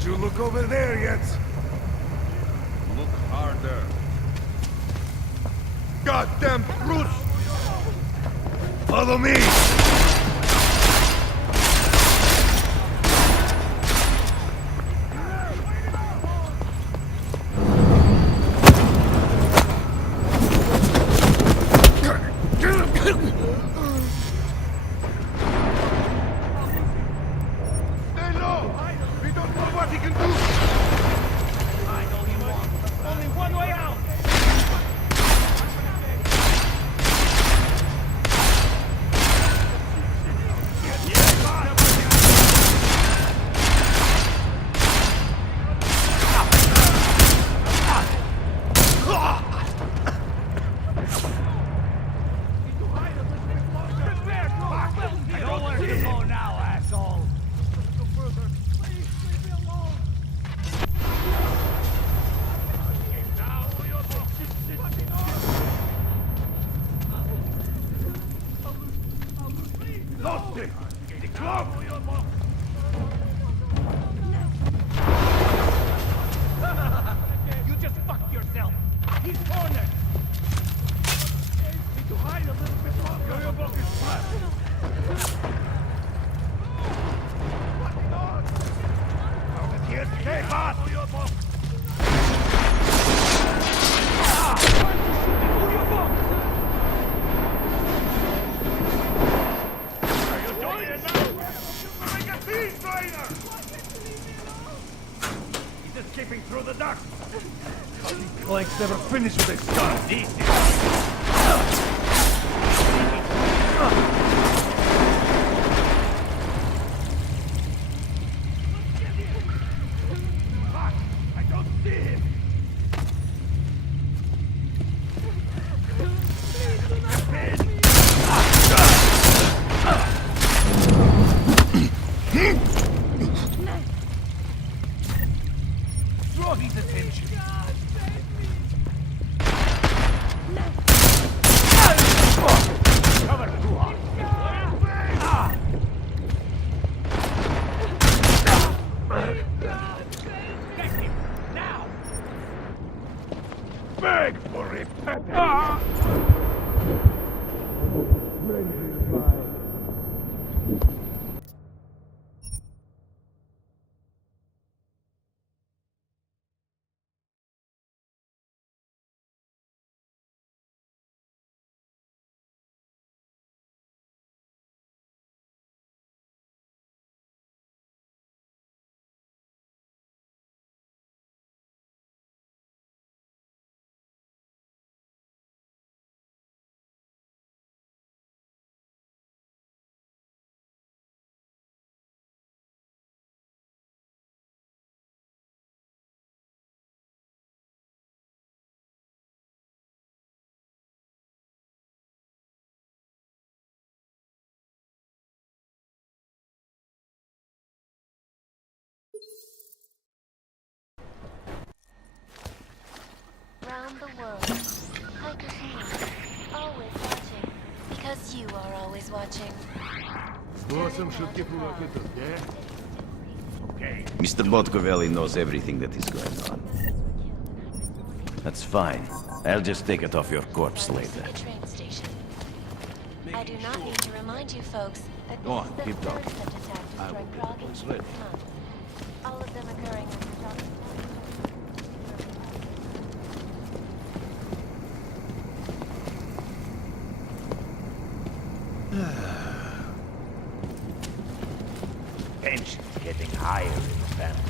Did you look over there yet? Look harder. Goddamn brute! Follow me! Lost it! The club! You just fucked yourself. He's cornered. Need to hide a little bit longer. Your book is flat. How did he escape us? He's escaping through the duct. These clanks never finish what they start. Easy. I don't see him! Draw his attention. Cover too hard. Get him now. Beg for repentance! Round the world, like with me, always watching, because you are always watching. Okay. Mr. Botkovelli knows everything that is going on. That's fine. I'll just take it off your corpse later. Train station. I do not need to remind you folks that this Go on, is the keep third talking. such attack I will destroying keep Prague the in boys 6 lit. months. All of them occurring after Dr. Tension's getting higher in the family.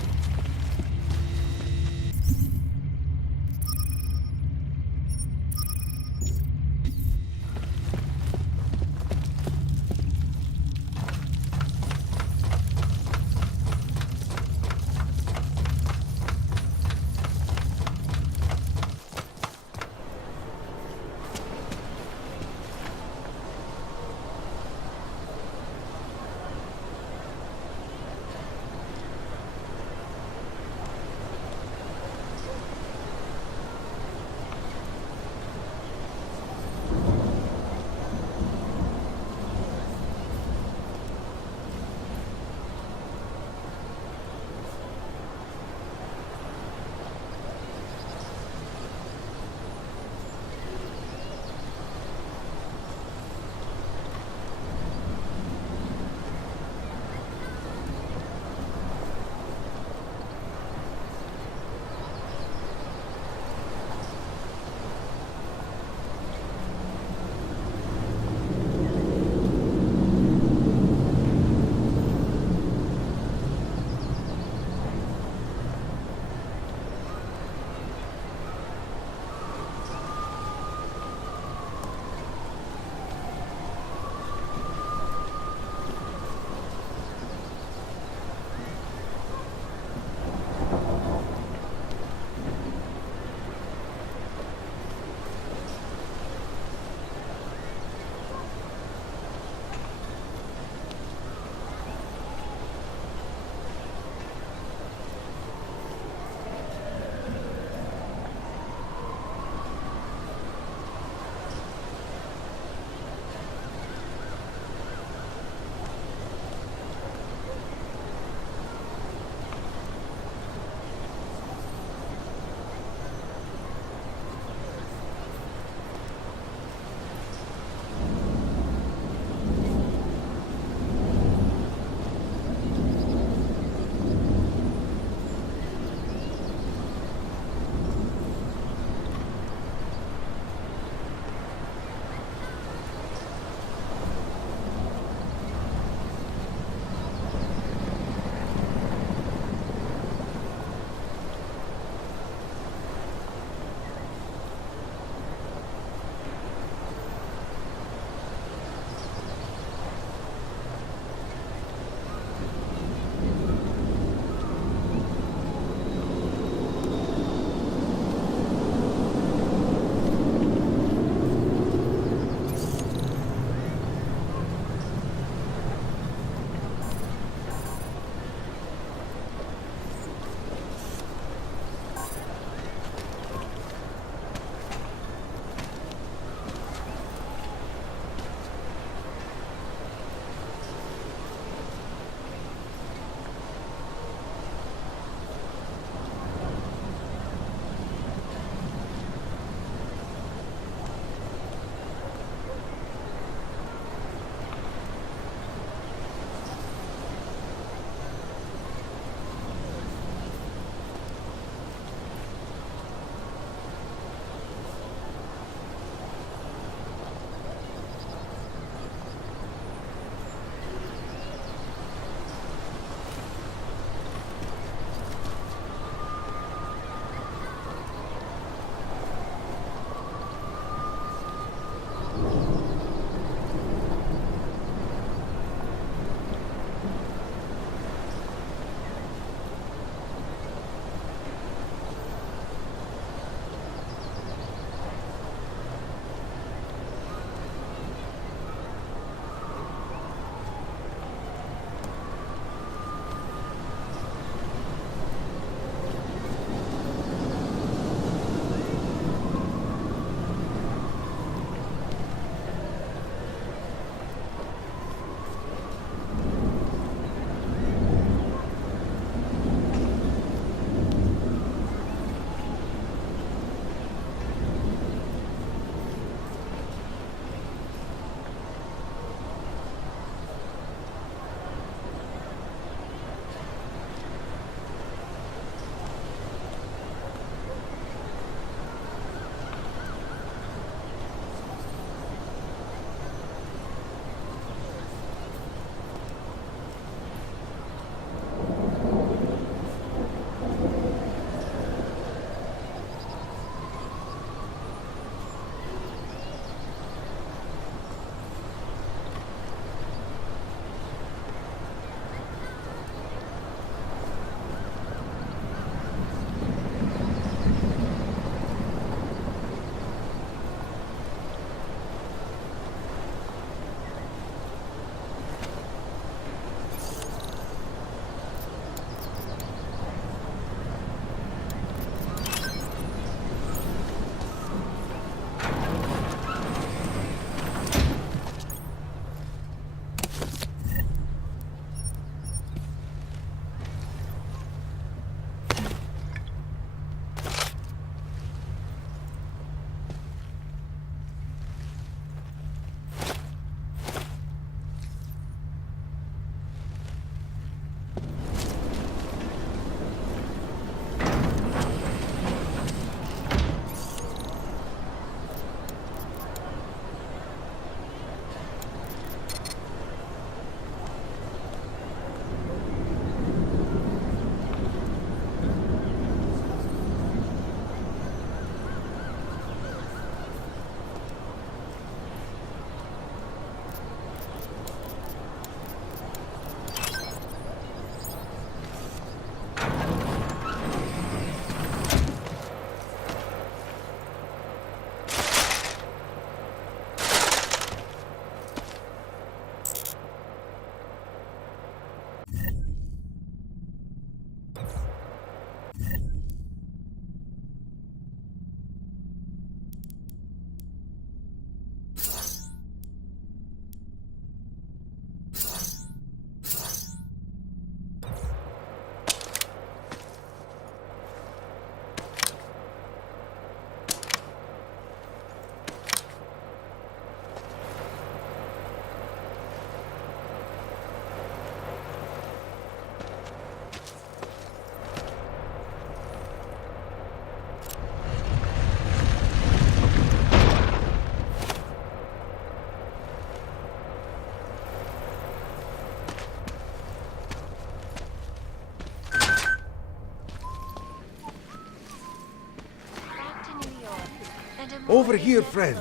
Over here, friend.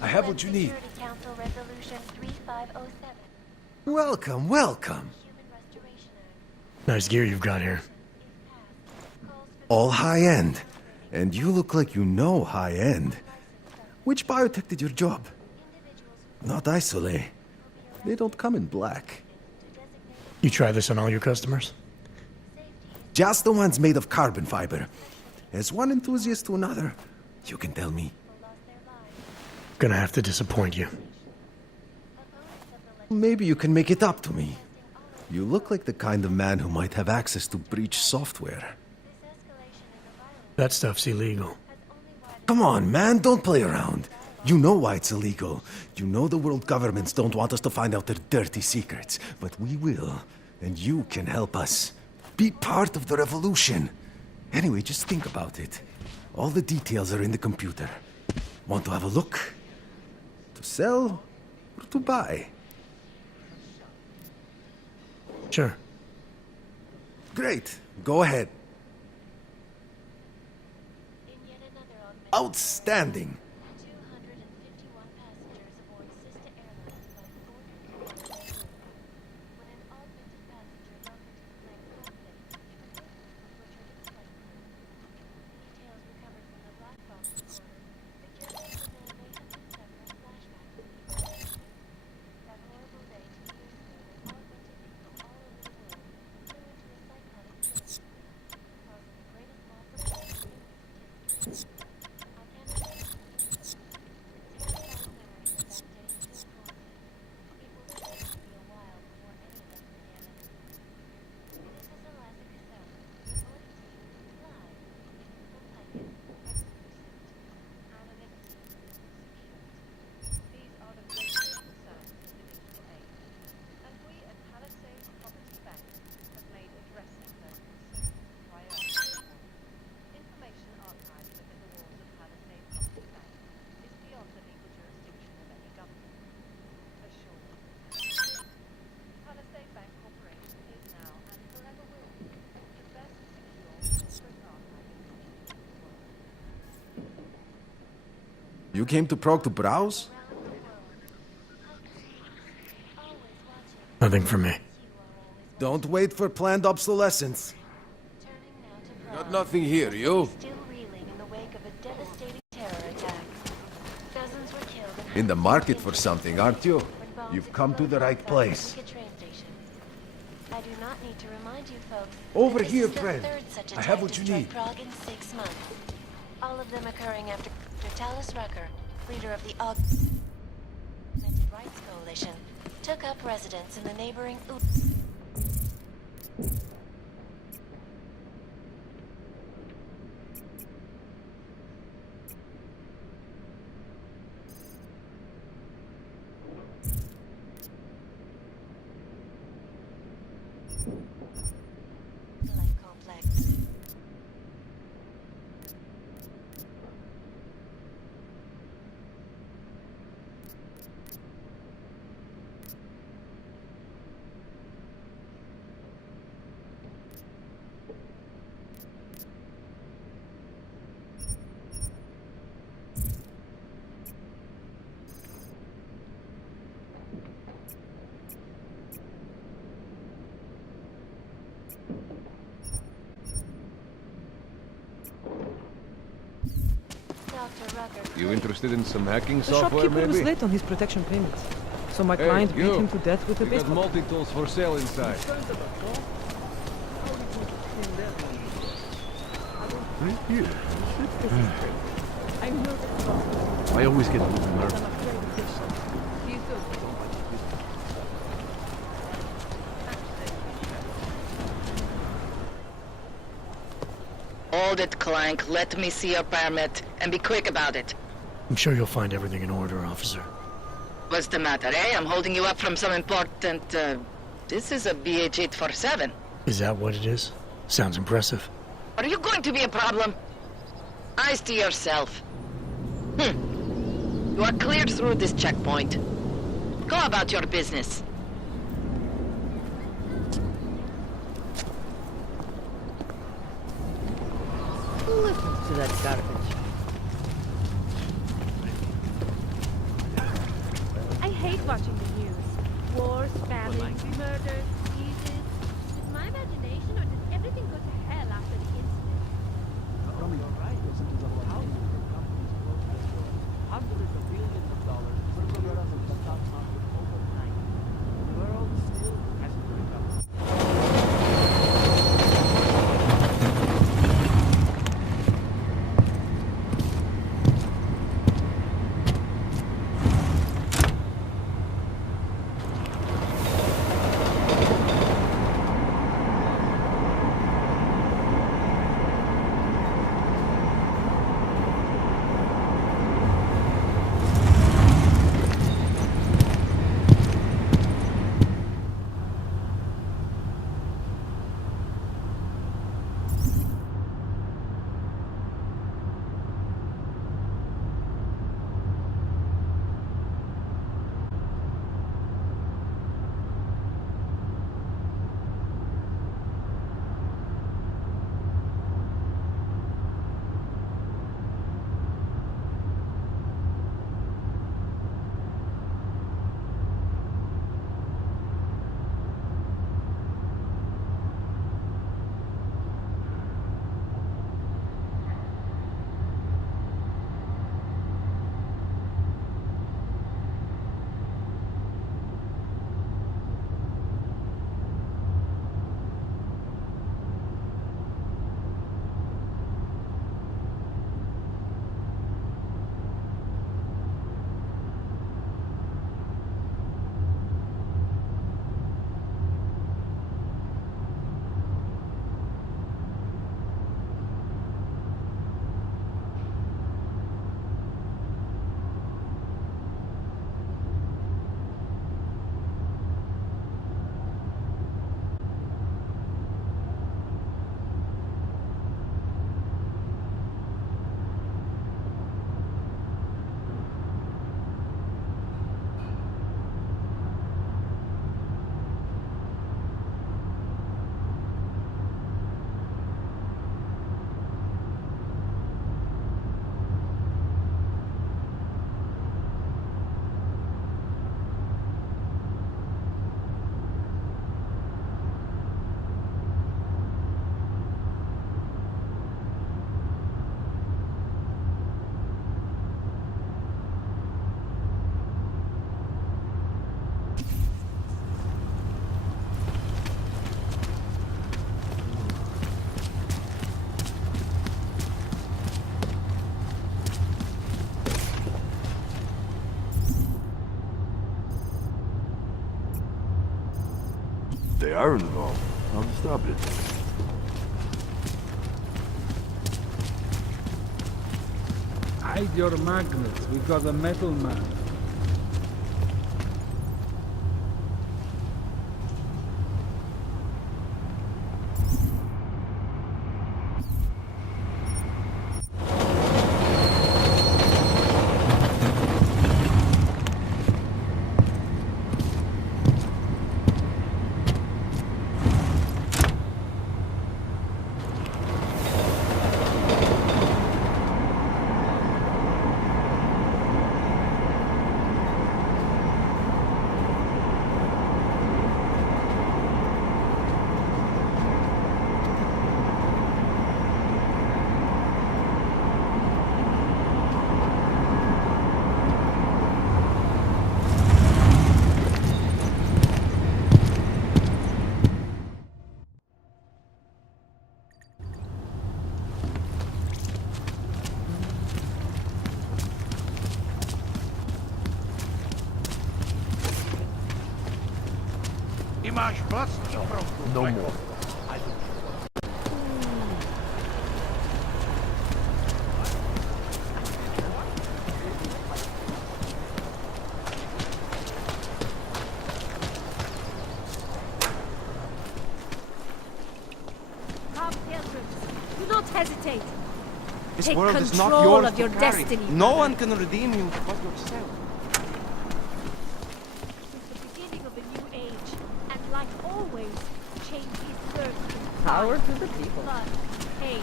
I have what you need. Council Resolution 3507. Welcome, welcome. Nice gear you've got here. All high-end. And you look like you know high-end. Which biotech did your job? Not Isolate. They don't come in black. You try this on all your customers? Just the ones made of carbon fiber. As one enthusiast to another, you can tell me. Gonna have to disappoint you. Maybe you can make it up to me. You look like the kind of man who might have access to breach software. That stuff's illegal. Come on, man, don't play around. You know why it's illegal. You know the world governments don't want us to find out their dirty secrets. But we will, and you can help us. Be part of the revolution. Anyway, just think about it. All the details are in the computer. Want to have a look? To sell or to buy? Sure. Great. Go ahead. Outstanding. You came to Prague to browse? Nothing for me. Don't wait for planned obsolescence. Got nothing here, you? Still reeling in the wake of a devastating terror attack. Dozens were killed and In the market for something, aren't you? You've come to the right place. train station. I do not need to remind you folks. Over that this here, is the friend. third such I attack have what to you strike need. Prague in 6 months. All of them occurring after Talus Rucker, leader of the Augmented Rights Coalition, took up residence in the neighboring complex. You interested in some hacking The software, shopkeeper was maybe? late on his protection payments, so my Hey, client beat you. him to death with a We got baseball. multi-tools for sale inside. Right here. I know I always get a little nervous. Hold it, Clank. Let me see your permit, and be quick about it. I'm sure you'll find everything in order, officer. What's the matter, eh? I'm holding you up from some important, This is a BH-847. Is that what it is? Sounds impressive. Are you going to be a problem? Eyes to yourself. You are cleared through this checkpoint. Go about your business. Listen to that garbage. watching the news. Wars, famines, murders, diseases. Is it my imagination, or did everything go to hell after the incident? You're right. Thousands of companies closed their doors. Hundreds of billions of dollars circled around the stock market overnight. The world still hasn't recovered. They are involved. I'll stop it. Hide your magnets. We've got a metal man. No more. Come, pilgrims. Do not hesitate. This Take world is not control yours of your to carry. destiny. No one can redeem you but yourself. Since the beginning of the new age, and like always, change is birthed in Power blood, to the people. blood, pain.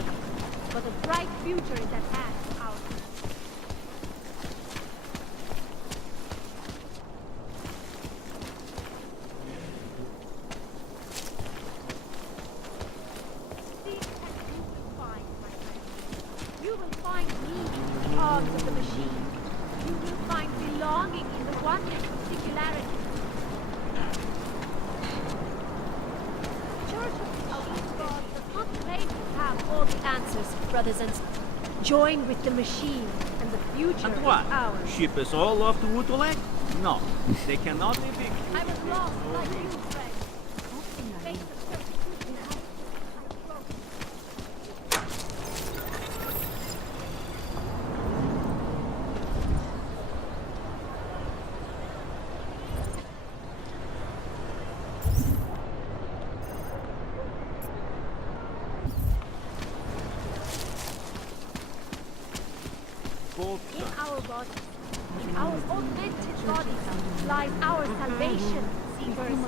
But a bright future is at hand, ours. answers, brothers and sisters. Join with the machine, and the future And what? is ours. Ship us all off to Utolek? No, they cannot evict. I was lost like you, friend. Face the persecution. In our bodies, in our augmented bodies, lies our salvation, seekers.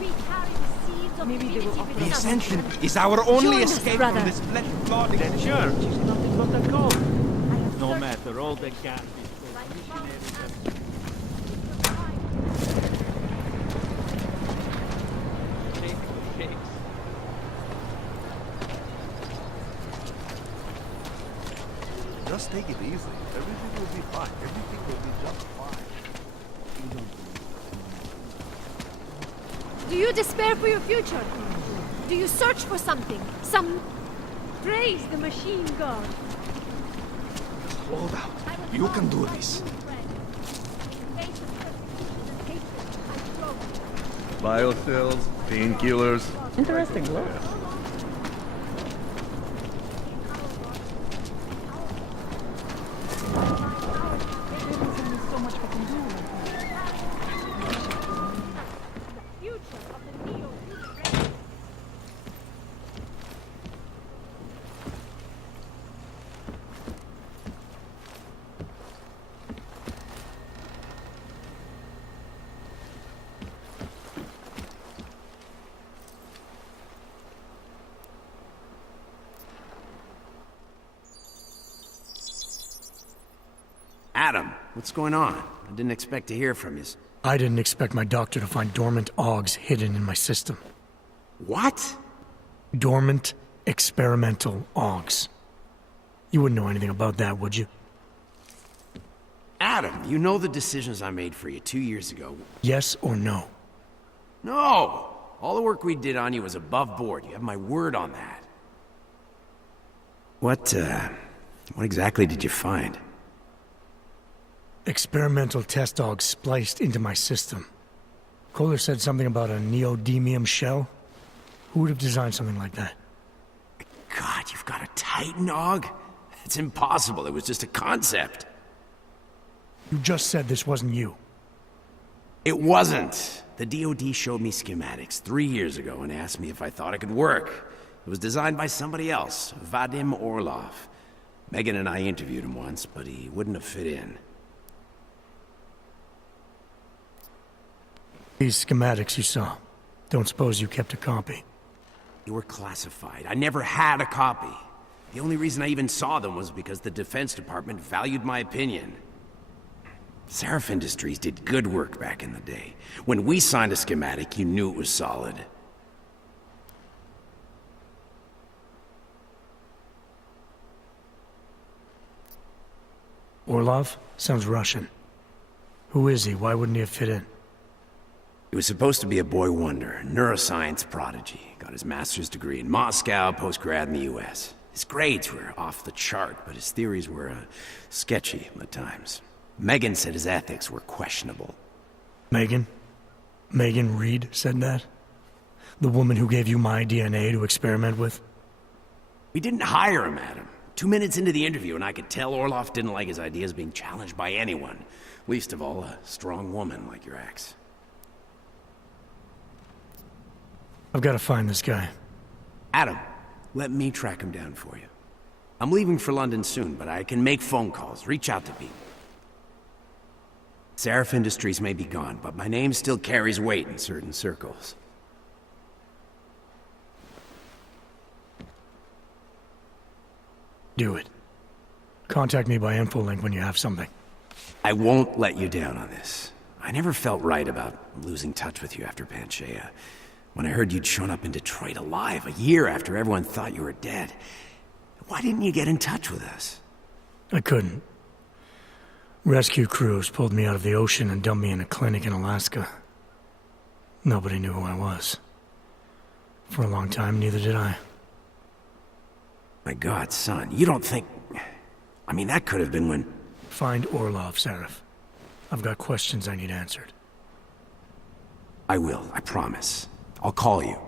We carry the seeds of divinity within The us. Ascension is our only Join us, escape brother. from this bloody body. The church is nothing but a code. No matter all the garbage those missionaries have. Take the shakes. Just take it easy. Everything will be fine. Everything will be just fine. Do you despair for your future? Do you search for something? Praise the machine god. Hold out. You can do this. Biocells, painkillers. Interesting look. Adam, what's going on? I didn't expect to hear from you. I didn't expect my doctor to find dormant augs hidden in my system. What? Dormant experimental augs. You wouldn't know anything about that, would you? Adam, you know the decisions I made for you 2 years ago. Yes or no? No! All the work we did on you was above board. You have my word on that. What exactly did you find? Experimental test dogs spliced into my system. Kohler said something about a neodymium shell. Who would have designed something like that? God, you've got a Titan dog? It's impossible. It was just a concept. You just said this wasn't you. It wasn't. The DoD showed me schematics 3 years ago and asked me if I thought it could work. It was designed by somebody else, Vadim Orlov. Megan and I interviewed him once, but he wouldn't have fit in. These schematics you saw. Don't suppose you kept a copy? They were classified. I never had a copy. The only reason I even saw them was because the Defense Department valued my opinion. Seraph Industries did good work back in the day. When we signed a schematic, you knew it was solid. Orlov? Sounds Russian. Who is he? Why wouldn't he have fit in? He was supposed to be a boy wonder, neuroscience prodigy. Got his master's degree in Moscow, post-grad in the US. His grades were off the chart, but his theories were sketchy at times. Megan said his ethics were questionable. Megan? Megan Reed said that? The woman who gave you my DNA to experiment with? We didn't hire him, Adam. 2 minutes into the interview, and I could tell Orlov didn't like his ideas being challenged by anyone. Least of all, a strong woman like your ex. I've got to find this guy. Adam, let me track him down for you. I'm leaving for London soon, but I can make phone calls, reach out to people. Seraph Industries may be gone, but my name still carries weight in certain circles. Do it. Contact me by infolink when you have something. I won't let you down on this. I never felt right about losing touch with you after Panchea. When I heard you'd shown up in Detroit alive a year after everyone thought you were dead. Why didn't you get in touch with us? I couldn't. Rescue crews pulled me out of the ocean and dumped me in a clinic in Alaska. Nobody knew who I was. For a long time, neither did I. My God, son, you don't think... I mean, that could have been when... Find Orlov, Seraph. I've got questions I need answered. I will, I promise. I'll call you.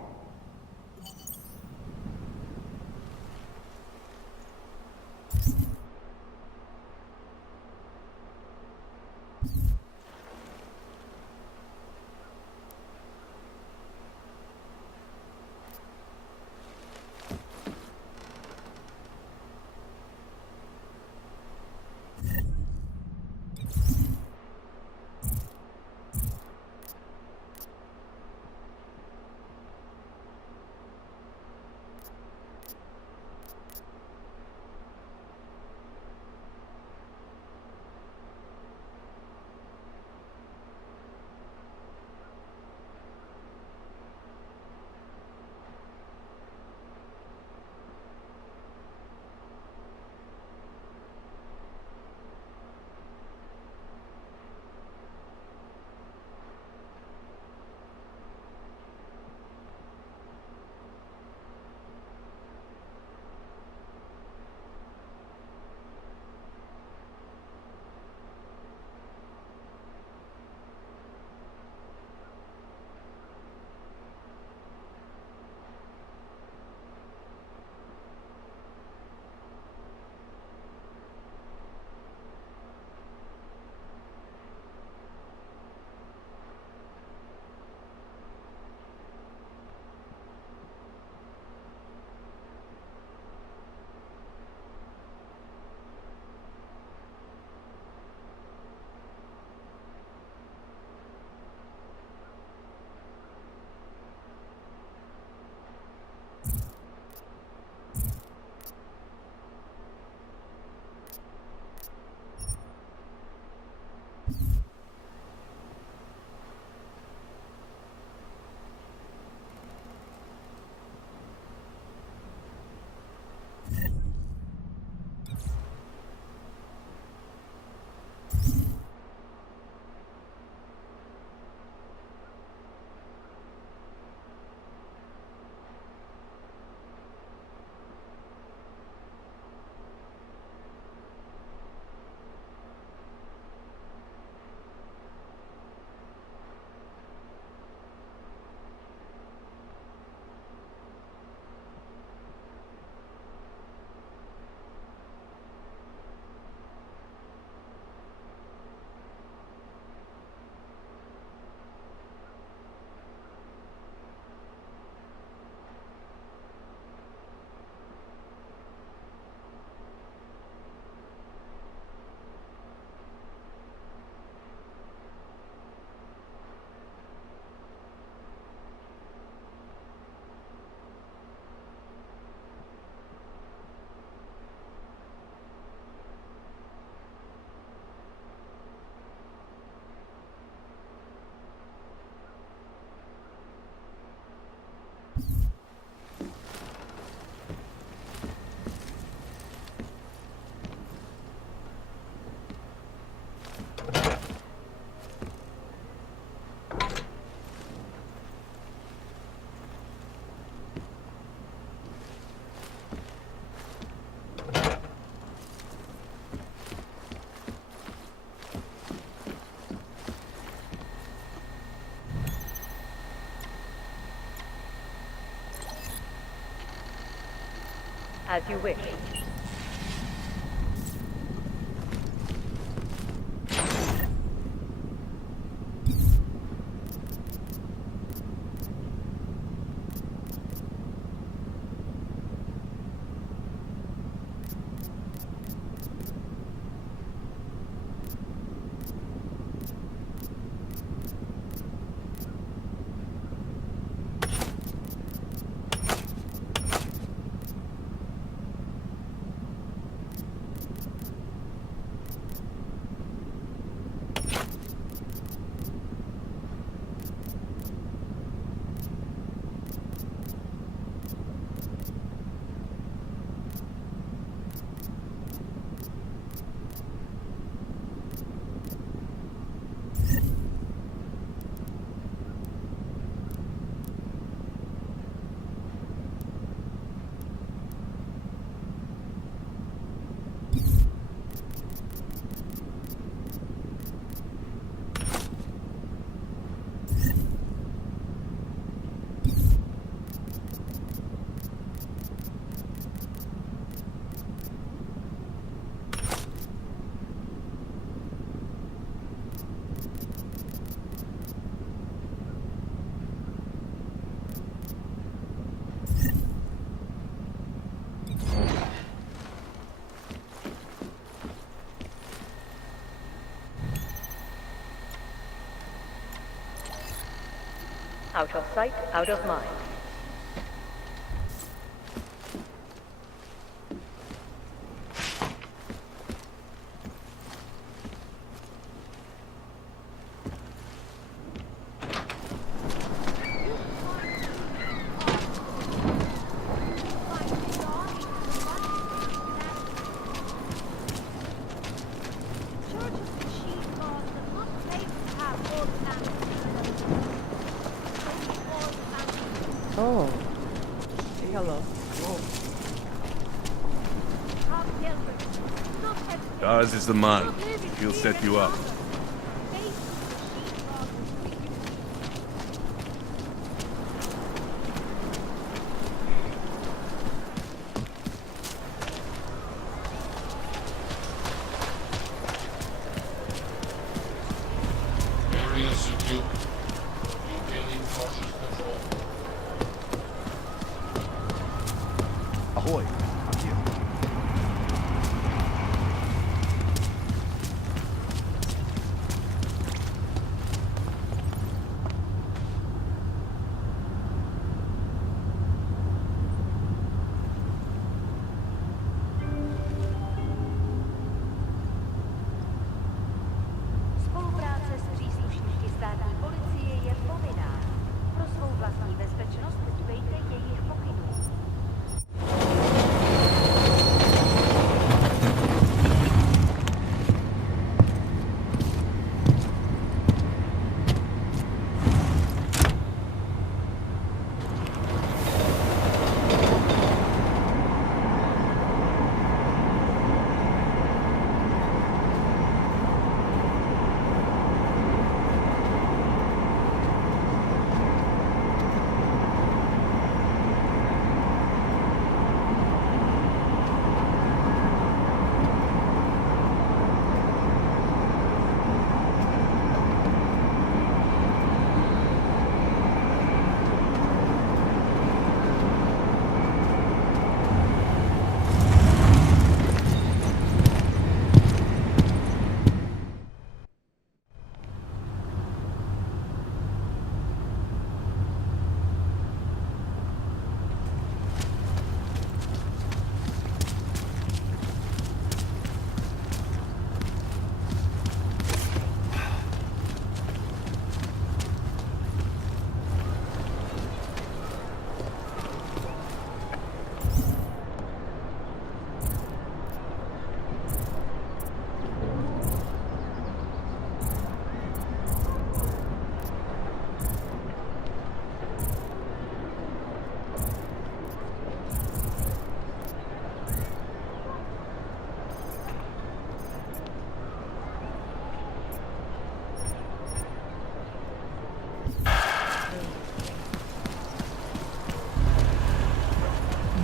As you wish. Out of sight, out of mind. Oh. Say hello. Dawes is the man. He'll set you up. Ahoy. Spolupráce s příslušníky státní policie je povinná. Pro svou vlastní bezpečnost dbejte jejich pokynů.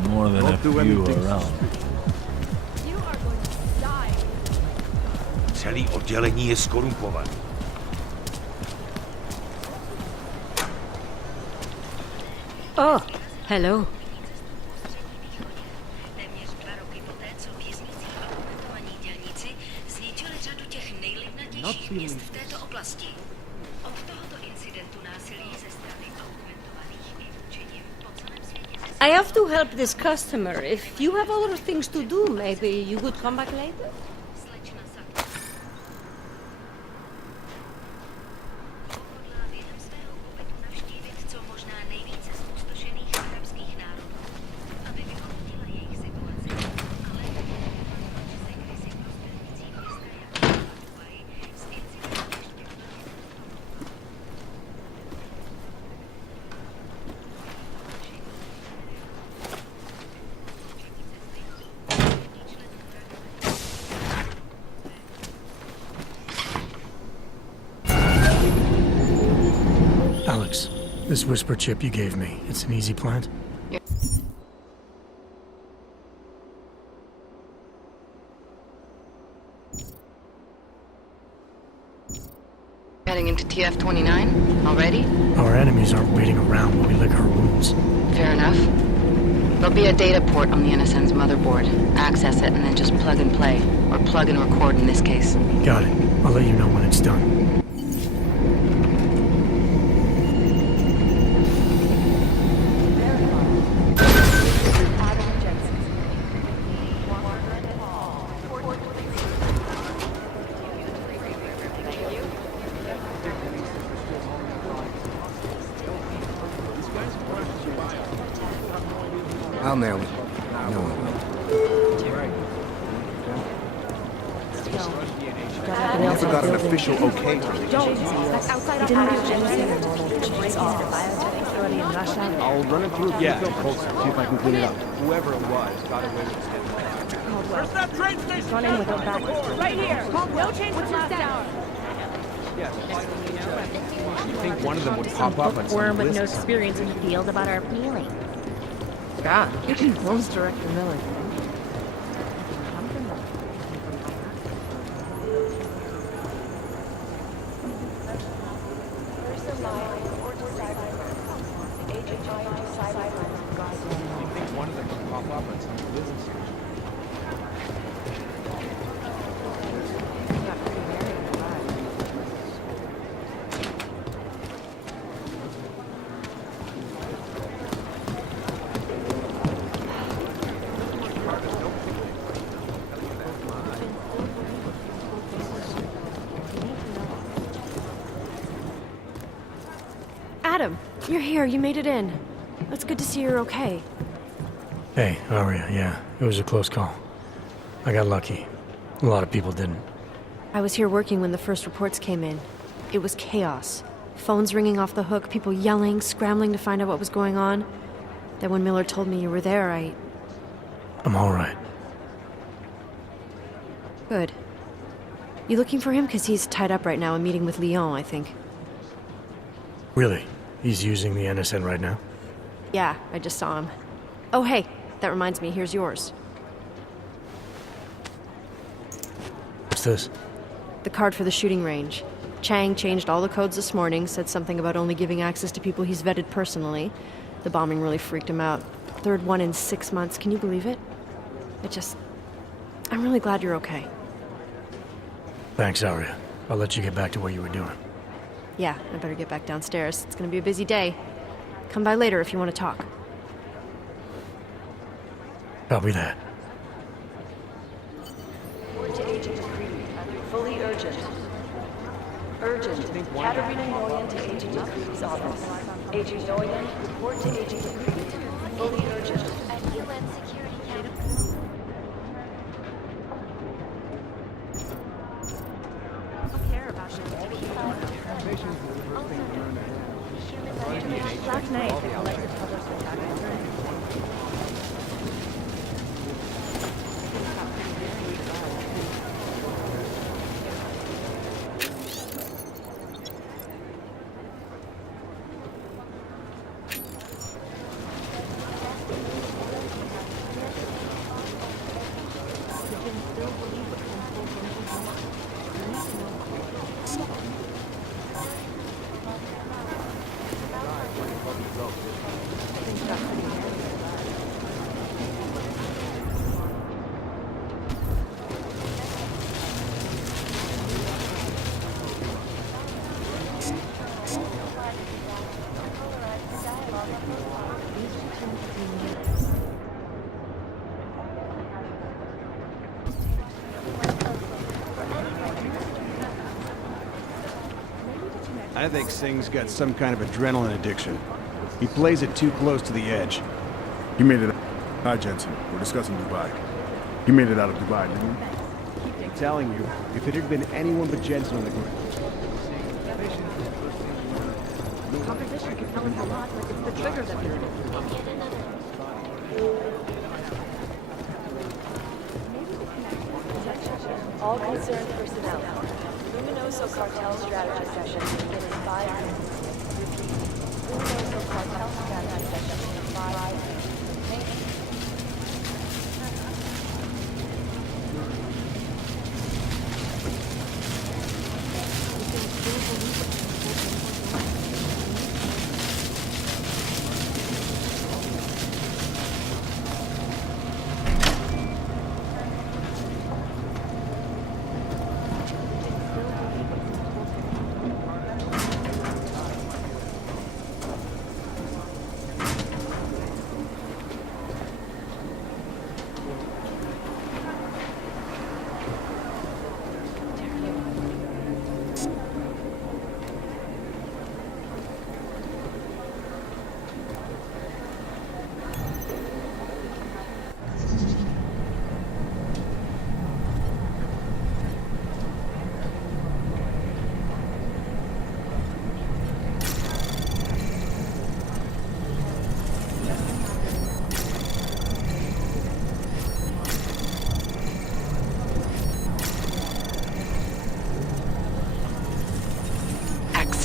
More than a few around. Celý oddělení je skorumpované. Oh, hello. Téměř 2 roky poté, co věznicí dokumentovaní dělníci zničili řadu těch nejlidnatějších měst v této oblasti. Od tohoto incidentu násilí ze strany augmentovaných i vůči po celém světě I have to help this customer. If you have other things to do, maybe you could come back later? Alex, this whisper chip you gave me, it's an easy plant? Heading into TF-29 already? Our enemies aren't waiting around while we lick our wounds. Fair enough. There'll be a data port on the NSN's motherboard. Access it and then just plug and play. Or plug and record in this case. Got it. I'll let you know when it's done. nail it. No one will. I never got an official okay to release. That's outside of facility in Russia. I'll run it through. Yeah, see if I can clean it up. Whoever it was got away with his head. Where's that train station? Gone in with our back. Right here. No change from last hour. You think one of them would pop up on some Worm with list? no experience in the field about our feeling. God, most Director Miller. You think one of them would pop up on some business station? Adam, you're here. You made it in. It's good to see you're okay. Hey, Aria, yeah, it was a close call. I got lucky. A lot of people didn't. I was here working when the first reports came in. It was chaos. Phones ringing off the hook, people yelling, scrambling to find out what was going on. Then when Miller told me you were there, I'm all right. Good. You looking for him? Because he's tied up right now, a meeting with Lyon, I think. Really? He's using the NSN right now? Yeah, I just saw him. Oh, hey, that reminds me, here's yours. What's this? The card for the shooting range. Chang changed all the codes this morning, said something about only giving access to people he's vetted personally. The bombing really freaked him out. Third one in 6 months, can you believe it? I'm really glad you're okay. Thanks, Aria. I'll let you get back to what you were doing. Yeah, I better get back downstairs. It's gonna be a busy day. Come by later if you want to talk. Copy that. Report to Agent McCready. Fully urgent. Urgent. Katerina Noyan to Agent McCready's office. Agent Noyan, report to Agent McCready. Fully urgent. At UN Security Camp. Last night, the collective published the documentary. I think Singh's got some kind of adrenaline addiction. He plays it too close to the edge. He made it out. Hi, Jensen. We're discussing Dubai. He made it out of Dubai, didn't he? I'm telling you, if it had been anyone but Jensen on the ground. Composition can tell us a lot, but it's the trigger that we're All concerned personnel. Luminoso cartel strategy session in 5 minutes. Repeat. Luminoso cartel strategy session in 5 minutes.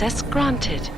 Access granted.